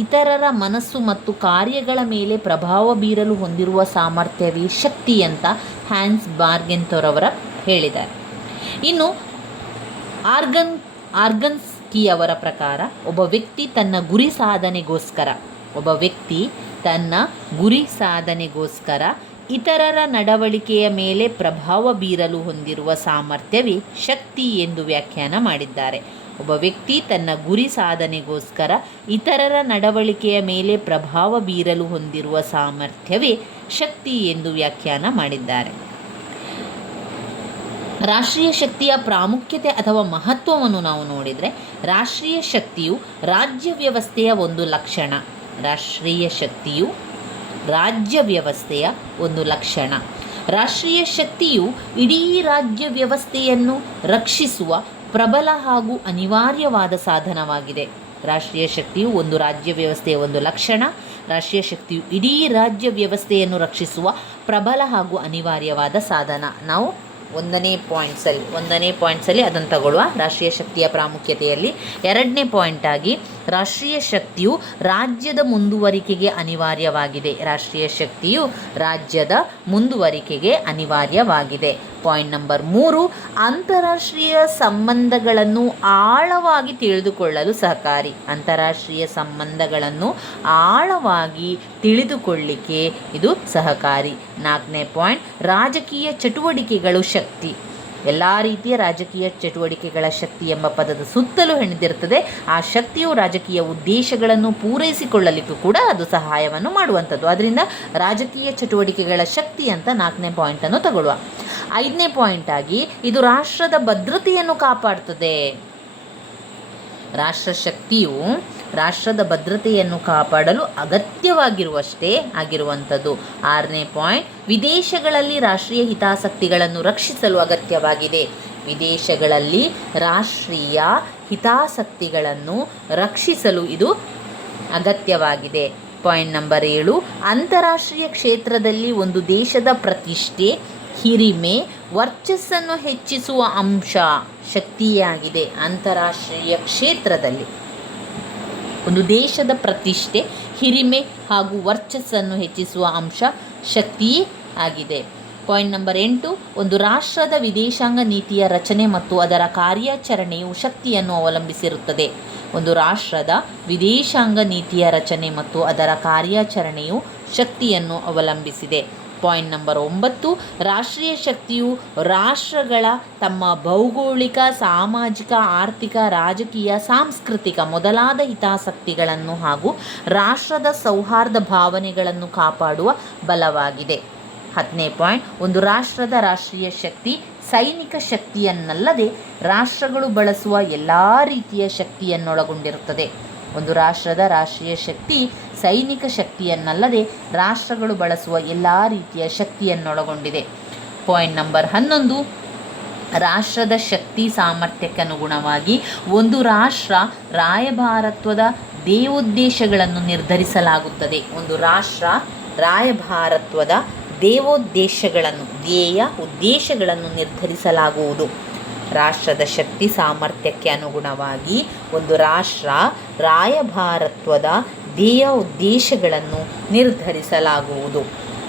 ಇತರರ ಮನಸ್ಸು ಮತ್ತು ಕಾರ್ಯಗಳ ಮೇಲೆ ಪ್ರಭಾವ ಬೀರಲು ಹೊಂದಿರುವ ಸಾಮರ್ಥ್ಯವೇ ಶಕ್ತಿ ಅಂತ ಹ್ಯಾನ್ಸ್ ಮಾರ್ಗೆನ್ಥೋರ್ ಅವರ ಹೇಳಿದ್ದಾರೆ. ಇನ್ನು ಆರ್ಗನ್ಸ್ಕಿ ಅವರ ಪ್ರಕಾರ ಒಬ್ಬ ವ್ಯಕ್ತಿ ತನ್ನ ಗುರಿ ಸಾಧನೆಗೋಸ್ಕರ ಇತರರ ನಡವಳಿಕೆಯ ಮೇಲೆ ಪ್ರಭಾವ ಬೀರಲು ಹೊಂದಿರುವ ಸಾಮರ್ಥ್ಯವೇ ಶಕ್ತಿ ಎಂದು ವ್ಯಾಖ್ಯಾನ ಮಾಡಿದ್ದಾರೆ. ಒಬ್ಬ ವ್ಯಕ್ತಿ ತನ್ನ ಗುರಿ ಸಾಧನೆಗೋಸ್ಕರ ಇತರರ ನಡವಳಿಕೆಯ ಮೇಲೆ ಪ್ರಭಾವ ಬೀರಲು ಹೊಂದಿರುವ ಸಾಮರ್ಥ್ಯವೇ ಶಕ್ತಿ ಎಂದು ವ್ಯಾಖ್ಯಾನ ಮಾಡಿದ್ದಾರೆ. ರಾಷ್ಟ್ರೀಯ ಶಕ್ತಿಯ ಪ್ರಾಮುಖ್ಯತೆ ಅಥವಾ ಮಹತ್ವವನ್ನು ನಾವು ನೋಡಿದರೆ, ರಾಷ್ಟ್ರೀಯ ಶಕ್ತಿಯು ರಾಜ್ಯ ವ್ಯವಸ್ಥೆಯ ಒಂದು ಲಕ್ಷಣ. ರಾಷ್ಟ್ರೀಯ ಶಕ್ತಿಯು ರಾಜ್ಯ ವ್ಯವಸ್ಥೆಯ ಒಂದು ಲಕ್ಷಣ. ರಾಷ್ಟ್ರೀಯ ಶಕ್ತಿಯು ಇಡೀ ರಾಜ್ಯ ವ್ಯವಸ್ಥೆಯನ್ನು ರಕ್ಷಿಸುವ ಪ್ರಬಲ ಹಾಗೂ ಅನಿವಾರ್ಯವಾದ ಸಾಧನವಾಗಿದೆ. ರಾಷ್ಟ್ರೀಯ ಶಕ್ತಿಯು ಒಂದು ರಾಜ್ಯ ವ್ಯವಸ್ಥೆಯ ಒಂದು ಲಕ್ಷಣ. ರಾಷ್ಟ್ರೀಯ ಶಕ್ತಿಯು ಇಡೀ ರಾಜ್ಯ ವ್ಯವಸ್ಥೆಯನ್ನು ರಕ್ಷಿಸುವ ಪ್ರಬಲ ಹಾಗೂ ಅನಿವಾರ್ಯವಾದ ಸಾಧನ. ನಾವು ಒಂದನೇ ಪಾಯಿಂಟ್ಸಲ್ಲಿ ಅದನ್ನು ತಗೊಳ್ಳುವ ರಾಷ್ಟ್ರೀಯ ಶಕ್ತಿಯ ಪ್ರಾಮುಖ್ಯತೆಯಲ್ಲಿ. ಎರಡನೇ ಪಾಯಿಂಟಾಗಿ ರಾಷ್ಟ್ರೀಯ ಶಕ್ತಿಯು ರಾಜ್ಯದ ಮುಂದುವರಿಕೆಗೆ ಅನಿವಾರ್ಯವಾಗಿದೆ. ರಾಷ್ಟ್ರೀಯ ಶಕ್ತಿಯು ರಾಜ್ಯದ ಮುಂದುವರಿಕೆಗೆ ಅನಿವಾರ್ಯವಾಗಿದೆ. ಪಾಯಿಂಟ್ ನಂಬರ್ 3, ಅಂತಾರಾಷ್ಟ್ರೀಯ ಸಂಬಂಧಗಳನ್ನು ಆಳವಾಗಿ ತಿಳಿದುಕೊಳ್ಳಲು ಸಹಕಾರಿ. ಅಂತಾರಾಷ್ಟ್ರೀಯ ಸಂಬಂಧಗಳನ್ನು ಆಳವಾಗಿ ತಿಳಿದುಕೊಳ್ಳಿಕ್ಕೆ ಇದು ಸಹಕಾರಿ. 4ನೇ ಪಾಯಿಂಟ್, ರಾಜಕೀಯ ಚಟುವಟಿಕೆಗಳು ಶಕ್ತಿ. ಎಲ್ಲ ರೀತಿಯ ರಾಜಕೀಯ ಚಟುವಟಿಕೆಗಳ ಶಕ್ತಿ ಎಂಬ ಪದದ ಸುತ್ತಲೂ ಹೆಣೆದಿರುತ್ತದೆ. ಆ ಶಕ್ತಿಯು ರಾಜಕೀಯ ಉದ್ದೇಶಗಳನ್ನು ಪೂರೈಸಿಕೊಳ್ಳಲಿಕ್ಕೂ ಕೂಡ ಅದು ಸಹಾಯವನ್ನು ಮಾಡುವಂಥದ್ದು. ಅದರಿಂದ ರಾಜಕೀಯ ಚಟುವಟಿಕೆಗಳ ಶಕ್ತಿ ಅಂತ 4ನೇ ಪಾಯಿಂಟನ್ನು ತಗೊಳ್ಳುವ. 5ನೇ ಪಾಯಿಂಟ್ ಆಗಿ ಇದು ರಾಷ್ಟ್ರದ ಭದ್ರತೆಯನ್ನು ಕಾಪಾಡುತ್ತದೆ. ರಾಷ್ಟ್ರಶಕ್ತಿಯು ರಾಷ್ಟ್ರದ ಭದ್ರತೆಯನ್ನು ಕಾಪಾಡಲು ಅಗತ್ಯವಾಗಿರುವಷ್ಟೇ ಆಗಿರುವಂಥದ್ದು. 6ನೇ ಪಾಯಿಂಟ್, ವಿದೇಶಗಳಲ್ಲಿ ರಾಷ್ಟ್ರೀಯ ಹಿತಾಸಕ್ತಿಗಳನ್ನು ರಕ್ಷಿಸಲು ಅಗತ್ಯವಾಗಿದೆ. ವಿದೇಶಗಳಲ್ಲಿ ರಾಷ್ಟ್ರೀಯ ಹಿತಾಸಕ್ತಿಗಳನ್ನು ರಕ್ಷಿಸಲು ಇದು ಅಗತ್ಯವಾಗಿದೆ. ಪಾಯಿಂಟ್ ನಂಬರ್ 7, ಅಂತಾರಾಷ್ಟ್ರೀಯ ಕ್ಷೇತ್ರದಲ್ಲಿ ಒಂದು ದೇಶದ ಪ್ರತಿಷ್ಠೆ, ಹಿರಿಮೆ, ವರ್ಚಸ್ಸನ್ನು ಹೆಚ್ಚಿಸುವ ಅಂಶ ಶಕ್ತಿಯಾಗಿದೆ. ಅಂತಾರಾಷ್ಟ್ರೀಯ ಕ್ಷೇತ್ರದಲ್ಲಿ ಒಂದು ದೇಶದ ಪ್ರತಿಷ್ಠೆ, ಹಿರಿಮೆ ಹಾಗೂ ವರ್ಚಸ್ಸನ್ನು ಹೆಚ್ಚಿಸುವ ಅಂಶ ಶಕ್ತಿಯೇ ಆಗಿದೆ. ಪಾಯಿಂಟ್ ನಂಬರ್ 8, ಒಂದು ರಾಷ್ಟ್ರದ ವಿದೇಶಾಂಗ ನೀತಿಯ ರಚನೆ ಮತ್ತು ಅದರ ಕಾರ್ಯಾಚರಣೆಯು ಶಕ್ತಿಯನ್ನು ಅವಲಂಬಿಸಿರುತ್ತದೆ. ಒಂದು ರಾಷ್ಟ್ರದ ವಿದೇಶಾಂಗ ನೀತಿಯ ರಚನೆ ಮತ್ತು ಅದರ ಕಾರ್ಯಾಚರಣೆಯು ಶಕ್ತಿಯನ್ನು ಅವಲಂಬಿಸಿದೆ. ಪಾಯಿಂಟ್ ನಂಬರ್ 9, ರಾಷ್ಟ್ರೀಯ ಶಕ್ತಿಯು ರಾಷ್ಟ್ರಗಳ ತಮ್ಮ ಭೌಗೋಳಿಕ, ಸಾಮಾಜಿಕ, ಆರ್ಥಿಕ, ರಾಜಕೀಯ, ಸಾಂಸ್ಕೃತಿಕ ಮೊದಲಾದ ಹಿತಾಸಕ್ತಿಗಳನ್ನು ಹಾಗೂ ರಾಷ್ಟ್ರದ ಸೌಹಾರ್ದ ಭಾವನೆಗಳನ್ನು ಕಾಪಾಡುವ ಬಲವಾಗಿದೆ. 10ನೇ ಪಾಯಿಂಟ್, ಒಂದು ರಾಷ್ಟ್ರದ ರಾಷ್ಟ್ರೀಯ ಶಕ್ತಿ ಸೈನಿಕ ಶಕ್ತಿಯನ್ನಲ್ಲದೆ ರಾಷ್ಟ್ರಗಳು ಬಳಸುವ ಎಲ್ಲ ರೀತಿಯ ಶಕ್ತಿಯನ್ನೊಳಗೊಂಡಿರುತ್ತದೆ. ಒಂದು ರಾಷ್ಟ್ರದ ರಾಷ್ಟ್ರೀಯ ಶಕ್ತಿ ಸೈನಿಕ ಶಕ್ತಿಯನ್ನಲ್ಲದೆ ರಾಷ್ಟ್ರಗಳು ಬಳಸುವ ಎಲ್ಲ ರೀತಿಯ ಶಕ್ತಿಯನ್ನೊಳಗೊಂಡಿದೆ. ಪಾಯಿಂಟ್ ನಂಬರ್ 11, ರಾಷ್ಟ್ರದ ಶಕ್ತಿ ಸಾಮರ್ಥ್ಯಕ್ಕೆ ಅನುಗುಣವಾಗಿ ಒಂದು ರಾಷ್ಟ್ರ ರಾಯಭಾರತ್ವದ ಧ್ಯೇಯೋದ್ದೇಶಗಳನ್ನು ನಿರ್ಧರಿಸಲಾಗುತ್ತದೆ. ಒಂದು ರಾಷ್ಟ್ರ ರಾಯಭಾರತ್ವದ ಧ್ಯೇಯ ಉದ್ದೇಶಗಳನ್ನು ನಿರ್ಧರಿಸಲಾಗುವುದು. ರಾಷ್ಟ್ರದ ಶಕ್ತಿ ಸಾಮರ್ಥ್ಯಕ್ಕೆ ಅನುಗುಣವಾಗಿ ಒಂದು ರಾಷ್ಟ್ರ ರಾಯಭಾರತ್ವದ ಧ್ಯೇಯ ಉದ್ದೇಶಗಳನ್ನು ನಿರ್ಧರಿಸಲಾಗುವುದು.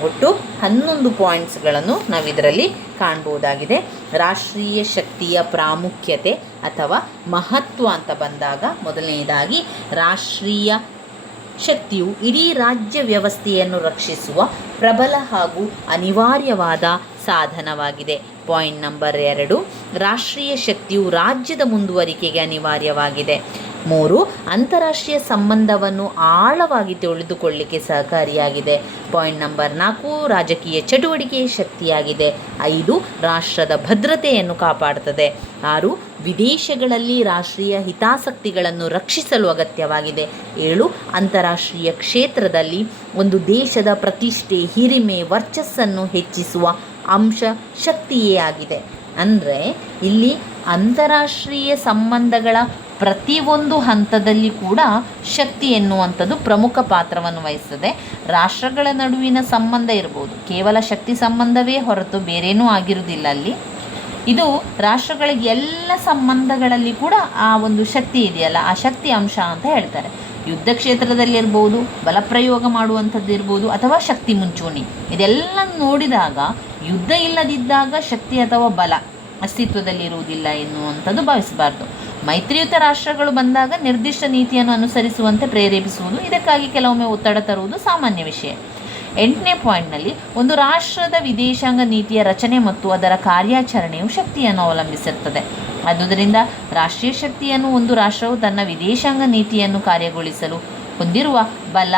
ಒಟ್ಟು 11 ಪಾಯಿಂಟ್ಸ್ಗಳನ್ನು ನಾವಿದರಲ್ಲಿ ಕಾಣ್ಬೋದಾಗಿದೆ. ರಾಷ್ಟ್ರೀಯ ಶಕ್ತಿಯ ಪ್ರಾಮುಖ್ಯತೆ ಅಥವಾ ಮಹತ್ವ ಅಂತ ಬಂದಾಗ ಮೊದಲನೆಯದಾಗಿ ರಾಷ್ಟ್ರೀಯ ಶಕ್ತಿಯು ಇಡೀ ರಾಜ್ಯ ವ್ಯವಸ್ಥೆಯನ್ನು ರಕ್ಷಿಸುವ ಪ್ರಬಲ ಹಾಗೂ ಅನಿವಾರ್ಯವಾದ ಸಾಧನವಾಗಿದೆ. ಪಾಯಿಂಟ್ ನಂಬರ್ 2, ರಾಷ್ಟ್ರೀಯ ಶಕ್ತಿಯು ರಾಜ್ಯದ ಮುಂದುವರಿಕೆಗೆ ಅನಿವಾರ್ಯವಾಗಿದೆ. 3, ಅಂತಾರಾಷ್ಟ್ರೀಯ ಸಂಬಂಧವನ್ನು ಆಳವಾಗಿ ತಿಳಿದುಕೊಳ್ಳಲಿಕ್ಕೆ ಸಹಕಾರಿಯಾಗಿದೆ. ಪಾಯಿಂಟ್ ನಂಬರ್ 4, ರಾಜಕೀಯ ಚಟುವಟಿಕೆಯ ಶಕ್ತಿಯಾಗಿದೆ. 5, ರಾಷ್ಟ್ರದ ಭದ್ರತೆಯನ್ನು ಕಾಪಾಡುತ್ತದೆ. 6, ವಿದೇಶಗಳಲ್ಲಿ ರಾಷ್ಟ್ರೀಯ ಹಿತಾಸಕ್ತಿಗಳನ್ನು ರಕ್ಷಿಸಲು ಅಗತ್ಯವಾಗಿದೆ. 7, ಅಂತಾರಾಷ್ಟ್ರೀಯ ಕ್ಷೇತ್ರದಲ್ಲಿ ಒಂದು ದೇಶದ ಪ್ರತಿಷ್ಠೆ, ಹಿರಿಮೆ, ವರ್ಚಸ್ಸನ್ನು ಹೆಚ್ಚಿಸುವ ಅಂಶ ಶಕ್ತಿಯೇ ಆಗಿದೆ. ಅಂದರೆ ಇಲ್ಲಿ ಅಂತಾರಾಷ್ಟ್ರೀಯ ಸಂಬಂಧಗಳ ಪ್ರತಿಯೊಂದು ಹಂತದಲ್ಲಿ ಕೂಡ ಶಕ್ತಿ ಎನ್ನುವಂಥದ್ದು ಪ್ರಮುಖ ಪಾತ್ರವನ್ನು ವಹಿಸ್ತದೆ. ರಾಷ್ಟ್ರಗಳ ನಡುವಿನ ಸಂಬಂಧ ಇರ್ಬೋದು, ಕೇವಲ ಶಕ್ತಿ ಸಂಬಂಧವೇ ಹೊರತು ಬೇರೇನೂ ಆಗಿರುವುದಿಲ್ಲ. ಅಲ್ಲಿ ಇದು ರಾಷ್ಟ್ರಗಳ ಎಲ್ಲ ಸಂಬಂಧಗಳಲ್ಲಿ ಕೂಡ ಆ ಒಂದು ಶಕ್ತಿ ಇದೆಯಲ್ಲ, ಆ ಶಕ್ತಿ ಅಂಶ ಅಂತ ಹೇಳ್ತಾರೆ. ಯುದ್ಧ ಕ್ಷೇತ್ರದಲ್ಲಿರ್ಬೋದು, ಬಲಪ್ರಯೋಗ ಮಾಡುವಂಥದ್ದು ಇರ್ಬೋದು, ಅಥವಾ ಶಕ್ತಿ ಮುಂಚೂಣಿ, ಇದೆಲ್ಲ ನೋಡಿದಾಗ ಯುದ್ಧ ಇಲ್ಲದಿದ್ದಾಗ ಶಕ್ತಿ ಅಥವಾ ಬಲ ಅಸ್ತಿತ್ವದಲ್ಲಿರುವುದಿಲ್ಲ ಎನ್ನುವಂಥದ್ದು ಭಾವಿಸಬಾರ್ದು. ಮೈತ್ರಿಯುತ ರಾಷ್ಟ್ರಗಳು ಬಂದಾಗ ನಿರ್ದಿಷ್ಟ ನೀತಿಯನ್ನು ಅನುಸರಿಸುವಂತೆ ಪ್ರೇರೇಪಿಸುವುದು, ಇದಕ್ಕಾಗಿ ಕೆಲವೊಮ್ಮೆ ಒತ್ತಡ ತರುವುದು ಸಾಮಾನ್ಯ ವಿಷಯ. 8ನೇ ಪಾಯಿಂಟ್ನಲ್ಲಿ ಒಂದು ರಾಷ್ಟ್ರದ ವಿದೇಶಾಂಗ ನೀತಿಯ ರಚನೆ ಮತ್ತು ಅದರ ಕಾರ್ಯಾಚರಣೆಯು ಶಕ್ತಿಯನ್ನು ಅವಲಂಬಿಸಿರುತ್ತದೆ. ಆದುದರಿಂದ ರಾಷ್ಟ್ರೀಯ ಶಕ್ತಿಯನ್ನು ಒಂದು ರಾಷ್ಟ್ರವು ತನ್ನ ವಿದೇಶಾಂಗ ನೀತಿಯನ್ನು ಕಾರ್ಯಗೊಳಿಸಲು ಹೊಂದಿರುವ ಬಲ,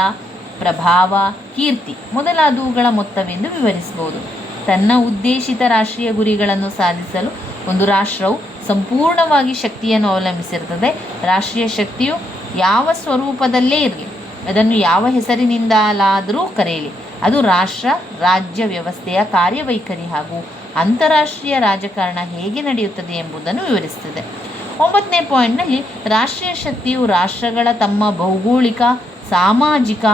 ಪ್ರಭಾವ, ಕೀರ್ತಿ ಮೊದಲಾದವುಗಳ ಮೊತ್ತವೆಂದು ವಿವರಿಸಬಹುದು. ತನ್ನ ಉದ್ದೇಶಿತ ರಾಷ್ಟ್ರೀಯ ಗುರಿಗಳನ್ನು ಸಾಧಿಸಲು ಒಂದು ರಾಷ್ಟ್ರವು ಸಂಪೂರ್ಣವಾಗಿ ಶಕ್ತಿಯನ್ನು ಅವಲಂಬಿಸಿರುತ್ತದೆ. ರಾಷ್ಟ್ರೀಯ ಶಕ್ತಿಯು ಯಾವ ಸ್ವರೂಪದಲ್ಲೇ ಇರಲಿ, ಅದನ್ನು ಯಾವ ಹೆಸರಿನಿಂದಲಾದರೂ ಕರೆಯಲಿ, ಅದು ರಾಷ್ಟ್ರ ರಾಜ್ಯ ವ್ಯವಸ್ಥೆಯ ಕಾರ್ಯವೈಖರಿ ಹಾಗೂ ಅಂತಾರಾಷ್ಟ್ರೀಯ ರಾಜಕಾರಣ ಹೇಗೆ ನಡೆಯುತ್ತದೆ ಎಂಬುದನ್ನು ವಿವರಿಸುತ್ತದೆ. 9ನೇ ಪಾಯಿಂಟ್ನಲ್ಲಿ ರಾಷ್ಟ್ರೀಯ ಶಕ್ತಿಯು ರಾಷ್ಟ್ರಗಳ ತಮ್ಮ ಭೌಗೋಳಿಕ, ಸಾಮಾಜಿಕ,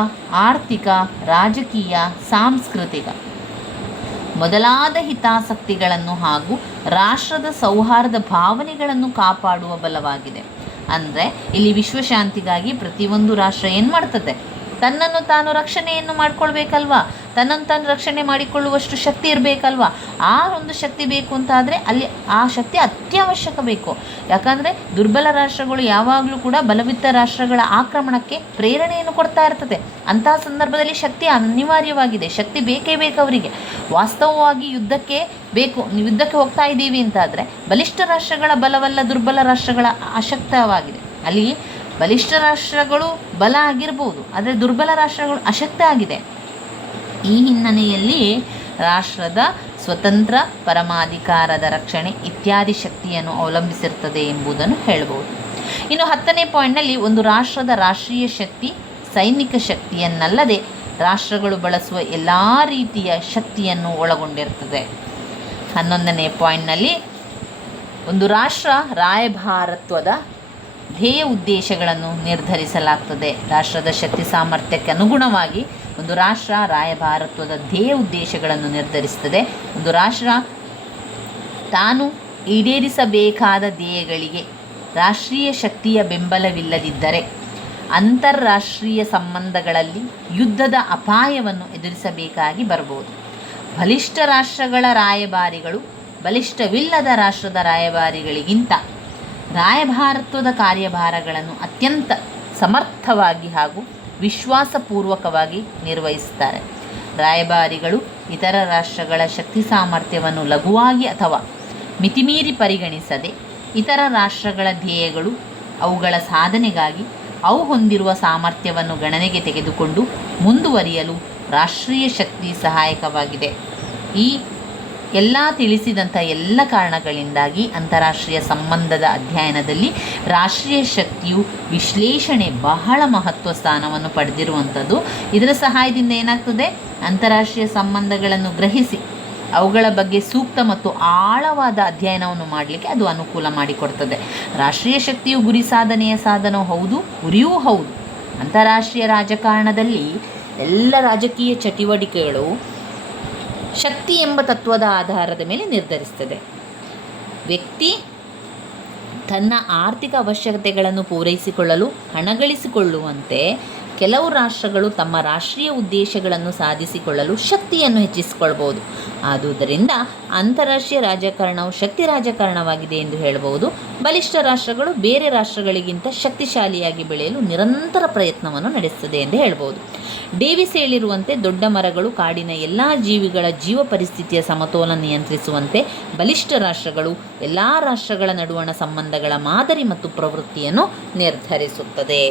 ಆರ್ಥಿಕ, ರಾಜಕೀಯ, ಸಾಂಸ್ಕೃತಿಕ ಮೊದಲಾದ ಹಿತಾಸಕ್ತಿಗಳನ್ನು ಹಾಗೂ ರಾಷ್ಟ್ರದ ಸೌಹಾರ್ದ ಭಾವನೆಗಳನ್ನು ಕಾಪಾಡುವ ಬಲವಾಗಿದೆ. ಅಂದರೆ ಇಲ್ಲಿ ವಿಶ್ವಶಾಂತಿಗಾಗಿ ಪ್ರತಿಯೊಂದು ರಾಷ್ಟ್ರ ಏನು ಮಾಡ್ತದೆ, ತನ್ನನ್ನು ತಾನು ರಕ್ಷಣೆಯನ್ನು ಮಾಡಿಕೊಳ್ಬೇಕಲ್ವಾ, ತನ್ನನ್ನು ತಾನು ರಕ್ಷಣೆ ಮಾಡಿಕೊಳ್ಳುವಷ್ಟು ಶಕ್ತಿ ಇರಬೇಕಲ್ವಾ. ಆ ಒಂದು ಶಕ್ತಿ ಬೇಕು ಅಂತಾದರೆ ಅಲ್ಲಿ ಆ ಶಕ್ತಿ ಅತ್ಯವಶ್ಯಕ ಬೇಕು. ಯಾಕಂದರೆ ದುರ್ಬಲ ರಾಷ್ಟ್ರಗಳು ಯಾವಾಗಲೂ ಕೂಡ ಬಲವಿದ್ದ ರಾಷ್ಟ್ರಗಳ ಆಕ್ರಮಣಕ್ಕೆ ಪ್ರೇರಣೆಯನ್ನು ಕೊಡ್ತಾ ಇರ್ತದೆ. ಅಂತಹ ಸಂದರ್ಭದಲ್ಲಿ ಶಕ್ತಿ ಅನಿವಾರ್ಯವಾಗಿದೆ, ಶಕ್ತಿ ಬೇಕೇ ಬೇಕು ಅವರಿಗೆ. ವಾಸ್ತವವಾಗಿ ಯುದ್ಧಕ್ಕೆ ಹೋಗ್ತಾ ಇದ್ದೀವಿ ಅಂತಾದರೆ ಬಲಿಷ್ಠ ರಾಷ್ಟ್ರಗಳ ಬಲವಲ್ಲ, ದುರ್ಬಲ ರಾಷ್ಟ್ರಗಳ ಅಶಕ್ತವಾಗಿದೆ. ಅಲ್ಲಿ ಬಲಿಷ್ಠ ರಾಷ್ಟ್ರಗಳು ಬಲ ಆಗಿರ್ಬೋದು, ಆದರೆ ದುರ್ಬಲ ರಾಷ್ಟ್ರಗಳು ಅಶಕ್ತ ಆಗಿದೆ. ಈ ಹಿನ್ನೆಲೆಯಲ್ಲಿ ರಾಷ್ಟ್ರದ ಸ್ವತಂತ್ರ ಪರಮಾಧಿಕಾರದ ರಕ್ಷಣೆ ಇತ್ಯಾದಿ ಶಕ್ತಿಯನ್ನು ಅವಲಂಬಿಸಿರ್ತದೆ ಎಂಬುದನ್ನು ಹೇಳ್ಬೋದು. ಇನ್ನು 10ನೇ ಪಾಯಿಂಟ್ನಲ್ಲಿ ಒಂದು ರಾಷ್ಟ್ರದ ರಾಷ್ಟ್ರೀಯ ಶಕ್ತಿ ಸೈನಿಕ ಶಕ್ತಿಯನ್ನಲ್ಲದೆ ರಾಷ್ಟ್ರಗಳು ಬಳಸುವ ಎಲ್ಲ ರೀತಿಯ ಶಕ್ತಿಯನ್ನು ಒಳಗೊಂಡಿರ್ತದೆ. 11ನೇ ಪಾಯಿಂಟ್ನಲ್ಲಿ ಒಂದು ರಾಷ್ಟ್ರ ರಾಯಭಾರತ್ವದ ಧ್ಯೇಯ ಉದ್ದೇಶಗಳನ್ನು ನಿರ್ಧರಿಸಲಾಗ್ತದೆ. ರಾಷ್ಟ್ರದ ಶಕ್ತಿ ಸಾಮರ್ಥ್ಯಕ್ಕೆ ಅನುಗುಣವಾಗಿ ಒಂದು ರಾಷ್ಟ್ರ ರಾಯಭಾರತ್ವದ ಧ್ಯೇಯ ಉದ್ದೇಶಗಳನ್ನು ನಿರ್ಧರಿಸುತ್ತದೆ. ಒಂದು ರಾಷ್ಟ್ರ ತಾನು ಈಡೇರಿಸಬೇಕಾದ ಧ್ಯೇಯಗಳಿಗೆ ರಾಷ್ಟ್ರೀಯ ಶಕ್ತಿಯ ಬೆಂಬಲವಿಲ್ಲದಿದ್ದರೆ ಅಂತಾರಾಷ್ಟ್ರೀಯ ಸಂಬಂಧಗಳಲ್ಲಿ ಯುದ್ಧದ ಅಪಾಯವನ್ನು ಎದುರಿಸಬೇಕಾಗಿ ಬರಬಹುದು. ಬಲಿಷ್ಠ ರಾಷ್ಟ್ರಗಳ ರಾಯಭಾರಿಗಳು ಬಲಿಷ್ಠವಿಲ್ಲದ ರಾಷ್ಟ್ರದ ರಾಯಭಾರಿಗಳಿಗಿಂತ ರಾಯಭಾರತ್ವದ ಕಾರ್ಯಭಾರಗಳನ್ನು ಅತ್ಯಂತ ಸಮರ್ಥವಾಗಿ ಹಾಗೂ ವಿಶ್ವಾಸಪೂರ್ವಕವಾಗಿ ನಿರ್ವಹಿಸುತ್ತಾರೆ. ರಾಯಭಾರಿಗಳು ಇತರ ರಾಷ್ಟ್ರಗಳ ಶಕ್ತಿ ಸಾಮರ್ಥ್ಯವನ್ನು ಲಘುವಾಗಿ ಅಥವಾ ಮಿತಿಮೀರಿ ಪರಿಗಣಿಸದೆ ಇತರ ರಾಷ್ಟ್ರಗಳ ಧ್ಯೇಯಗಳು ಅವುಗಳ ಸಾಧನೆಗಾಗಿ ಅವು ಹೊಂದಿರುವ ಸಾಮರ್ಥ್ಯವನ್ನು ಗಣನೆಗೆ ತೆಗೆದುಕೊಂಡು ಮುಂದುವರಿಯಲು ರಾಷ್ಟ್ರೀಯ ಶಕ್ತಿ ಸಹಾಯಕವಾಗಿದೆ. ಈ ಎಲ್ಲ ತಿಳಿಸಿದಂಥ ಎಲ್ಲ ಕಾರಣಗಳಿಂದಾಗಿ ಅಂತಾರಾಷ್ಟ್ರೀಯ ಸಂಬಂಧದ ಅಧ್ಯಯನದಲ್ಲಿ ರಾಷ್ಟ್ರೀಯ ಶಕ್ತಿಯು ವಿಶ್ಲೇಷಣೆ ಬಹಳ ಮಹತ್ವ ಸ್ಥಾನವನ್ನು ಪಡೆದಿರುವಂಥದ್ದು. ಇದರ ಸಹಾಯದಿಂದ ಏನಾಗ್ತದೆ, ಅಂತಾರಾಷ್ಟ್ರೀಯ ಸಂಬಂಧಗಳನ್ನು ಗ್ರಹಿಸಿ ಅವುಗಳ ಬಗ್ಗೆ ಸೂಕ್ತ ಮತ್ತು ಆಳವಾದ ಅಧ್ಯಯನವನ್ನು ಮಾಡಲಿಕ್ಕೆ ಅದು ಅನುಕೂಲ ಮಾಡಿಕೊಡ್ತದೆ. ರಾಷ್ಟ್ರೀಯ ಶಕ್ತಿಯು ಗುರಿ ಸಾಧನೆಯ ಸಾಧನವೂ ಹೌದು, ಗುರಿಯೂ ಹೌದು. ಅಂತಾರಾಷ್ಟ್ರೀಯ ರಾಜಕಾರಣದಲ್ಲಿ ಎಲ್ಲ ರಾಜಕೀಯ ಚಟುವಟಿಕೆಗಳು ಶಕ್ತಿ ಎಂಬ ತತ್ವದ ಆಧಾರದ ಮೇಲೆ ನಿರ್ಧರಿಸ್ತದೆ. ವ್ಯಕ್ತಿ ತನ್ನ ಆರ್ಥಿಕ ಅವಶ್ಯಕತೆಗಳನ್ನು ಪೂರೈಸಿಕೊಳ್ಳಲು ಹಣ ಗಳಿಸಿಕೊಳ್ಳುವಂತೆ ಕೆಲವು ರಾಷ್ಟ್ರಗಳು ತಮ್ಮ ರಾಷ್ಟ್ರೀಯ ಉದ್ದೇಶಗಳನ್ನು ಸಾಧಿಸಿಕೊಳ್ಳಲು ಶಕ್ತಿಯನ್ನು ಹೆಚ್ಚಿಸಿಕೊಳ್ಬೋದು. ಆದುದರಿಂದ ಅಂತಾರಾಷ್ಟ್ರೀಯ ರಾಜಕಾರಣವು ಶಕ್ತಿ ರಾಜಕಾರಣವಾಗಿದೆ ಎಂದು ಹೇಳಬಹುದು. ಬಲಿಷ್ಠ ರಾಷ್ಟ್ರಗಳು ಬೇರೆ ರಾಷ್ಟ್ರಗಳಿಗಿಂತ ಶಕ್ತಿಶಾಲಿಯಾಗಿ ಬೆಳೆಯಲು ನಿರಂತರ ಪ್ರಯತ್ನವನ್ನು ನಡೆಸುತ್ತದೆ ಎಂದು ಹೇಳ್ಬೋದು. ಡೇವಿಸ್ ಹೇಳಿರುವಂತೆ ದೊಡ್ಡ ಮರಗಳು ಕಾಡಿನ ಎಲ್ಲ ಜೀವಿಗಳ ಜೀವ ಪರಿಸ್ಥಿತಿಯ ಸಮತೋಲನ ನಿಯಂತ್ರಿಸುವಂತೆ ಬಲಿಷ್ಠ ರಾಷ್ಟ್ರಗಳು ಎಲ್ಲ ರಾಷ್ಟ್ರಗಳ ನಡುವಣ ಸಂಬಂಧಗಳ ಮಾದರಿ ಮತ್ತು ಪ್ರವೃತ್ತಿಯನ್ನು ನಿರ್ಧರಿಸುತ್ತದೆ.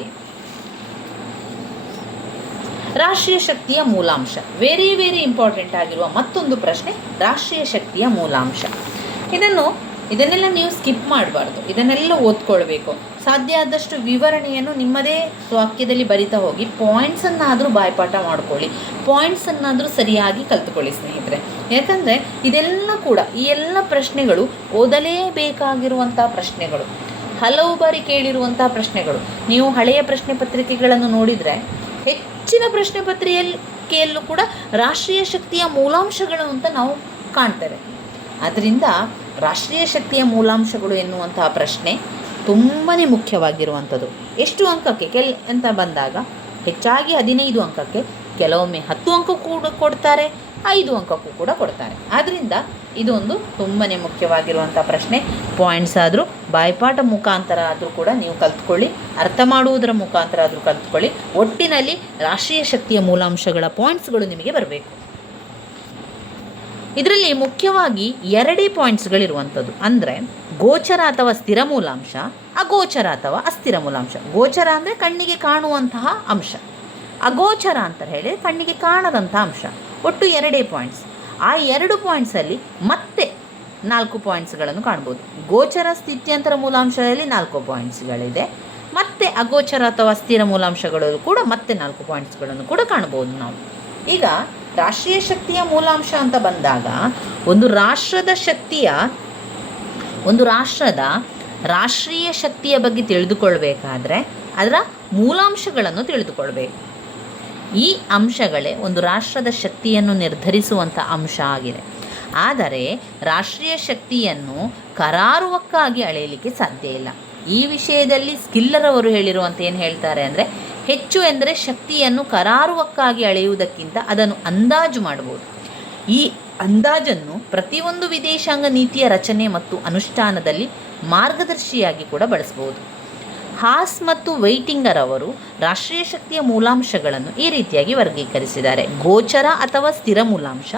ರಾಷ್ಟ್ರೀಯ ಶಕ್ತಿಯ ಮೂಲಾಂಶ ವೆರಿ ಇಂಪಾರ್ಟೆಂಟ್ ಆಗಿರುವ ಮತ್ತೊಂದು ಪ್ರಶ್ನೆ, ರಾಷ್ಟ್ರೀಯ ಶಕ್ತಿಯ ಮೂಲಾಂಶ. ಇದನ್ನೆಲ್ಲ ನೀವು ಸ್ಕಿಪ್ ಮಾಡಬಾರ್ದು, ಇದನ್ನೆಲ್ಲ ಓದ್ಕೊಳ್ಬೇಕು. ಸಾಧ್ಯ ಆದಷ್ಟು ವಿವರಣೆಯನ್ನು ನಿಮ್ಮದೇ ವಾಕ್ಯದಲ್ಲಿ ಬರಿತಾ ಹೋಗಿ ಪಾಯಿಂಟ್ಸನ್ನಾದರೂ ಬಾಯ್ಪಾಠ ಮಾಡ್ಕೊಳ್ಳಿ, ಪಾಯಿಂಟ್ಸನ್ನಾದರೂ ಸರಿಯಾಗಿ ಕಲ್ತ್ಕೊಳ್ಳಿ ಸ್ನೇಹಿತರೆ. ಯಾಕಂದರೆ ಇದೆಲ್ಲ ಕೂಡ ಈ ಎಲ್ಲ ಪ್ರಶ್ನೆಗಳು ಓದಲೇಬೇಕಾಗಿರುವಂಥ ಪ್ರಶ್ನೆಗಳು, ಹಲವು ಬಾರಿ ಕೇಳಿರುವಂಥ ಪ್ರಶ್ನೆಗಳು. ನೀವು ಹಳೆಯ ಪ್ರಶ್ನೆ ಪತ್ರಿಕೆಗಳನ್ನು ನೋಡಿದರೆ ಹೆಚ್ಚಿನ ಪ್ರಶ್ನೆ ಪತ್ರಿಕೆಯಲ್ಲೂ ಕೂಡ ರಾಷ್ಟ್ರೀಯ ಶಕ್ತಿಯ ಮೂಲಾಂಶಗಳು ಅಂತ ನಾವು ಕಾಣ್ತೇವೆ. ಆದ್ದರಿಂದ ರಾಷ್ಟ್ರೀಯ ಶಕ್ತಿಯ ಮೂಲಾಂಶಗಳು ಎನ್ನುವಂತಹ ಪ್ರಶ್ನೆ ತುಂಬಾ ಮುಖ್ಯವಾಗಿರುವಂಥದ್ದು. ಎಷ್ಟು ಅಂಕಕ್ಕೆ ಅಂತ ಬಂದಾಗ ಹೆಚ್ಚಾಗಿ 15 ಅಂಕಕ್ಕೆ, ಕೆಲವೊಮ್ಮೆ 10 ಅಂಕ ಕೂಡ ಕೊಡ್ತಾರೆ, 5 ಅಂಕಕ್ಕೂ ಕೂಡ ಕೊಡ್ತಾರೆ. ಆದ್ದರಿಂದ ಇದೊಂದು ತುಂಬಾ ಮುಖ್ಯವಾಗಿರುವಂಥ ಪ್ರಶ್ನೆ. ಪಾಯಿಂಟ್ಸ್ ಆದರೂ ಬಾಯ್ಪಾಠ ಮುಖಾಂತರ ಆದರೂ ಕೂಡ ನೀವು ಕಲ್ತ್ಕೊಳ್ಳಿ, ಅರ್ಥ ಮಾಡುವುದರ ಮುಖಾಂತರ ಆದರೂ ಕಲ್ತ್ಕೊಳ್ಳಿ. ಒಟ್ಟಿನಲ್ಲಿ ರಾಷ್ಟ್ರೀಯ ಶಕ್ತಿಯ ಮೂಲಾಂಶಗಳ ಪಾಯಿಂಟ್ಸ್ಗಳು ನಿಮಗೆ ಬರಬೇಕು. ಇದರಲ್ಲಿ ಮುಖ್ಯವಾಗಿ 2 ಪಾಯಿಂಟ್ಸ್ಗಳಿರುವಂಥದ್ದು. ಅಂದರೆ ಗೋಚರ ಅಥವಾ ಸ್ಥಿರ ಮೂಲಾಂಶ, ಅಗೋಚರ ಅಥವಾ ಅಸ್ಥಿರ ಮೂಲಾಂಶ. ಗೋಚರ ಅಂದರೆ ಕಣ್ಣಿಗೆ ಕಾಣುವಂತಹ ಅಂಶ, ಅಗೋಚರ ಅಂತ ಹೇಳಿ ಕಣ್ಣಿಗೆ ಕಾಣದಂಥ ಅಂಶ. ಒಟ್ಟು 2 ಪಾಯಿಂಟ್ಸ್. ಆ 2 ಪಾಯಿಂಟ್ಸಲ್ಲಿ ಮತ್ತೆ 4 ಪಾಯಿಂಟ್ಸ್ಗಳನ್ನು ಕಾಣ್ಬೋದು. ಗೋಚರ ಸ್ಥಿತ್ಯಂತರ ಮೂಲಾಂಶದಲ್ಲಿ 4 ಪಾಯಿಂಟ್ಸ್ಗಳಿದೆ, ಮತ್ತು ಅಗೋಚರ ಅಥವಾ ಸ್ಥಿರ ಮೂಲಾಂಶಗಳಲ್ಲೂ ಕೂಡ ಮತ್ತೆ 4 ಪಾಯಿಂಟ್ಸ್ಗಳನ್ನು ಕೂಡ ಕಾಣ್ಬೋದು ನಾವು. ಈಗ ರಾಷ್ಟ್ರೀಯ ಶಕ್ತಿಯ ಮೂಲಾಂಶ ಅಂತ ಬಂದಾಗ ಒಂದು ರಾಷ್ಟ್ರದ ರಾಷ್ಟ್ರೀಯ ಶಕ್ತಿಯ ಬಗ್ಗೆ ತಿಳಿದುಕೊಳ್ಬೇಕಾದ್ರೆ ಅದರ ಮೂಲಾಂಶಗಳನ್ನು ತಿಳಿದುಕೊಳ್ಬೇಕು. ಈ ಅಂಶಗಳೇ ಒಂದು ರಾಷ್ಟ್ರದ ಶಕ್ತಿಯನ್ನು ನಿರ್ಧರಿಸುವಂಥ ಅಂಶ ಆಗಿದೆ. ಆದರೆ ರಾಷ್ಟ್ರೀಯ ಶಕ್ತಿಯನ್ನು ಕರಾರುವಕ್ಕಾಗಿ ಅಳೆಯಲಿಕ್ಕೆ ಸಾಧ್ಯ ಇಲ್ಲ. ಈ ವಿಷಯದಲ್ಲಿ ಸ್ಕಿಲ್ಲರ್ ಅವರು ಹೇಳಿರುವಂತೆ ಏನು ಹೇಳ್ತಾರೆ ಅಂದರೆ, ಹೆಚ್ಚು ಎಂದರೆ ಶಕ್ತಿಯನ್ನು ಕರಾರುವಕ್ಕಾಗಿ ಅಳೆಯುವುದಕ್ಕಿಂತ ಅದನ್ನು ಅಂದಾಜು ಮಾಡಬಹುದು. ಈ ಅಂದಾಜನ್ನು ಪ್ರತಿಯೊಂದು ವಿದೇಶಾಂಗ ನೀತಿಯ ರಚನೆ ಮತ್ತು ಅನುಷ್ಠಾನದಲ್ಲಿ ಮಾರ್ಗದರ್ಶಿಯಾಗಿ ಕೂಡ ಬಳಸಬಹುದು. ಹಾಸ್ ಮತ್ತು ವೈಟಿಂಗರ್ ಅವರು ರಾಷ್ಟ್ರೀಯ ಶಕ್ತಿಯ ಮೂಲಾಂಶಗಳನ್ನು ಈ ರೀತಿಯಾಗಿ ವರ್ಗೀಕರಿಸಿದ್ದಾರೆ: ಗೋಚರ ಅಥವಾ ಸ್ಥಿರ ಮೂಲಾಂಶ,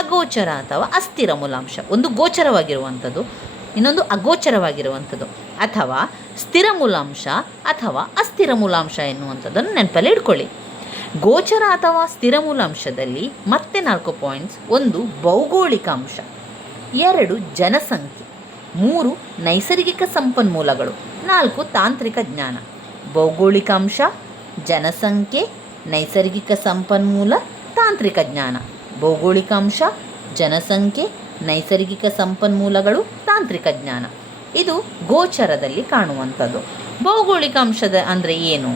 ಅಗೋಚರ ಅಥವಾ ಅಸ್ಥಿರ ಮೂಲಾಂಶ. ಒಂದು ಗೋಚರವಾಗಿರುವಂಥದ್ದು, ಇನ್ನೊಂದು ಅಗೋಚರವಾಗಿರುವಂಥದ್ದು, ಅಥವಾ ಸ್ಥಿರ ಮೂಲಾಂಶ ಅಥವಾ ಅಸ್ಥಿರ ಮೂಲಾಂಶ ಎನ್ನುವಂಥದ್ದನ್ನು ನೆನಪಲ್ಲಿ ಇಟ್ಕೊಳ್ಳಿ. ಗೋಚರ ಅಥವಾ ಸ್ಥಿರ ಮೂಲಾಂಶದಲ್ಲಿ ಮತ್ತೆ 4 ಪಾಯಿಂಟ್ಸ್: 1 ಭೌಗೋಳಿಕ ಅಂಶ, 2 ಜನಸಂಖ್ಯೆ, 3 ನೈಸರ್ಗಿಕ ಸಂಪನ್ಮೂಲಗಳು, 4 ತಾಂತ್ರಿಕ ಜ್ಞಾನ. ಭೌಗೋಳಿಕ ಅಂಶ, ಜನಸಂಖ್ಯೆ, ನೈಸರ್ಗಿಕ ಸಂಪನ್ಮೂಲ, ತಾಂತ್ರಿಕ ಜ್ಞಾನ. ಭೌಗೋಳಿಕ ಅಂಶ, ಜನಸಂಖ್ಯೆ, ನೈಸರ್ಗಿಕ ಸಂಪನ್ಮೂಲಗಳು, ತಾಂತ್ರಿಕ ಜ್ಞಾನ. ಇದು ಗೋಚರದಲ್ಲಿ ಕಾಣುವಂಥದ್ದು. ಭೌಗೋಳಿಕ ಅಂಶದ ಅಂದರೆ ಏನು?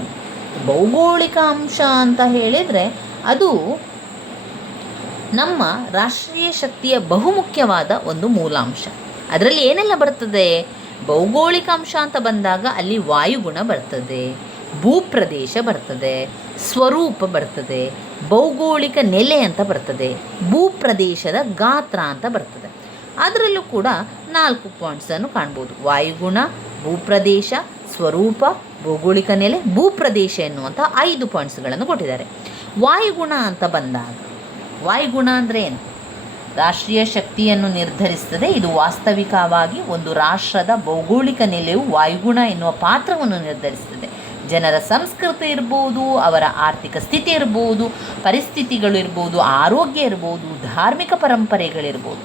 ಭೌಗೋಳಿಕ ಅಂಶ ಅಂತ ಹೇಳಿದರೆ ಅದು ನಮ್ಮ ರಾಷ್ಟ್ರೀಯ ಶಕ್ತಿಯ ಬಹುಮುಖ್ಯವಾದ ಒಂದು ಮೂಲಾಂಶ. ಅದರಲ್ಲಿ ಏನೆಲ್ಲ ಬರ್ತದೆ? ಭೌಗೋಳಿಕ ಅಂಶ ಅಂತ ಬಂದಾಗ ಅಲ್ಲಿ ವಾಯುಗುಣ ಬರ್ತದೆ, ಭೂಪ್ರದೇಶ ಬರ್ತದೆ, ಸ್ವರೂಪ ಬರ್ತದೆ, ಭೌಗೋಳಿಕ ನೆಲೆ ಅಂತ ಬರ್ತದೆ, ಭೂಪ್ರದೇಶದ ಗಾತ್ರ ಅಂತ ಬರ್ತದೆ. ಅದರಲ್ಲೂ ಕೂಡ 4 ಪಾಯಿಂಟ್ಸನ್ನು ಕಾಣ್ಬೋದು: ವಾಯುಗುಣ, ಭೂಪ್ರದೇಶ, ಸ್ವರೂಪ, ಭೌಗೋಳಿಕ ನೆಲೆ, ಭೂಪ್ರದೇಶ ಎನ್ನುವಂಥ 5 ಪಾಯಿಂಟ್ಸ್ಗಳನ್ನು ಕೊಟ್ಟಿದ್ದಾರೆ. ವಾಯುಗುಣ ಅಂತ ಬಂದಾಗ, ವಾಯುಗುಣ ಅಂದರೆ ಏನು? ರಾಷ್ಟ್ರೀಯ ಶಕ್ತಿಯನ್ನು ನಿರ್ಧರಿಸುತ್ತದೆ. ಇದು ವಾಸ್ತವಿಕವಾಗಿ ಒಂದು ರಾಷ್ಟ್ರದ ಭೌಗೋಳಿಕ ನೆಲೆಯು ವಾಯುಗುಣ ಎನ್ನುವ ಪಾತ್ರವನ್ನು ನಿರ್ಧರಿಸುತ್ತದೆ. ಜನರ ಸಂಸ್ಕೃತಿ ಇರ್ಬೋದು, ಅವರ ಆರ್ಥಿಕ ಸ್ಥಿತಿ ಇರ್ಬೋದು, ಪರಿಸ್ಥಿತಿಗಳು ಇರ್ಬೋದು, ಆರೋಗ್ಯ ಇರ್ಬೋದು, ಧಾರ್ಮಿಕ ಪರಂಪರೆಗಳಿರ್ಬೋದು,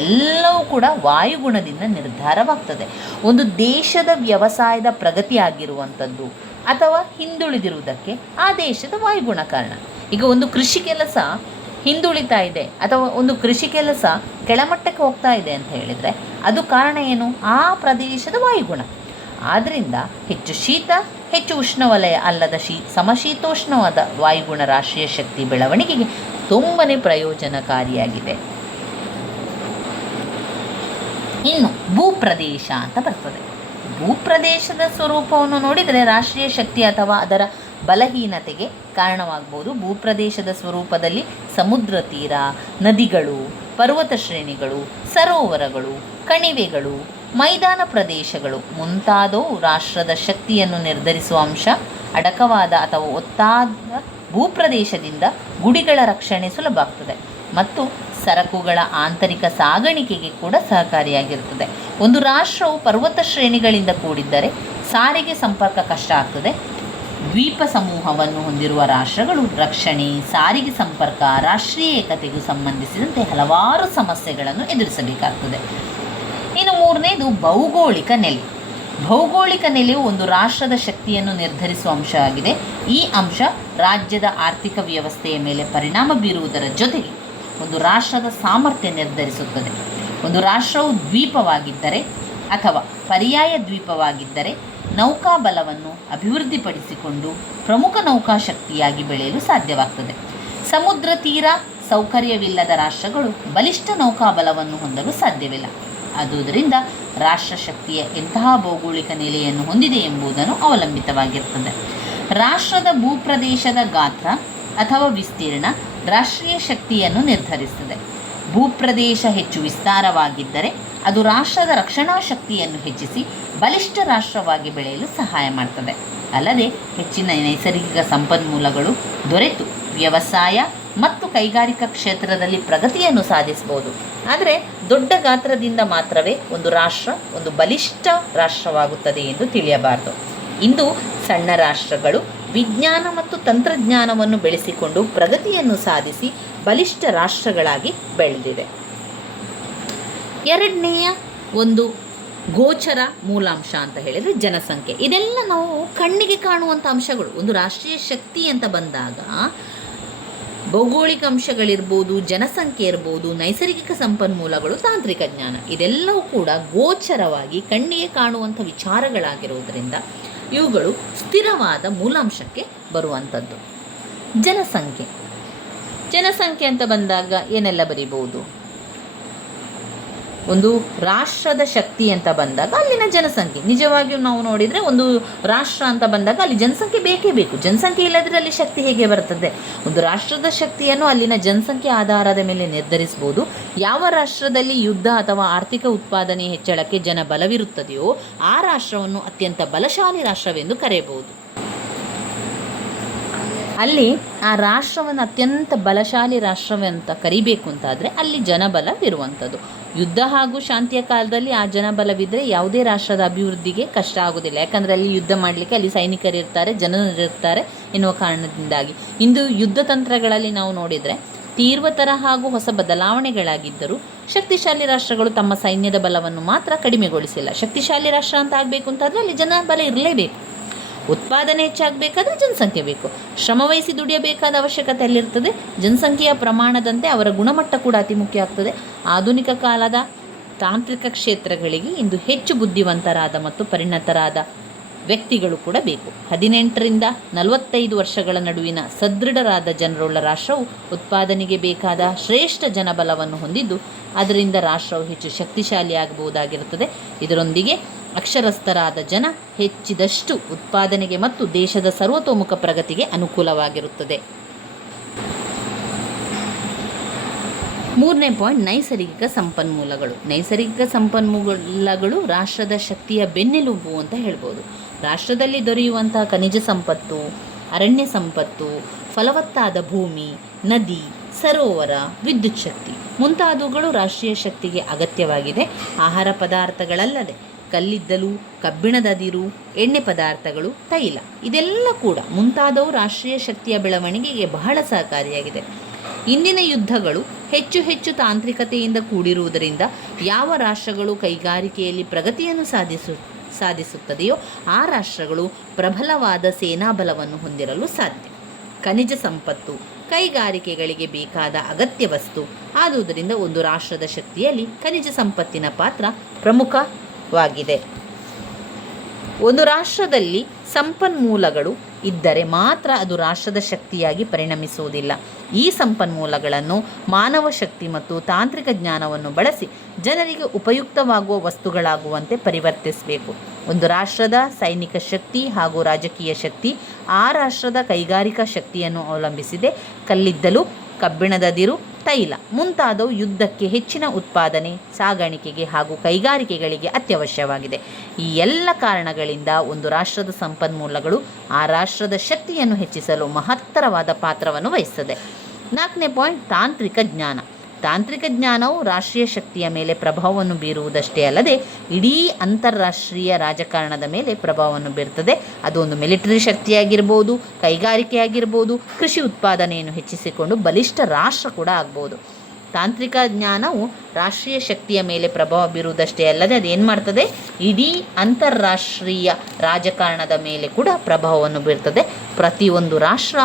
ಎಲ್ಲವೂ ಕೂಡ ವಾಯುಗುಣದಿಂದ ನಿರ್ಧಾರವಾಗ್ತದೆ. ಒಂದು ದೇಶದ ವ್ಯವಸಾಯದ ಪ್ರಗತಿ ಆಗಿರುವಂಥದ್ದು ಅಥವಾ ಹಿಂದುಳಿದಿರುವುದಕ್ಕೆ ಆ ದೇಶದ ವಾಯುಗುಣ ಕಾರಣ. ಈಗ ಒಂದು ಕೃಷಿ ಕೆಲಸ ಹಿಂದುಳಿತಾ ಇದೆ ಅಥವಾ ಒಂದು ಕೃಷಿ ಕೆಲಸ ಕೆಳಮಟ್ಟಕ್ಕೆ ಹೋಗ್ತಾ ಇದೆ ಅಂತ ಹೇಳಿದರೆ ಅದು ಕಾರಣ ಏನು? ಆ ಪ್ರದೇಶದ ವಾಯುಗುಣ. ಆದ್ದರಿಂದ ಹೆಚ್ಚು ಶೀತ, ಹೆಚ್ಚು ಉಷ್ಣವಲಯ ಅಲ್ಲದ ಸಮಶೀತೋಷ್ಣವಾದ ವಾಯುಗುಣ ರಾಷ್ಟ್ರೀಯ ಶಕ್ತಿ ಬೆಳವಣಿಗೆಗೆ ತುಂಬಾ ಪ್ರಯೋಜನಕಾರಿಯಾಗಿದೆ. ಇನ್ನು ಭೂಪ್ರದೇಶ ಅಂತ ಬರ್ತದೆ. ಭೂಪ್ರದೇಶದ ಸ್ವರೂಪವನ್ನು ನೋಡಿದರೆ ರಾಷ್ಟ್ರೀಯ ಶಕ್ತಿ ಅಥವಾ ಅದರ ಬಲಹೀನತೆಗೆ ಕಾರಣವಾಗಬಹುದು. ಭೂಪ್ರದೇಶದ ಸ್ವರೂಪದಲ್ಲಿ ಸಮುದ್ರ ತೀರ, ನದಿಗಳು, ಪರ್ವತ ಶ್ರೇಣಿಗಳು, ಸರೋವರಗಳು, ಕಣಿವೆಗಳು, ಮೈದಾನ ಪ್ರದೇಶಗಳು ಮುಂತಾದವು ರಾಷ್ಟ್ರದ ಶಕ್ತಿಯನ್ನು ನಿರ್ಧರಿಸುವ ಅಂಶ. ಅಡಕವಾದ ಅಥವಾ ಒತ್ತಾದ ಭೂಪ್ರದೇಶದಿಂದ ಗುಡಿಗಳ ರಕ್ಷಣೆ ಸುಲಭ ಆಗ್ತದೆ ಮತ್ತು ಸರಕುಗಳ ಆಂತರಿಕ ಸಾಗಾಣಿಕೆಗೆ ಕೂಡ ಸಹಕಾರಿಯಾಗಿರುತ್ತದೆ. ಒಂದು ರಾಷ್ಟ್ರವು ಪರ್ವತ ಶ್ರೇಣಿಗಳಿಂದ ಕೂಡಿದ್ದರೆ ಸಾರಿಗೆ ಸಂಪರ್ಕ ಕಷ್ಟ ಆಗ್ತದೆ. ದ್ವೀಪ ಸಮೂಹವನ್ನು ಹೊಂದಿರುವ ರಾಷ್ಟ್ರಗಳು ರಕ್ಷಣೆ, ಸಾರಿಗೆ ಸಂಪರ್ಕ, ರಾಷ್ಟ್ರೀಯ ಏಕತೆಗೂ ಸಂಬಂಧಿಸಿದಂತೆ ಹಲವಾರು ಸಮಸ್ಯೆಗಳನ್ನು ಎದುರಿಸಬೇಕಾಗ್ತದೆ. ಇನ್ನು 3ನೇದು ಭೌಗೋಳಿಕ ನೆಲೆ. ಭೌಗೋಳಿಕ ನೆಲೆಯು ಒಂದು ರಾಷ್ಟ್ರದ ಶಕ್ತಿಯನ್ನು ನಿರ್ಧರಿಸುವ ಅಂಶ ಆಗಿದೆ. ಈ ಅಂಶ ರಾಜ್ಯದ ಆರ್ಥಿಕ ವ್ಯವಸ್ಥೆಯ ಮೇಲೆ ಪರಿಣಾಮ ಬೀರುವುದರ ಜೊತೆಗೆ ಒಂದು ರಾಷ್ಟ್ರದ ಸಾಮರ್ಥ್ಯ ನಿರ್ಧರಿಸುತ್ತದೆ. ಒಂದು ರಾಷ್ಟ್ರವು ದ್ವೀಪವಾಗಿದ್ದರೆ ಅಥವಾ ಪರ್ಯಾಯ ದ್ವೀಪವಾಗಿದ್ದರೆ ನೌಕಾಬಲವನ್ನು ಅಭಿವೃದ್ಧಿಪಡಿಸಿಕೊಂಡು ಪ್ರಮುಖ ನೌಕಾಶಕ್ತಿಯಾಗಿ ಬೆಳೆಯಲು ಸಾಧ್ಯವಾಗ್ತದೆ. ಸಮುದ್ರ ತೀರ ಸೌಕರ್ಯವಿಲ್ಲದ ರಾಷ್ಟ್ರಗಳು ಬಲಿಷ್ಠ ನೌಕಾಬಲವನ್ನು ಹೊಂದಲು ಸಾಧ್ಯವಿಲ್ಲ. ಆದುದರಿಂದ ರಾಷ್ಟ್ರಶಕ್ತಿಯ ಎಂತಹ ಭೌಗೋಳಿಕ ನೆಲೆಯನ್ನು ಹೊಂದಿದೆ ಎಂಬುದನ್ನು ಅವಲಂಬಿತವಾಗಿರ್ತದೆ. ರಾಷ್ಟ್ರದ ಭೂಪ್ರದೇಶದ ಗಾತ್ರ ಅಥವಾ ವಿಸ್ತೀರ್ಣ ರಾಷ್ಟ್ರೀಯ ಶಕ್ತಿಯನ್ನು ನಿರ್ಧರಿಸುತ್ತದೆ. ಭೂಪ್ರದೇಶ ಹೆಚ್ಚು ವಿಸ್ತಾರವಾಗಿದ್ದರೆ ಅದು ರಾಷ್ಟ್ರದ ರಕ್ಷಣಾ ಶಕ್ತಿಯನ್ನು ಹೆಚ್ಚಿಸಿ ಬಲಿಷ್ಠ ರಾಷ್ಟ್ರವಾಗಿ ಬೆಳೆಯಲು ಸಹಾಯ ಮಾಡ್ತದೆ. ಅಲ್ಲದೆ ಹೆಚ್ಚಿನ ನೈಸರ್ಗಿಕ ಸಂಪನ್ಮೂಲಗಳು ದೊರೆತು ವ್ಯವಸಾಯ ಮತ್ತು ಕೈಗಾರಿಕಾ ಕ್ಷೇತ್ರದಲ್ಲಿ ಪ್ರಗತಿಯನ್ನು ಸಾಧಿಸಬಹುದು. ಆದರೆ ದೊಡ್ಡ ಗಾತ್ರದಿಂದ ಮಾತ್ರವೇ ಒಂದು ರಾಷ್ಟ್ರ ಒಂದು ಬಲಿಷ್ಠ ರಾಷ್ಟ್ರವಾಗುತ್ತದೆ ಎಂದು ತಿಳಿಯಬಾರದು. ಇಂದು ಸಣ್ಣ ರಾಷ್ಟ್ರಗಳು ವಿಜ್ಞಾನ ಮತ್ತು ತಂತ್ರಜ್ಞಾನವನ್ನು ಬೆಳೆಸಿಕೊಂಡು ಪ್ರಗತಿಯನ್ನು ಸಾಧಿಸಿ ಬಲಿಷ್ಠ ರಾಷ್ಟ್ರಗಳಾಗಿ ಬೆಳೆದಿದೆ. 2ನೇಯ ಒಂದು ಗೋಚರ ಮೂಲಾಂಶ ಅಂತ ಹೇಳಿದರೆ ಜನಸಂಖ್ಯೆ. ಇದೆಲ್ಲ ನಾವು ಕಣ್ಣಿಗೆ ಕಾಣುವಂಥ ಅಂಶಗಳು. ಒಂದು ರಾಷ್ಟ್ರೀಯ ಶಕ್ತಿ ಅಂತ ಬಂದಾಗ ಭೌಗೋಳಿಕ ಅಂಶಗಳಿರ್ಬೋದು, ಜನಸಂಖ್ಯೆ ಇರ್ಬೋದು, ನೈಸರ್ಗಿಕ ಸಂಪನ್ಮೂಲಗಳು, ತಾಂತ್ರಿಕ ಜ್ಞಾನ, ಇದೆಲ್ಲವೂ ಕೂಡ ಗೋಚರವಾಗಿ ಕಣ್ಣಿಗೆ ಕಾಣುವಂಥ ವಿಚಾರಗಳಾಗಿರುವುದರಿಂದ ಇವುಗಳು ಸ್ಥಿರವಾದ ಮೂಲಾಂಶಕ್ಕೆ ಬರುವಂಥದ್ದು. ಜನಸಂಖ್ಯೆ ಅಂತ ಬಂದಾಗ ಏನೆಲ್ಲ ಬರೀಬಹುದು? ಒಂದು ರಾಷ್ಟ್ರದ ಶಕ್ತಿ ಅಂತ ಬಂದಾಗ ಅಲ್ಲಿನ ಜನಸಂಖ್ಯೆ, ನಿಜವಾಗಿಯೂ ನಾವು ನೋಡಿದರೆ ಒಂದು ರಾಷ್ಟ್ರ ಅಂತ ಬಂದಾಗ ಅಲ್ಲಿ ಜನಸಂಖ್ಯೆ ಬೇಕೇ ಬೇಕು. ಜನಸಂಖ್ಯೆ ಇಲ್ಲದ್ರೆ ಅಲ್ಲಿ ಶಕ್ತಿ ಹೇಗೆ ಬರ್ತದೆ? ಒಂದು ರಾಷ್ಟ್ರದ ಶಕ್ತಿಯನ್ನು ಅಲ್ಲಿನ ಜನಸಂಖ್ಯೆ ಆಧಾರದ ಮೇಲೆ ನಿರ್ಧರಿಸಬಹುದು. ಯಾವ ರಾಷ್ಟ್ರದಲ್ಲಿ ಯುದ್ಧ ಅಥವಾ ಆರ್ಥಿಕ ಉತ್ಪಾದನೆ ಹೆಚ್ಚಳಕ್ಕೆ ಜನ ಬಲವಿರುತ್ತದೆಯೋ ಆ ರಾಷ್ಟ್ರವನ್ನು ಅತ್ಯಂತ ಬಲಶಾಲಿ ರಾಷ್ಟ್ರವೆಂದು ಕರೆಯಬಹುದು. ಅಲ್ಲಿ ಆ ರಾಷ್ಟ್ರವನ್ನು ಅತ್ಯಂತ ಬಲಶಾಲಿ ರಾಷ್ಟ್ರವಂತ ಕರಿಬೇಕು ಅಂತಾದರೆ ಅಲ್ಲಿ ಜನಬಲವಿರುವಂಥದ್ದು. ಯುದ್ಧ ಹಾಗೂ ಶಾಂತಿಯ ಕಾಲದಲ್ಲಿ ಆ ಜನಬಲವಿದ್ದರೆ ಯಾವುದೇ ರಾಷ್ಟ್ರದ ಅಭಿವೃದ್ಧಿಗೆ ಕಷ್ಟ ಆಗೋದಿಲ್ಲ. ಯಾಕಂದರೆ ಅಲ್ಲಿ ಯುದ್ಧ ಮಾಡಲಿಕ್ಕೆ ಅಲ್ಲಿ ಸೈನಿಕರಿರ್ತಾರೆ, ಜನರಿರ್ತಾರೆ ಎನ್ನುವ ಕಾರಣದಿಂದಾಗಿ. ಇಂದು ಯುದ್ಧ ತಂತ್ರಗಳಲ್ಲಿ ನಾವು ನೋಡಿದರೆ ತೀವ್ರತರ ಹಾಗೂ ಹೊಸ ಬದಲಾವಣೆಗಳಾಗಿದ್ದರೂ ಶಕ್ತಿಶಾಲಿ ರಾಷ್ಟ್ರಗಳು ತಮ್ಮ ಸೈನ್ಯದ ಬಲವನ್ನು ಮಾತ್ರ ಕಡಿಮೆಗೊಳಿಸಿಲ್ಲ. ಶಕ್ತಿಶಾಲಿ ರಾಷ್ಟ್ರ ಅಂತ ಆಗಬೇಕು ಅಂತಾದರೆ ಅಲ್ಲಿ ಜನಬಲ ಇರಲೇಬೇಕು. ಉತ್ಪಾದನೆ ಹೆಚ್ಚಾಗಬೇಕಾದ್ರೆ ಜನಸಂಖ್ಯೆ ಬೇಕು. ಶ್ರಮವಹಿಸಿ ದುಡಿಯಬೇಕಾದ ಅವಶ್ಯಕತೆ ಅಲ್ಲಿರ್ತದೆ. ಜನಸಂಖ್ಯೆಯ ಪ್ರಮಾಣದಂತೆ ಅವರ ಗುಣಮಟ್ಟ ಕೂಡ ಅತಿ ಮುಖ್ಯ ಆಗ್ತದೆ. ಆಧುನಿಕ ಕಾಲದ ತಾಂತ್ರಿಕ ಕ್ಷೇತ್ರಗಳಿಗೆ ಇಂದು ಹೆಚ್ಚು ಬುದ್ಧಿವಂತರಾದ ಮತ್ತು ಪರಿಣತರಾದ ವ್ಯಕ್ತಿಗಳು ಕೂಡ ಬೇಕು. 18ರಿಂದ 45 ವರ್ಷಗಳ ನಡುವಿನ ಸದೃಢರಾದ ಜನರುಳ್ಳ ರಾಷ್ಟ್ರವು ಉತ್ಪಾದನೆಗೆ ಬೇಕಾದ ಶ್ರೇಷ್ಠ ಜನಬಲವನ್ನು ಹೊಂದಿದ್ದು ಅದರಿಂದ ರಾಷ್ಟ್ರವು ಹೆಚ್ಚು ಶಕ್ತಿಶಾಲಿಯಾಗಬಹುದಾಗಿರುತ್ತದೆ. ಇದರೊಂದಿಗೆ ಅಕ್ಷರಸ್ಥರಾದ ಜನ ಹೆಚ್ಚಿದಷ್ಟು ಉತ್ಪಾದನೆಗೆ ಮತ್ತು ದೇಶದ ಸರ್ವತೋಮುಖ ಪ್ರಗತಿಗೆ ಅನುಕೂಲವಾಗಿರುತ್ತದೆ. 3ನೇ ಪಾಯಿಂಟ್, ನೈಸರ್ಗಿಕ ಸಂಪನ್ಮೂಲಗಳು. ನೈಸರ್ಗಿಕ ಸಂಪನ್ಮೂಲಗಳು ರಾಷ್ಟ್ರದ ಶಕ್ತಿಯ ಬೆನ್ನೆಲುಬು ಅಂತ ಹೇಳ್ಬೋದು. ರಾಷ್ಟ್ರದಲ್ಲಿ ದೊರೆಯುವಂತಹ ಖನಿಜ ಸಂಪತ್ತು, ಅರಣ್ಯ ಸಂಪತ್ತು, ಫಲವತ್ತಾದ ಭೂಮಿ, ನದಿ, ಸರೋವರ, ವಿದ್ಯುತ್ ಶಕ್ತಿ ಮುಂತಾದವುಗಳು ರಾಷ್ಟ್ರೀಯ ಶಕ್ತಿಗೆ ಅಗತ್ಯವಾಗಿದೆ. ಆಹಾರ ಪದಾರ್ಥಗಳಲ್ಲದೆ ಕಲ್ಲಿದ್ದಲು, ಕಬ್ಬಿಣದ ಅದಿರು, ಎಣ್ಣೆ ಪದಾರ್ಥಗಳು, ತೈಲ ಇದೆಲ್ಲ ಕೂಡ ಮುಂತಾದವು ರಾಷ್ಟ್ರೀಯ ಶಕ್ತಿಯ ಬೆಳವಣಿಗೆಗೆ ಬಹಳ ಸಹಕಾರಿಯಾಗಿದೆ. ಇಂದಿನ ಯುದ್ಧಗಳು ಹೆಚ್ಚು ಹೆಚ್ಚು ತಾಂತ್ರಿಕತೆಯಿಂದ ಕೂಡಿರುವುದರಿಂದ ಯಾವ ರಾಷ್ಟ್ರಗಳು ಕೈಗಾರಿಕೆಯಲ್ಲಿ ಪ್ರಗತಿಯನ್ನು ಸಾಧಿಸುತ್ತದೆಯೋ ಆ ರಾಷ್ಟ್ರಗಳು ಪ್ರಬಲವಾದ ಸೇನಾ ಬಲವನ್ನು ಹೊಂದಿರಲು ಸಾಧ್ಯ. ಖನಿಜ ಸಂಪತ್ತು ಕೈಗಾರಿಕೆಗಳಿಗೆ ಬೇಕಾದ ಅಗತ್ಯ ವಸ್ತು. ಆದುದರಿಂದ ಒಂದು ರಾಷ್ಟ್ರದ ಶಕ್ತಿಯಲ್ಲಿ ಖನಿಜ ಸಂಪತ್ತಿನ ಪಾತ್ರ ಪ್ರಮುಖವಾಗಿದೆ. ಒಂದು ರಾಷ್ಟ್ರದಲ್ಲಿ ಸಂಪನ್ಮೂಲಗಳು ಇದ್ದರೆ ಮಾತ್ರ ಅದು ರಾಷ್ಟ್ರದ ಶಕ್ತಿಯಾಗಿ ಪರಿಣಮಿಸುವುದಿಲ್ಲ. ಈ ಸಂಪನ್ಮೂಲಗಳನ್ನು ಮಾನವ ಶಕ್ತಿ ಮತ್ತು ತಾಂತ್ರಿಕ ಜ್ಞಾನವನ್ನು ಬಳಸಿ ಜನರಿಗೆ ಉಪಯುಕ್ತವಾಗುವ ವಸ್ತುಗಳಾಗುವಂತೆ ಪರಿವರ್ತಿಸಬೇಕು. ಒಂದು ರಾಷ್ಟ್ರದ ಸೈನಿಕ ಶಕ್ತಿ ಹಾಗೂ ರಾಜಕೀಯ ಶಕ್ತಿ ಆ ರಾಷ್ಟ್ರದ ಕೈಗಾರಿಕಾ ಶಕ್ತಿಯನ್ನು ಅವಲಂಬಿಸಿದೆ. ಕಲ್ಲಿದ್ದಲು, ಕಬ್ಬಿಣದ ಅದಿರು, ತೈಲ ಮುಂತಾದವು ಯುದ್ಧಕ್ಕೆ ಹೆಚ್ಚಿನ ಉತ್ಪಾದನೆ, ಸಾಗಾಣಿಕೆಗೆ ಹಾಗೂ ಕೈಗಾರಿಕೆಗಳಿಗೆ ಅತ್ಯವಶ್ಯವಾಗಿದೆ. ಈ ಎಲ್ಲ ಕಾರಣಗಳಿಂದ ಒಂದು ರಾಷ್ಟ್ರದ ಸಂಪನ್ಮೂಲಗಳು ಆ ರಾಷ್ಟ್ರದ ಶಕ್ತಿಯನ್ನು ಹೆಚ್ಚಿಸಲು ಮಹತ್ತರವಾದ ಪಾತ್ರವನ್ನು ವಹಿಸುತ್ತದೆ. 4ನೇ ಪಾಯಿಂಟ್, ತಾಂತ್ರಿಕ ಜ್ಞಾನ. ತಾಂತ್ರಿಕ ಜ್ಞಾನವು ರಾಷ್ಟ್ರೀಯ ಶಕ್ತಿಯ ಮೇಲೆ ಪ್ರಭಾವವನ್ನು ಬೀರುವುದಷ್ಟೇ ಅಲ್ಲದೆ ಇಡೀ ಅಂತಾರಾಷ್ಟ್ರೀಯ ರಾಜಕಾರಣದ ಮೇಲೆ ಪ್ರಭಾವವನ್ನು ಬೀರುತ್ತದೆ. ಅದು ಒಂದು ಮಿಲಿಟರಿ ಶಕ್ತಿಯಾಗಿರ್ಬೋದು, ಕೈಗಾರಿಕೆ ಆಗಿರ್ಬೋದು, ಕೃಷಿ ಉತ್ಪಾದನೆಯನ್ನು ಹೆಚ್ಚಿಸಿಕೊಂಡು ಬಲಿಷ್ಠ ರಾಷ್ಟ್ರ ಕೂಡ ಆಗ್ಬೋದು. ತಾಂತ್ರಿಕ ಜ್ಞಾನವು ರಾಷ್ಟ್ರೀಯ ಶಕ್ತಿಯ ಮೇಲೆ ಪ್ರಭಾವ ಬೀರುವುದಷ್ಟೇ ಅಲ್ಲದೆ ಅದು ಏನು ಮಾಡ್ತದೆ, ಇಡೀ ಅಂತಾರಾಷ್ಟ್ರೀಯ ರಾಜಕಾರಣದ ಮೇಲೆ ಕೂಡ ಪ್ರಭಾವವನ್ನು ಬೀರ್ತದೆ. ಪ್ರತಿಯೊಂದು ರಾಷ್ಟ್ರ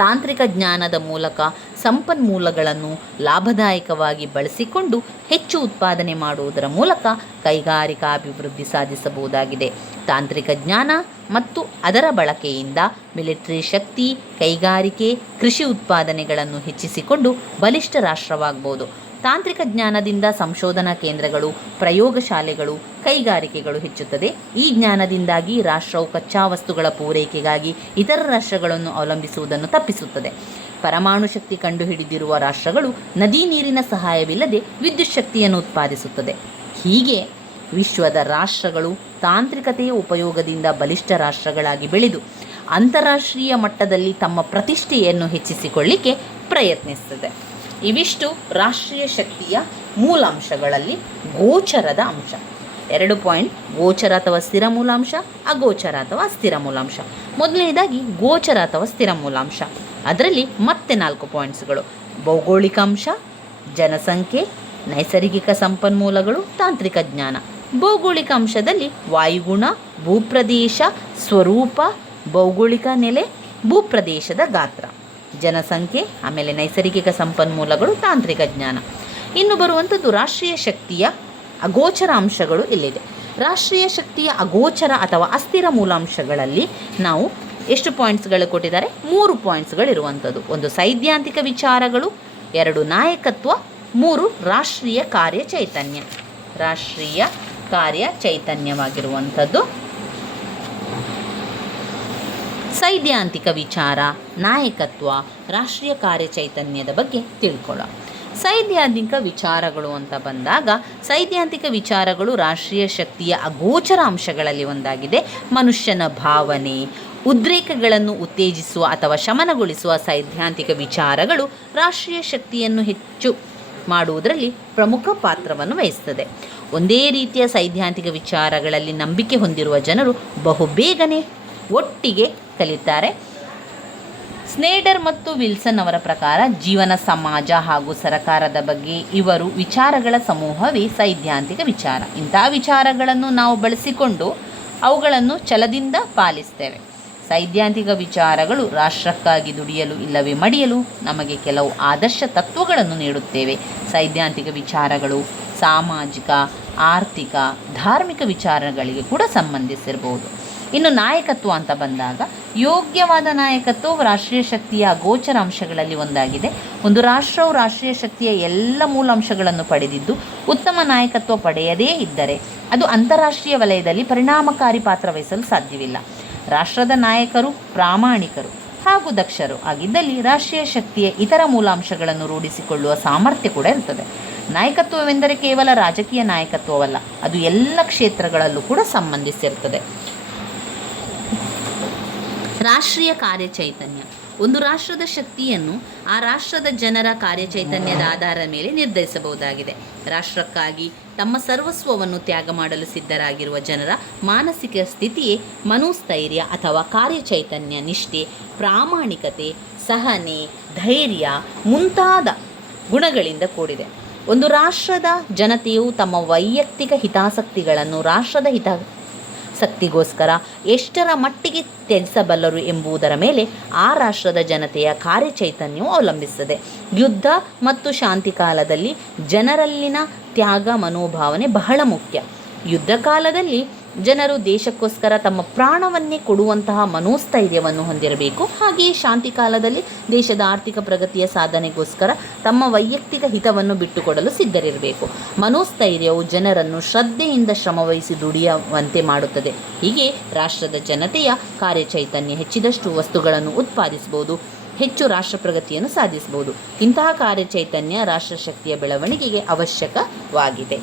ತಾಂತ್ರಿಕ ಜ್ಞಾನದ ಮೂಲಕ ಸಂಪನ್ಮೂಲಗಳನ್ನು ಲಾಭದಾಯಕವಾಗಿ ಬಳಸಿಕೊಂಡು ಹೆಚ್ಚು ಉತ್ಪಾದನೆ ಮಾಡುವುದರ ಮೂಲಕ ಕೈಗಾರಿಕಾ ಅಭಿವೃದ್ಧಿ ಸಾಧಿಸಬಹುದಾಗಿದೆ. ತಾಂತ್ರಿಕ ಜ್ಞಾನ ಮತ್ತು ಅದರ ಬಳಕೆಯಿಂದ ಮಿಲಿಟರಿ ಶಕ್ತಿ, ಕೈಗಾರಿಕೆ, ಕೃಷಿ ಉತ್ಪಾದನೆಗಳನ್ನು ಹೆಚ್ಚಿಸಿಕೊಂಡು ಬಲಿಷ್ಠ ರಾಷ್ಟ್ರವಾಗಬಹುದು. ತಾಂತ್ರಿಕ ಜ್ಞಾನದಿಂದ ಸಂಶೋಧನಾ ಕೇಂದ್ರಗಳು, ಪ್ರಯೋಗಶಾಲೆಗಳು, ಕೈಗಾರಿಕೆಗಳು ಹೆಚ್ಚುತ್ತದೆ. ಈ ಜ್ಞಾನದಿಂದಾಗಿ ರಾಷ್ಟ್ರವು ಕಚ್ಚಾ ವಸ್ತುಗಳ ಪೂರೈಕೆಗಾಗಿ ಇತರ ರಾಷ್ಟ್ರಗಳನ್ನು ಅವಲಂಬಿಸುವುದನ್ನು ತಪ್ಪಿಸುತ್ತದೆ. ಪರಮಾಣು ಶಕ್ತಿ ಕಂಡುಹಿಡಿದಿರುವ ರಾಷ್ಟ್ರಗಳು ನದಿ ನೀರಿನ ಸಹಾಯವಿಲ್ಲದೆ ವಿದ್ಯುತ್ ಶಕ್ತಿಯನ್ನು ಉತ್ಪಾದಿಸುತ್ತದೆ. ಹೀಗೆ ವಿಶ್ವದ ರಾಷ್ಟ್ರಗಳು ತಾಂತ್ರಿಕತೆಯ ಉಪಯೋಗದಿಂದ ಬಲಿಷ್ಠ ರಾಷ್ಟ್ರಗಳಾಗಿ ಬೆಳೆದು ಅಂತಾರಾಷ್ಟ್ರೀಯ ಮಟ್ಟದಲ್ಲಿ ತಮ್ಮ ಪ್ರತಿಷ್ಠೆಯನ್ನು ಹೆಚ್ಚಿಸಿಕೊಳ್ಳಿಕ್ಕೆ ಪ್ರಯತ್ನಿಸುತ್ತದೆ. ಇವಿಷ್ಟು ರಾಷ್ಟ್ರೀಯ ಶಕ್ತಿಯ ಮೂಲಾಂಶಗಳಲ್ಲಿ ಗೋಚರದ ಅಂಶ. 2 ಪಾಯಿಂಟ್, ಗೋಚರ ಅಥವಾ ಸ್ಥಿರ ಮೂಲಾಂಶ, ಅಗೋಚರ ಅಥವಾ ಅಸ್ಥಿರ ಮೂಲಾಂಶ. ಮೊದಲನೇದಾಗಿ ಗೋಚರ ಅಥವಾ ಸ್ಥಿರ ಮೂಲಾಂಶ. ಅದರಲ್ಲಿ ಮತ್ತೆ 4 ಪಾಯಿಂಟ್ಸ್ಗಳು: ಭೌಗೋಳಿಕ ಅಂಶ, ಜನಸಂಖ್ಯೆ, ನೈಸರ್ಗಿಕ ಸಂಪನ್ಮೂಲಗಳು, ತಾಂತ್ರಿಕ ಜ್ಞಾನ. ಭೌಗೋಳಿಕ ಅಂಶದಲ್ಲಿ ವಾಯುಗುಣ, ಭೂಪ್ರದೇಶ ಸ್ವರೂಪ, ಭೌಗೋಳಿಕ ನೆಲೆ, ಭೂಪ್ರದೇಶದ ಗಾತ್ರ. ಜನಸಂಖ್ಯೆ, ಆಮೇಲೆ ನೈಸರ್ಗಿಕ ಸಂಪನ್ಮೂಲಗಳು, ತಾಂತ್ರಿಕ ಜ್ಞಾನ. ಇನ್ನು ಬರುವಂಥದ್ದು ರಾಷ್ಟ್ರೀಯ ಶಕ್ತಿಯ ಅಗೋಚರ ಅಂಶಗಳು ಇಲ್ಲಿದೆ. ರಾಷ್ಟ್ರೀಯ ಶಕ್ತಿಯ ಅಗೋಚರ ಅಥವಾ ಅಸ್ಥಿರ ಮೂಲಾಂಶಗಳಲ್ಲಿ ನಾವು ಎಷ್ಟು ಪಾಯಿಂಟ್ಸ್ಗಳು ಕೊಟ್ಟಿದ್ದಾರೆ? 3 ಪಾಯಿಂಟ್ಸ್ಗಳಿರುವಂಥದ್ದು. 1 ಸೈದ್ಧಾಂತಿಕ ವಿಚಾರಗಳು, 2 ನಾಯಕತ್ವ, 3 ರಾಷ್ಟ್ರೀಯ ಕಾರ್ಯ ಚೈತನ್ಯ. ರಾಷ್ಟ್ರೀಯ ಕಾರ್ಯ ಚೈತನ್ಯವಾಗಿರುವಂಥದ್ದು. ಸೈದ್ಧಾಂತಿಕ ವಿಚಾರ, ನಾಯಕತ್ವ, ರಾಷ್ಟ್ರೀಯ ಕಾರ್ಯ ಚೈತನ್ಯದ ಬಗ್ಗೆ ತಿಳ್ಕೊಳ್ಳೋಣ. ಸೈದ್ಧಾಂತಿಕ ವಿಚಾರಗಳು ಅಂತ ಬಂದಾಗ, ಸೈದ್ಧಾಂತಿಕ ವಿಚಾರಗಳು ರಾಷ್ಟ್ರೀಯ ಶಕ್ತಿಯ ಅಗೋಚರ ಅಂಶಗಳಲ್ಲಿ ಒಂದಾಗಿದೆ. ಮನುಷ್ಯನ ಭಾವನೆ, ಉದ್ರೇಕಗಳನ್ನು ಉತ್ತೇಜಿಸುವ ಅಥವಾ ಶಮನಗೊಳಿಸುವ ಸೈದ್ಧಾಂತಿಕ ವಿಚಾರಗಳು ರಾಷ್ಟ್ರೀಯ ಶಕ್ತಿಯನ್ನು ಹೆಚ್ಚು ಮಾಡುವುದರಲ್ಲಿ ಪ್ರಮುಖ ಪಾತ್ರವನ್ನು ವಹಿಸುತ್ತದೆ. ಒಂದೇ ರೀತಿಯ ಸೈದ್ಧಾಂತಿಕ ವಿಚಾರಗಳಲ್ಲಿ ನಂಬಿಕೆ ಹೊಂದಿರುವ ಜನರು ಬಹುಬೇಗನೆ ಒಟ್ಟಿಗೆ ಕಲಿತಾರೆ. ಸ್ನೇಡರ್ ಮತ್ತು ವಿಲ್ಸನ್ ಅವರ ಪ್ರಕಾರ ಜೀವನ, ಸಮಾಜ ಹಾಗೂ ಸರಕಾರದ ಬಗ್ಗೆ ಇವರು ವಿಚಾರಗಳ ಸಮೂಹವೇ ಸೈದ್ಧಾಂತಿಕ ವಿಚಾರ. ಇಂತಹ ವಿಚಾರಗಳನ್ನು ನಾವು ಬಳಸಿಕೊಂಡು ಅವುಗಳನ್ನು ಛಲದಿಂದ ಪಾಲಿಸ್ತೇವೆ. ಸೈದ್ಧಾಂತಿಕ ವಿಚಾರಗಳು ರಾಷ್ಟ್ರಕ್ಕಾಗಿ ದುಡಿಯಲು ಇಲ್ಲವೇ ಮಡಿಯಲು ನಮಗೆ ಕೆಲವು ಆದರ್ಶ ತತ್ವಗಳನ್ನು ನೀಡುತ್ತೇವೆ. ಸೈದ್ಧಾಂತಿಕ ವಿಚಾರಗಳು ಸಾಮಾಜಿಕ, ಆರ್ಥಿಕ, ಧಾರ್ಮಿಕ ವಿಚಾರಗಳಿಗೆ ಕೂಡ ಸಂಬಂಧಿಸಿರಬಹುದು. ಇನ್ನು ನಾಯಕತ್ವ ಅಂತ ಬಂದಾಗ, ಯೋಗ್ಯವಾದ ನಾಯಕತ್ವವು ರಾಷ್ಟ್ರೀಯ ಶಕ್ತಿಯ ಅಗೋಚರ ಅಂಶಗಳಲ್ಲಿ ಒಂದಾಗಿದೆ. ಒಂದು ರಾಷ್ಟ್ರವು ರಾಷ್ಟ್ರೀಯ ಶಕ್ತಿಯ ಎಲ್ಲ ಮೂಲಾಂಶಗಳನ್ನು ಪಡೆದಿದ್ದು ಉತ್ತಮ ನಾಯಕತ್ವ ಪಡೆಯದೇ ಇದ್ದರೆ ಅದು ಅಂತಾರಾಷ್ಟ್ರೀಯ ವಲಯದಲ್ಲಿ ಪರಿಣಾಮಕಾರಿ ಪಾತ್ರ ವಹಿಸಲು ಸಾಧ್ಯವಿಲ್ಲ. ರಾಷ್ಟ್ರದ ನಾಯಕರು ಪ್ರಾಮಾಣಿಕರು ಹಾಗೂ ದಕ್ಷರು ಆಗಿದ್ದಲ್ಲಿ ರಾಷ್ಟ್ರೀಯ ಶಕ್ತಿಯ ಇತರ ಮೂಲಾಂಶಗಳನ್ನು ರೂಢಿಸಿಕೊಳ್ಳುವ ಸಾಮರ್ಥ್ಯ ಕೂಡ ಇರುತ್ತದೆ. ನಾಯಕತ್ವವೆಂದರೆ ಕೇವಲ ರಾಜಕೀಯ ನಾಯಕತ್ವವಲ್ಲ, ಅದು ಎಲ್ಲ ಕ್ಷೇತ್ರಗಳಲ್ಲೂ ಕೂಡ ಸಂಬಂಧಿಸಿರುತ್ತದೆ. ರಾಷ್ಟ್ರೀಯ ಕಾರ್ಯಚೈತನ್ಯ. ಒಂದು ರಾಷ್ಟ್ರದ ಶಕ್ತಿಯನ್ನು ಆ ರಾಷ್ಟ್ರದ ಜನರ ಕಾರ್ಯಚೈತನ್ಯದ ಆಧಾರದ ಮೇಲೆ ನಿರ್ಧರಿಸಬಹುದಾಗಿದೆ. ರಾಷ್ಟ್ರಕ್ಕಾಗಿ ತಮ್ಮ ಸರ್ವಸ್ವವನ್ನು ತ್ಯಾಗ ಮಾಡಲು ಸಿದ್ಧರಾಗಿರುವ ಜನರ ಮಾನಸಿಕ ಸ್ಥಿತಿಯೇ ಮನೋಸ್ಥೈರ್ಯ ಅಥವಾ ಕಾರ್ಯಚೈತನ್ಯ. ನಿಷ್ಠೆ, ಪ್ರಾಮಾಣಿಕತೆ, ಸಹನೆ, ಧೈರ್ಯ ಮುಂತಾದ ಗುಣಗಳಿಂದ ಕೂಡಿದೆ. ಒಂದು ರಾಷ್ಟ್ರದ ಜನತೆಯು ತಮ್ಮ ವೈಯಕ್ತಿಕ ಹಿತಾಸಕ್ತಿಗಳನ್ನು ರಾಷ್ಟ್ರದ ಹಿತಾಸಕ್ತಿಗೋಸ್ಕರ ಎಷ್ಟರ ಮಟ್ಟಿಗೆ ತ್ಯಜಿಸಬಲ್ಲರು ಎಂಬುದರ ಮೇಲೆ ಆ ರಾಷ್ಟ್ರದ ಜನತೆಯ ಕಾರ್ಯಚೈತನ್ಯವು ಅವಲಂಬಿಸುತ್ತದೆ. ಯುದ್ಧ ಮತ್ತು ಶಾಂತಿ ಕಾಲದಲ್ಲಿ ಜನರಲ್ಲಿನ ತ್ಯಾಗ ಮನೋಭಾವನೆ ಬಹಳ ಮುಖ್ಯ. ಯುದ್ಧ ಕಾಲದಲ್ಲಿ ಜನರು ದೇಶಕ್ಕೋಸ್ಕರ ತಮ್ಮ ಪ್ರಾಣವನ್ನೇ ಕೊಡುವಂತಹ ಮನೋಸ್ಥೈರ್ಯವನ್ನು ಹೊಂದಿರಬೇಕು. ಹಾಗೆಯೇ ಶಾಂತಿ ಕಾಲದಲ್ಲಿ ದೇಶದ ಆರ್ಥಿಕ ಪ್ರಗತಿಯ ಸಾಧನೆಗೋಸ್ಕರ ತಮ್ಮ ವೈಯಕ್ತಿಕ ಹಿತವನ್ನು ಬಿಟ್ಟುಕೊಡಲು ಸಿದ್ಧರಿರಬೇಕು. ಮನೋಸ್ಥೈರ್ಯವು ಜನರನ್ನು ಶ್ರದ್ಧೆಯಿಂದ ಶ್ರಮವಹಿಸಿ ದುಡಿಯುವಂತೆ ಮಾಡುತ್ತದೆ. ಹೀಗೆ ರಾಷ್ಟ್ರದ ಜನತೆಯ ಕಾರ್ಯಚೈತನ್ಯ ಹೆಚ್ಚಿದಷ್ಟು ವಸ್ತುಗಳನ್ನು ಉತ್ಪಾದಿಸಬಹುದು, ಹೆಚ್ಚು ರಾಷ್ಟ್ರ ಪ್ರಗತಿಯನ್ನು ಸಾಧಿಸಬಹುದು. ಇಂತಹ ಕಾರ್ಯಚೈತನ್ಯ ರಾಷ್ಟ್ರಶಕ್ತಿಯ ಬೆಳವಣಿಗೆಗೆ ಅವಶ್ಯಕವಾಗಿದೆ.